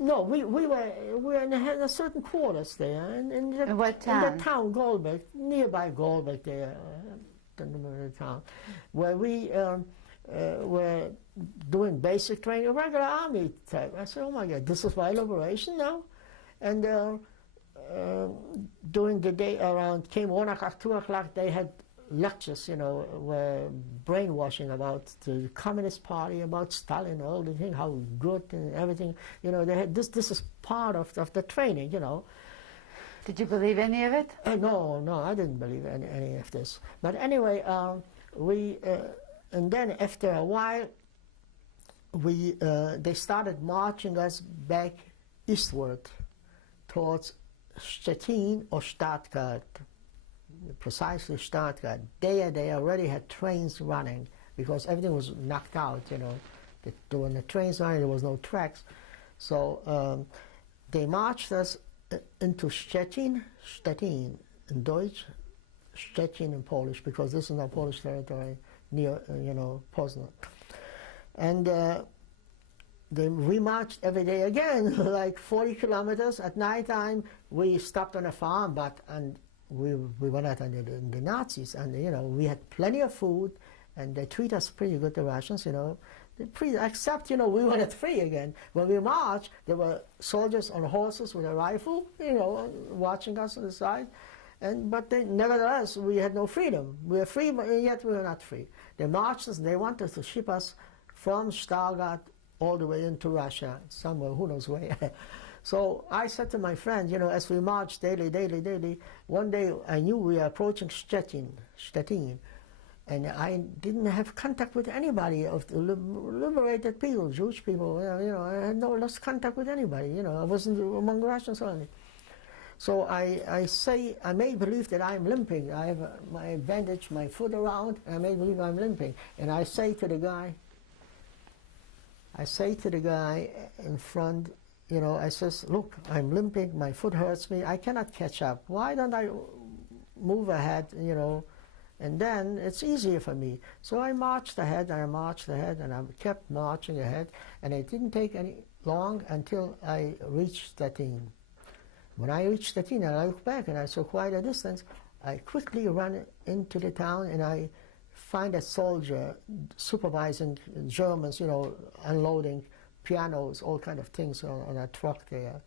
No, we were in a certain quarters there. In what town? In the town, Goldberg, nearby Goldberg there, the name of the town, where we were doing basic training, a regular army type. I said, oh my God, this is my liberation now? And during the day came 1 o'clock, 2 o'clock, they had lectures, you know, were brainwashing about the Communist Party, about Stalin, all the thing, how good and everything. You know, they had this is part of the training, you know. Did you believe any of it? No, I didn't believe any of this. But anyway, and then after a while, they started marching us back eastward towards Stettin or Stuttgart, precisely Stuttgart. There they already had trains running because everything was knocked out, you know. There were no trains running, there was no tracks. So they marched us into Stettin in Deutsch, Stettin in Polish, because this is now Polish territory near, you know, Poznan. And we marched every day again, like 40 kilometers. At night time, we stopped on a farm, and we were not under the Nazis, and you know, we had plenty of food, and they treat us pretty good, the Russians, you know. Except, you know, we were not free again. When we marched, there were soldiers on horses with a rifle, you know, watching us on the side. But nevertheless, we had no freedom. We were free, but yet we were not free. They marched us, they wanted to ship us from Stuttgart all the way into Russia, somewhere, who knows where. So I said to my friend, you know, as we marched daily, one day I knew we were approaching Stettin, and I didn't have contact with anybody of the liberated people, Jewish people, you know, I had lost contact with anybody, you know, I wasn't among Russians only. So I may believe that I'm limping. I have my bandage, my foot around, and I may believe I'm limping. And I say to the guy in front, you know, I says, look, I'm limping, my foot hurts me, I cannot catch up. Why don't I move ahead, you know, and then it's easier for me. So I marched ahead, and I kept marching ahead, and it didn't take any long until I reached Stettin. When I reached Stettin, I looked back, and I saw quite a distance, I quickly run into the town and I find a soldier supervising Germans, you know, unloading pianos, all kind of things on a truck there.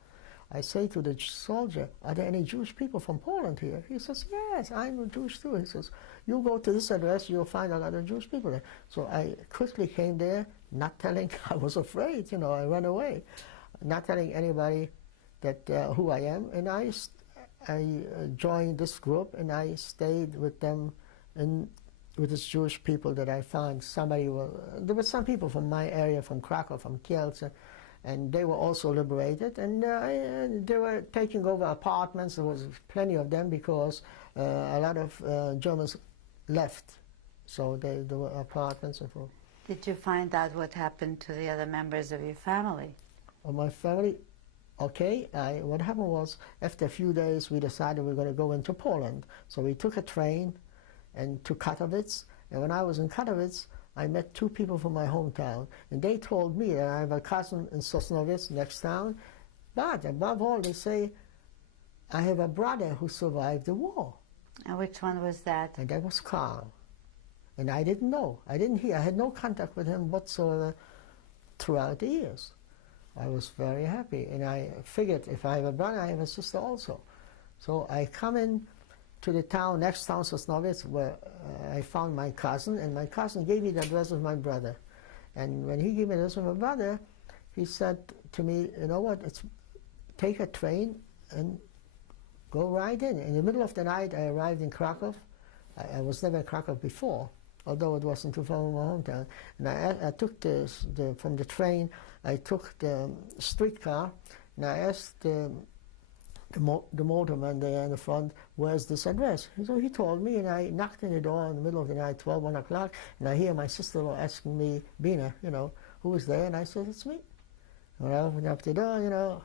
I say to the soldier, are there any Jewish people from Poland here? He says, yes, I'm a Jewish too. He says, you go to this address, you'll find a lot of Jewish people there. So I quickly came there, not telling, I was afraid, you know, I ran away, not telling anybody that who I am. And I joined this group and I stayed with them with these Jewish people that I found. There were some people from my area, from Krakow, from Kielce, and they were also liberated, and they were taking over apartments. There was plenty of them because a lot of Germans left, so there were apartments. And Did you find out what happened to the other members of your family? Of my family, okay. What happened was, after a few days, we decided we were going to go into Poland. So we took a train and to Katowice, and when I was in Katowice, I met two people from my hometown, and they told me that I have a cousin in Sosnowiec, next town, but above all, they say, I have a brother who survived the war. And which one was that? And that was Carl. And I didn't know. I didn't hear. I had no contact with him whatsoever throughout the years. I was very happy, and I figured if I have a brother, I have a sister also. So I come in to the town, next town, Sosnowiec, where I found my cousin, and my cousin gave me the address of my brother. And when he gave me the address of my brother, he said to me, you know what, take a train and go right in. In the middle of the night, I arrived in Krakow. I was never in Krakow before, although it wasn't too far from my hometown. And I took from the train, I took the streetcar, and I asked the motorman there in the front, where's this address? So he told me, and I knocked on the door in the middle of the night, 12, 1 o'clock, and I hear my sister-in-law asking me, Bina, you know, who is there? And I said, it's me. When I opened up the door, you know,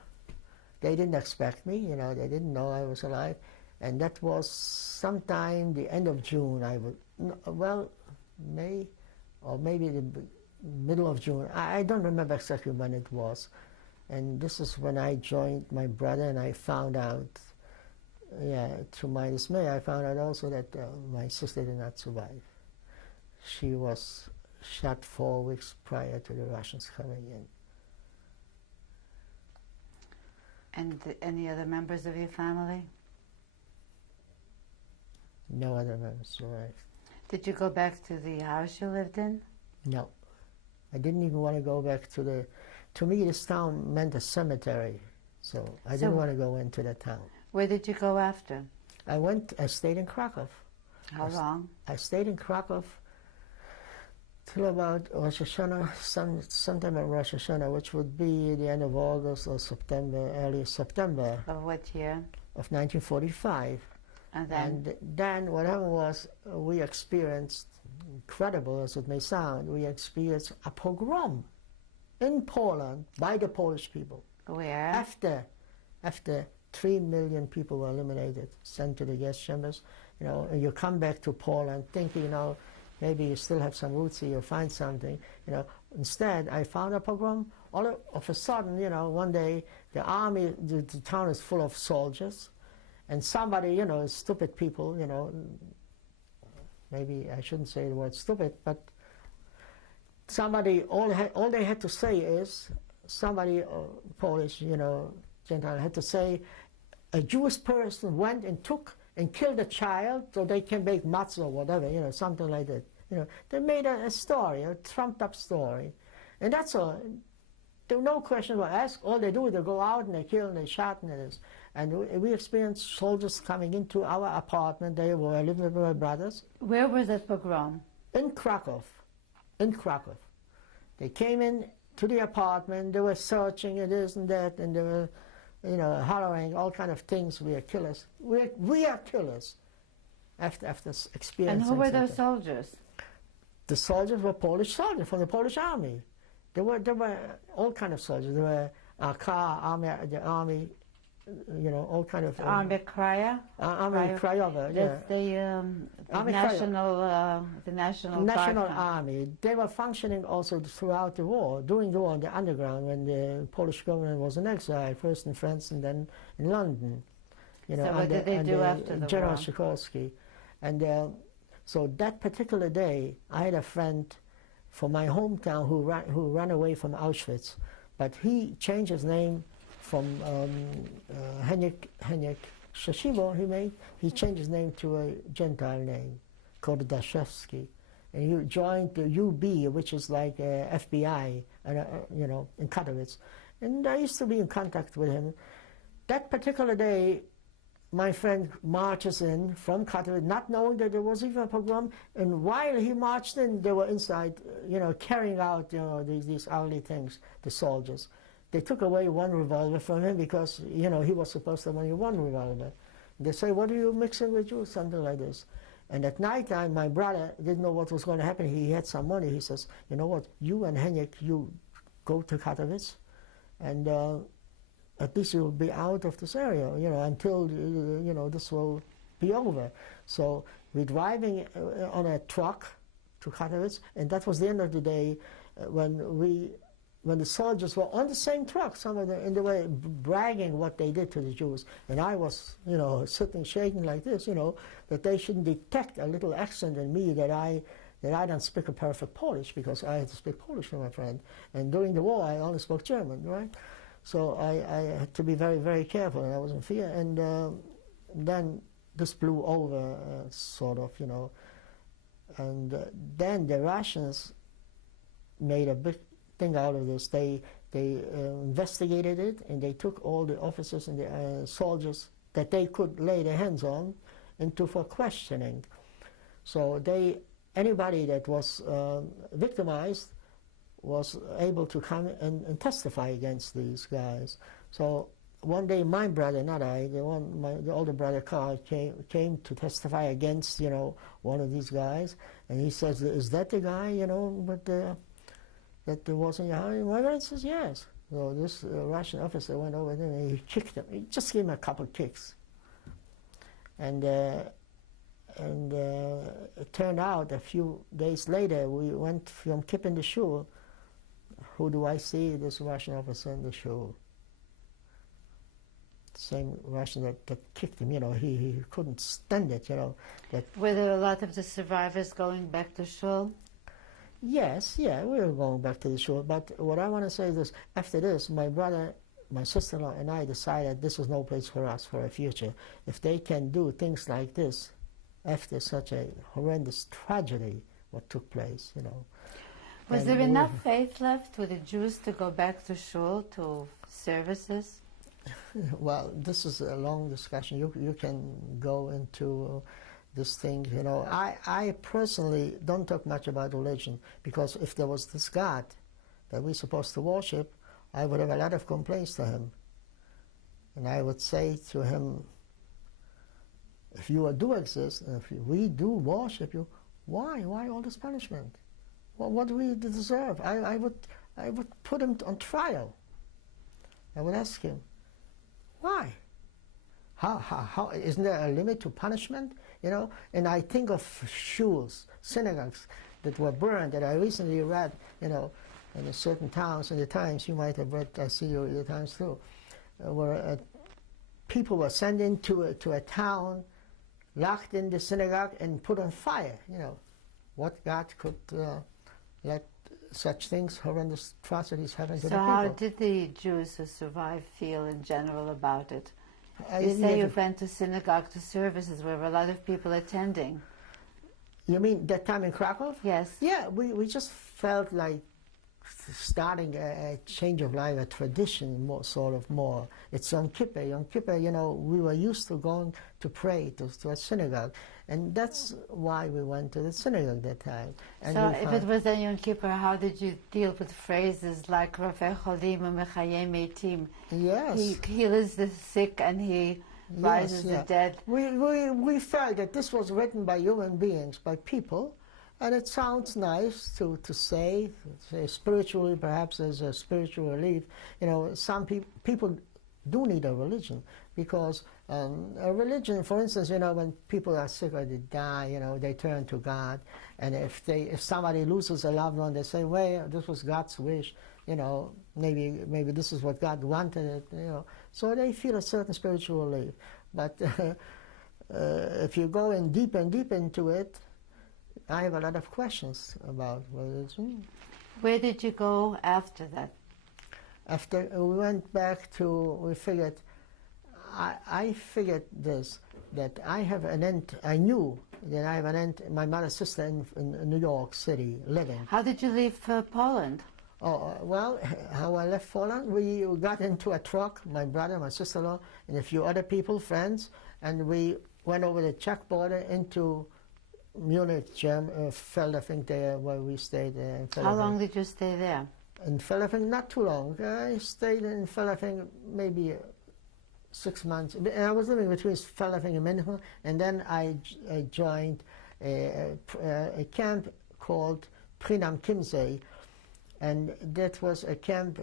they didn't expect me, you know, they didn't know I was alive. And that was sometime the end of June, May, or maybe the middle of June. I don't remember exactly when it was. And this is when I joined my brother, and I found out, to my dismay, I found out also that my sister did not survive. She was shot 4 weeks prior to the Russians coming in. And any other members of your family? No other members survived. Did you go back to the house you lived in? No. I didn't even want to go back to to me, this town meant a cemetery, so I didn't want to go into the town. Where did you go after? I stayed in Krakow. How long? I stayed in Krakow till about Rosh Hashanah, sometime at Rosh Hashanah, which would be the end of August or September, early September. Of what year? Of 1945. And then what happened was we experienced, incredible as it may sound, we experienced a pogrom in Poland by the Polish people. Where? After 3 million people were eliminated, sent to the gas chambers, you know, and you come back to Poland thinking, you know, maybe you still have some roots here, you'll find something, you know. Instead, I found a pogrom. All of a sudden, you know, one day, the army, the town is full of soldiers, and somebody, you know, stupid people, you know, maybe I shouldn't say the word stupid, but somebody, all they had to say is, somebody, Polish, you know, Gentile, had to say, a Jewish person went and took and killed a child so they can make matzah or whatever, you know, something like that. You know, they made a story, a trumped-up story. And that's all. There were no questions were asked. All they do is they go out and they kill and they shot and it is. And we experienced soldiers coming into our apartment. They were living with my brothers. Where was that pogrom? In Krakow. In Krakow. They came in to the apartment. They were searching and this and that, and they were, you know, hollering all kind of things. We are killers. We are killers. After experiencing. And who were those soldiers? The soldiers were Polish soldiers from the Polish army. There were all kind of soldiers. There were the army, you know, all kind of. Army Kraja. Army Krajowa, yeah. That's the national army. They were functioning also throughout the war, during the war in the underground when the Polish government was in exile, first in France and then in London. You know, so what did they do after the General war? Sikorski. And so that particular day, I had a friend from my hometown who ran away from Auschwitz, but he changed his name from Henryk Shashivo, he changed his name to a Gentile name called Dashevsky. And he joined the UB, which is like FBI, you know, in Katowice. And I used to be in contact with him. That particular day, my friend marches in from Katowice, not knowing that there was even a pogrom. And while he marched in, they were inside, you know, carrying out, you know, these ugly things, the soldiers. They took away one revolver from him because, you know, he was supposed to have only one revolver. They say, what are you mixing with Jews? Something like this. And at night time, my brother didn't know what was going to happen. He had some money. He says, you know what, you and Henrik, you go to Katowice, and at least you'll be out of this area, you know, until, you know, this will be over. So we're driving on a truck to Katowice, and that was the end of the day when the soldiers were on the same truck, some of them, and they were bragging what they did to the Jews. And I was, you know, sitting shaking like this, you know, that they shouldn't detect a little accent in me that I don't speak a perfect Polish, because I had to speak Polish with my friend. And during the war, I only spoke German, right? So I had to be very, very careful, and I was in fear. And then this blew over, sort of, you know. And then the Russians made a big thing out of this. They investigated it, and they took all the officers and the soldiers that they could lay their hands on for questioning. So anybody that was victimized was able to come and testify against these guys. So one day, my brother, not I, the older brother Carl came to testify against, you know, one of these guys, and he says, "Is that the guy, you know, that there wasn't your house?" My brother says, "Yes." So this Russian officer went over there and he kicked him. He just gave him a couple of kicks. And it turned out a few days later, we went from Kipp in the shul. Who do I see? This Russian officer in the shul. Same Russian that kicked him, you know, he couldn't stand it, you know. Were there a lot of the survivors going back to shul? Yes, yeah, we were going back to the shul. But what I want to say is this: after this, my brother, my sister-in-law, and I decided this is no place for us for a future. If they can do things like this after such a horrendous tragedy, what took place, you know. Was there enough faith left with the Jews to go back to shul, to services? Well, this is a long discussion. You can go into this thing, you know. I personally don't talk much about religion, because if there was this God that we're supposed to worship, I would have a lot of complaints to him. And I would say to him, if you do exist, and if we do worship you, why all this punishment? Well, what do we deserve? I would put him on trial. I would ask him, why? How isn't there a limit to punishment? You know, and I think of shuls, synagogues that were burned, that I recently read, you know, in certain towns, in the Times, you might have read, I see your Times too, where people were sent into a town, locked in the synagogue and put on fire, you know. What God could let such things, horrendous atrocities happen to the people? So how did the Jews who survived feel in general about it? You say you went to synagogue, to services where a lot of people attending. You mean that time in Krakow? Yes. Yeah, we just felt like starting a change of life, a tradition, more. It's Yom Kippur. Yom Kippur, you know, we were used to going to pray to a synagogue, and that's why we went to the synagogue that time. And so if it was a Yom Kippur, how did you deal with phrases like Rofeh Cholim u'Mechayeh Meitim? Yes. He heals the sick and he rises the dead. We felt that this was written by human beings, by people, and it sounds nice to say spiritually, perhaps as a spiritual relief. You know, some people do need a religion, because a religion, for instance, you know, when people are sick or they die, you know, they turn to God. And if somebody loses a loved one, they say, well, this was God's wish, you know, maybe this is what God wanted, you know. So they feel a certain spiritual relief. But if you go in deep and deep into it, I have a lot of questions about religion. Where did you go after that? After we went back to, we figured, I figured this, that I have an aunt, I knew that I have an aunt, my mother's sister in New York City, living. How did you leave Poland? Oh, well, how I left Poland, we got into a truck, my brother, my sister-in-law, and a few other people, friends, and we went over the Czech border into Munich, Feld, I think, there where we stayed. How long did you stay there? In Feld, not too long. I stayed in Feld, maybe 6 months. And I was living between Feld and Munich, and then I joined a camp called Prinam Kimsey, and that was a camp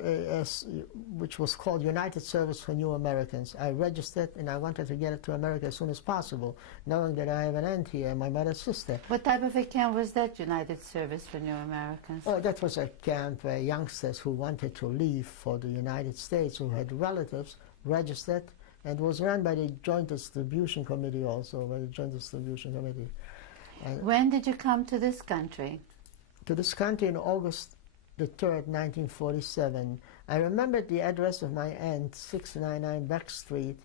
which was called United Service for New Americans. I registered, and I wanted to get to America as soon as possible, knowing that I have an aunt here, my mother's sister. What type of a camp was that, United Service for New Americans? Oh, that was a camp where youngsters who wanted to leave for the United States, who had relatives, registered, and was run by the Joint Distribution Committee also, by the Joint Distribution Committee. And when did you come to this country? To this country in August the 3rd, 1947. I remembered the address of my aunt, 699 Beck Street.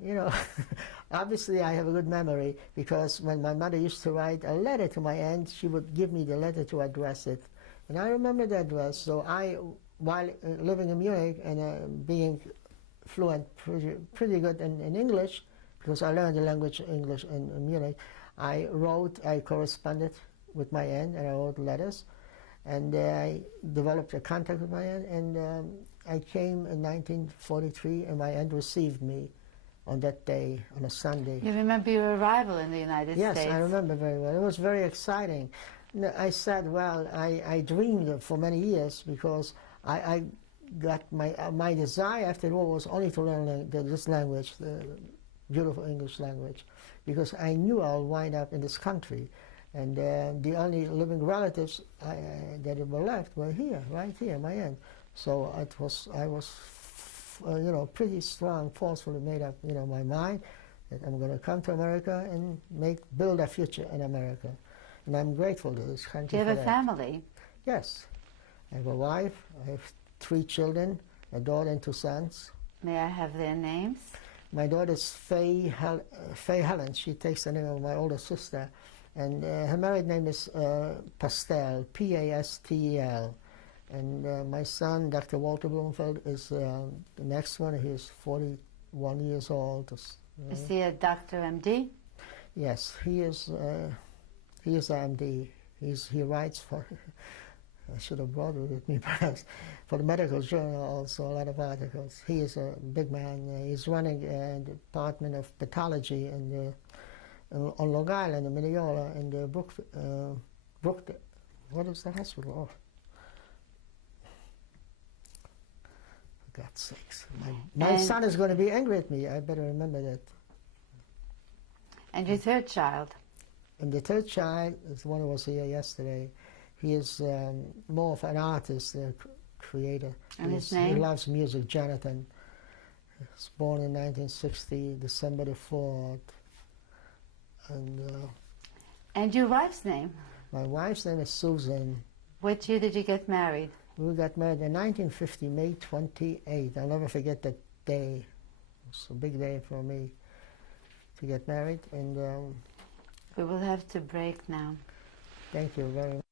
You know, obviously I have a good memory, because when my mother used to write a letter to my aunt, she would give me the letter to address it. And I remember the address, so I, while living in Munich and being fluent, pretty good in English, because I learned the language English in Munich, I corresponded with my aunt, and I wrote letters. And I developed a contact with my aunt, and I came in 1943, and my aunt received me on that day, on a Sunday. You remember your arrival in the United States? Yes, I remember very well. It was very exciting. I said, well, I dreamed for many years, because I got my desire after all was only to learn this language, the beautiful English language, because I knew I would wind up in this country. And the only living relatives that were left were here, right here, my aunt. So I was, you know, pretty strong, forcefully made up, you know, my mind that I'm going to come to America and build a future in America. And I'm grateful to this country. Do you have for a that. family? Yes, I have a wife. I have 3 children, a daughter and 2 sons. May I have their names? My daughter is Faye Helen. She takes the name of my older sister. And her married name is Pastel, P-A-S-T-E-L. And my son, Dr. Walter Blumenfeld, is the next one. He is 41 years old. Is he a Dr. M.D.? Yes, he is MD. He writes for, I should have brought it with me perhaps, for the medical journal also, a lot of articles. He is a big man. He's running a department of pathology in on Long Island, in Mineola, in the what is that hospital? Oh. For God's sakes. My son is going to be angry at me. I better remember that. And your third child? And the third child is the one who was here yesterday. He is more of an artist, a creator. And his name? He loves music, Jonathan. He was born in 1960, December the 4th. And your wife's name? My wife's name is Susan. What year did you get married? We got married in 1950, May 28th. I'll never forget that day. It was a big day for me to get married. And we will have to break now. Thank you very much.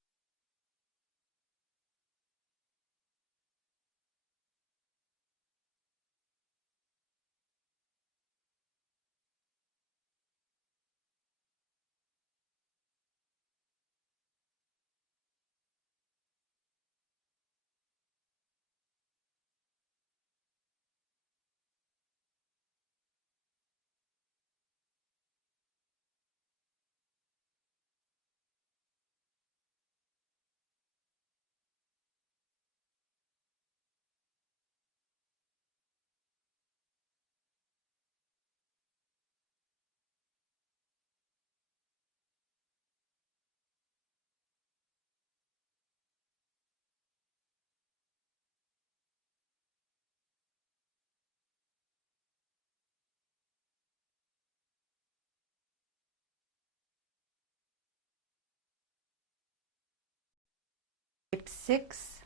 1996,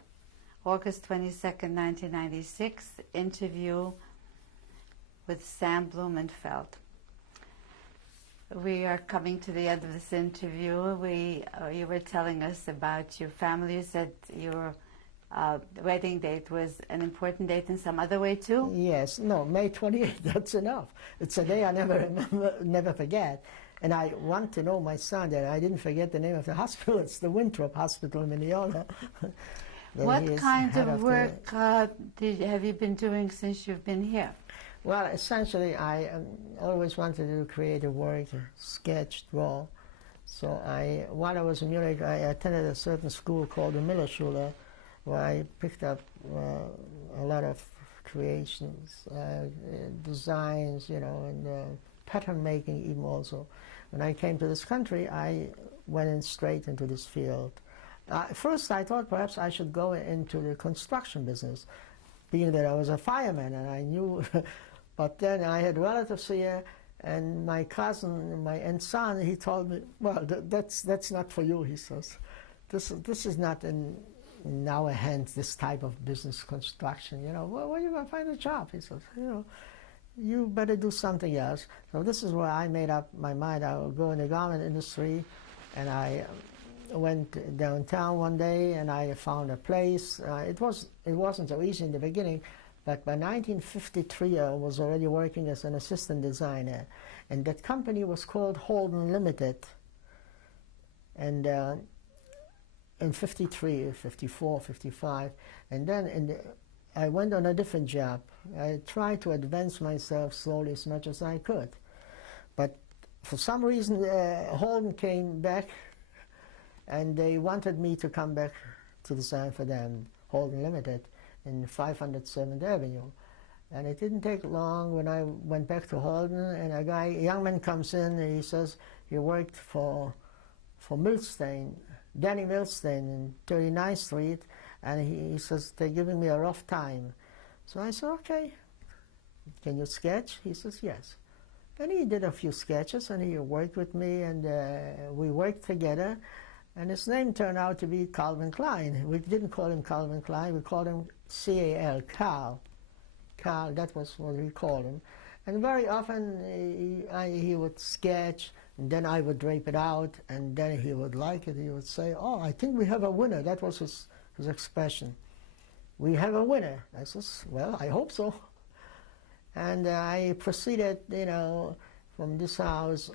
August 22nd, 1996, interview with Sam Blumenfeld. We are coming to the end of this interview. You were telling us about your family. You said your wedding date was an important date in some other way too? Yes, no, May 28th, that's enough. It's a day I never forget. And I want to know my son that I didn't forget the name of the hospital. It's the Winthrop Hospital in Minneapolis. What kind of work have you been doing since you've been here? Well, essentially, I always wanted to do creative work, sketch, draw. So while I was in Munich, I attended a certain school called the Miller Schule, where I picked up a lot of creations, designs, and pattern making even also. When I came to this country, I went in straight into this field. First, I thought perhaps I should go into the construction business, being that I was a fireman and I knew. But then I had relatives here, and my cousin, my aunt's son, he told me, well, that's not for you, he says. This is not in our hands, this type of business construction, Well, where are you going to find a job? He says, you better do something else. So this is where I made up my mind. I would go in the garment industry, and I went downtown one day, and I found a place. It wasn't so easy in the beginning, but by 1953 I was already working as an assistant designer, and that company was called Holden Limited. And in 53, 54, 55, and then I went on a different job. I tried to advance myself slowly as much as I could. But for some reason, Holden came back, and they wanted me to come back to design for them, Holden Limited, in 507th Avenue. And it didn't take long when I went back to Holden, and a young man comes in, and he says he worked for Milstein, Danny Milstein in 39th Street, and he says, they're giving me a rough time. So I said, okay, can you sketch? He says, yes. And he did a few sketches, and he worked with me, and we worked together. And his name turned out to be Calvin Klein. We didn't call him Calvin Klein, we called him C-A-L, Cal. Cal, that was what we called him. And very often he would sketch, and then I would drape it out, and then he would like it. He would say, oh, I think we have a winner. That was his expression. We have a winner. I says, well, I hope so. And I proceeded, from this house.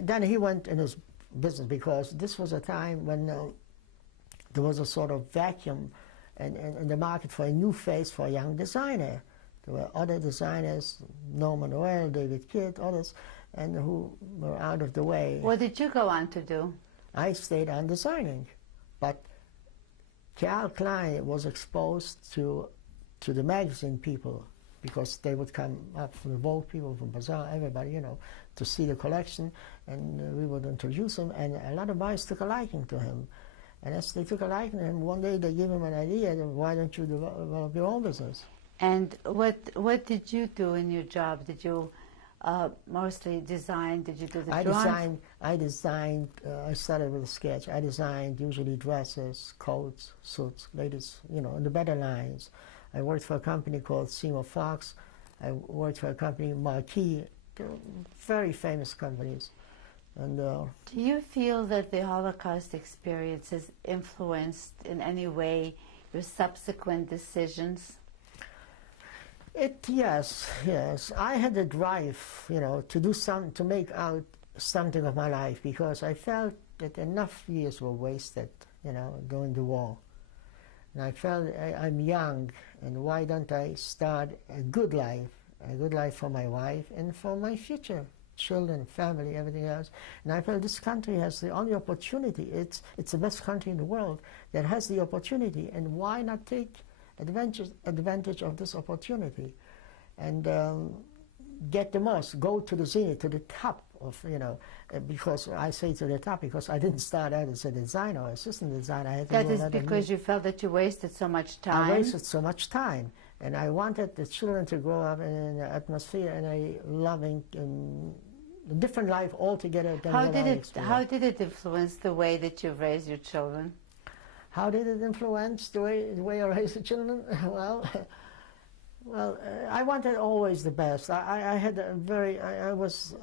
Then he went in his business, because this was a time when there was a sort of vacuum in the market for a new face for a young designer. There were other designers, Norman Royal, David Kidd, others, and who were out of the way. What did you go on to do? I stayed on designing, but Cal Klein was exposed to the magazine people, because they would come up from the Vogue people, from Bazaar, everybody, to see the collection, and we would introduce him, and a lot of boys took a liking to him. And as they took a liking to him, one day they gave him an idea, why don't you develop your own business? And what did you do in your job? Did you mostly design? Did you do the drawing? I started with a sketch. I designed usually dresses, coats, suits, ladies, in the better lines. I worked for a company called Seymour Fox. I worked for a company, Marquis, very famous companies. And do you feel that the Holocaust experience has influenced in any way your subsequent decisions? Yes. I had a drive, to do to make out something of my life, because I felt that enough years were wasted, during the war. And I felt I'm young, and why don't I start a good life for my wife and for my future children, family, everything else. And I felt this country has the only opportunity. It's the best country in the world that has the opportunity, and why not take advantage of this opportunity and get the most, go to the zenith, to the top of, because I say to the top because I didn't start out as a designer or assistant designer. I had to that is because you felt that you wasted so much time? I wasted so much time. And I wanted the children to grow up in an atmosphere and a loving and a different life altogether than How did it influence the way that you raised your children? How did it influence the way I raised the children? Well, I wanted always the best. I had a very, I was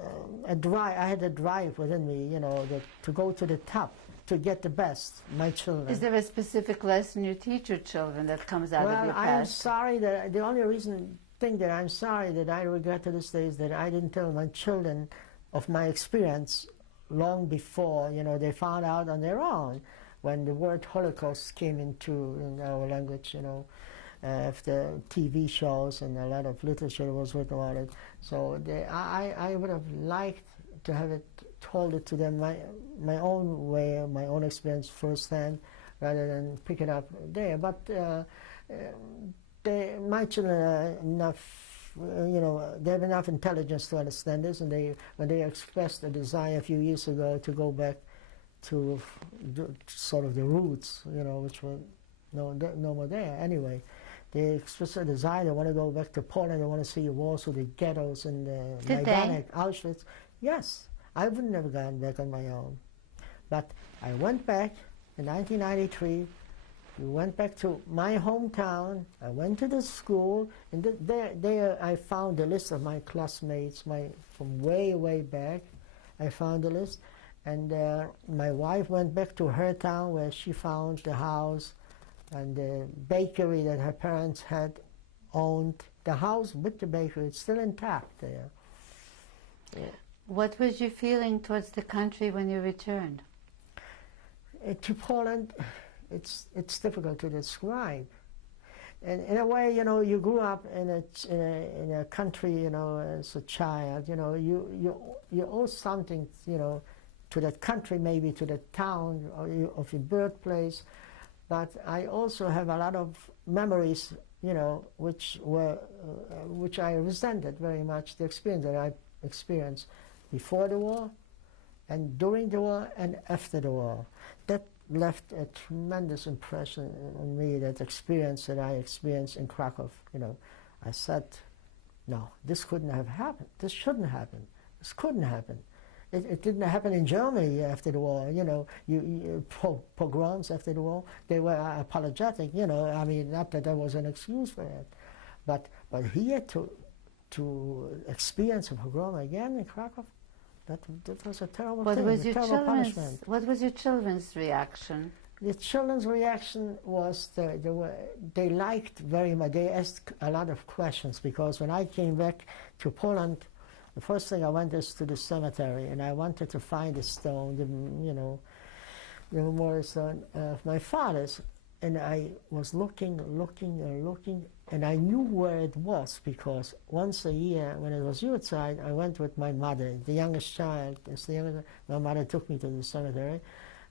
a drive. I had a drive within me, you know, to go to the top, to get the best. My children. Is there a specific lesson you teach your children that comes out of your past? Well, I'm sorry that the only thing that I'm sorry that I regret to this day is that I didn't tell my children of my experience long before, you know, they found out on their own when the word Holocaust came in our language, you know. After TV shows and a lot of literature was written about it. So I would have liked to have told it to them my own way, my own experience firsthand, rather than pick it up there. But my children are enough, you know, they have enough intelligence to understand this, and when they expressed a desire a few years ago to go back to sort of the roots, you know, which were no more there anyway. They expressed a desire, they want to go back to Poland, they want to see Warsaw, the ghettos, and Majdanek, Auschwitz. Yes, I would never gone back on my own. But I went back in 1993, we went back to my hometown, I went to the school, and there I found the list of my classmates from way, way back. I found the list, and my wife went back to her town where she found the house and the bakery that her parents had owned. The house with the bakery, it's still intact there. Yeah. What was your feeling towards the country when you returned? To Poland, it's difficult to describe. And in a way, you know, you grew up in a country, you know, as a child, you know, you owe something, you know, to that country, maybe to the town of your birthplace. But I also have a lot of memories, you know, which I resented very much, the experience that I experienced before the war, and during the war, and after the war. That left a tremendous impression on me, that experience that I experienced in Krakow, you know. I said, no, this couldn't have happened. This shouldn't happen. This couldn't happen. It didn't happen in Germany after the war, you know. Pogroms after the war, they were apologetic, you know. I mean, not that there was an excuse for it, but here to experience a pogrom again in Krakow, that was a terrible thing, a terrible punishment. What was your children's reaction? The children's reaction was they liked very much. They asked a lot of questions, because when I came back to Poland, the first thing I went is to the cemetery, and I wanted to find a stone, the memorial stone of my father's. And I was looking, and I knew where it was, because once a year, when it was Yuletide, I went with my mother, the youngest child. My mother took me to the cemetery,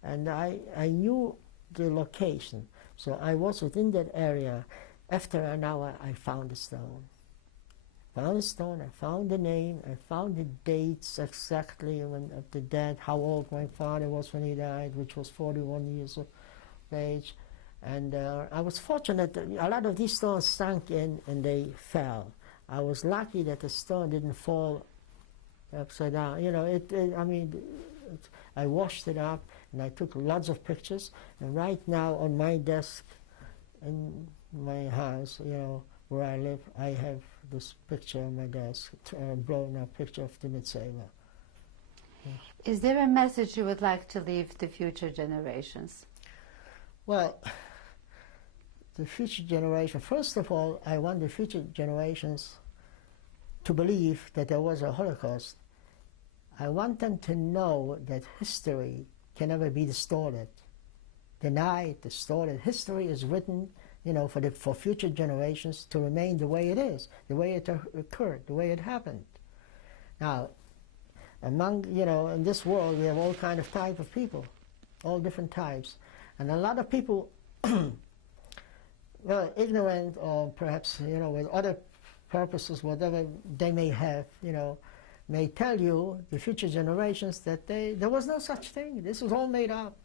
and I knew the location. So I was within that area. After an hour, I found the stone. I found the name, I found the dates exactly of the death, how old my father was when he died, which was 41 years of age. And I was fortunate that a lot of these stones sank in and they fell. I was lucky that the stone didn't fall upside down. You know, I washed it up, and I took lots of pictures. And right now on my desk in my house, you know, where I live, I have this picture on my desk, a blown up picture of the Mitsaver. Yeah. Is there a message you would like to leave to future generations? Well, the future generation, first of all, I want the future generations to believe that there was a Holocaust. I want them to know that history can never be distorted, denied, distorted. History is written, you know, for future generations to remain the way it is, the way it occurred, the way it happened. Now, you know, in this world we have all kind of type of people, all different types, and a lot of people, well, ignorant or perhaps, you know, with other purposes, whatever they may have, you know, may tell you, the future generations, that there was no such thing. This was all made up.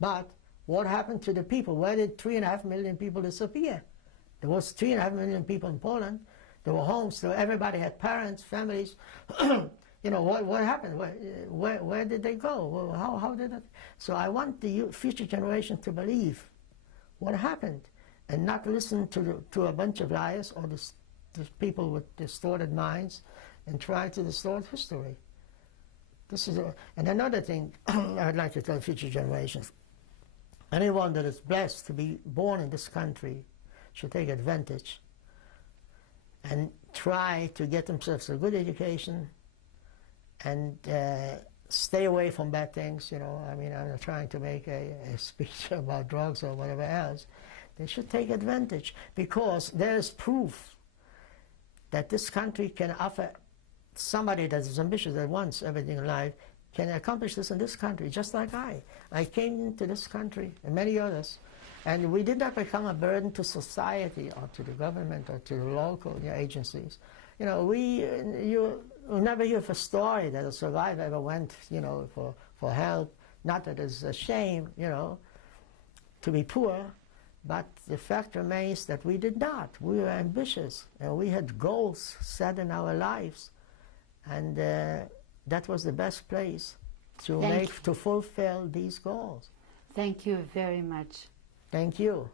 But what happened to the people? Where did 3.5 million people disappear? There was 3.5 million people in Poland. There were homes. Everybody had parents, families. You know, what happened? Where did they go? Well, how did it? So I want the future generation to believe what happened and not listen to a bunch of liars or the people with distorted minds and try to distort history. This is and another thing I'd like to tell future generations. Anyone that is blessed to be born in this country should take advantage and try to get themselves a good education and stay away from bad things. You know, I mean, I'm not trying to make a speech about drugs or whatever else. They should take advantage because there is proof that this country can offer somebody that is ambitious, that wants everything in life, can accomplish this in this country, just like I. I came into this country, and many others, and we did not become a burden to society or to the government or to the local agencies. You know, you will never hear of a story that a survivor ever went, you know, for help. Not that it's a shame, you know, to be poor, but the fact remains that we did not. We were ambitious, and we had goals set in our lives, and that was the best place to fulfill these goals. Thank you very much. Thank you.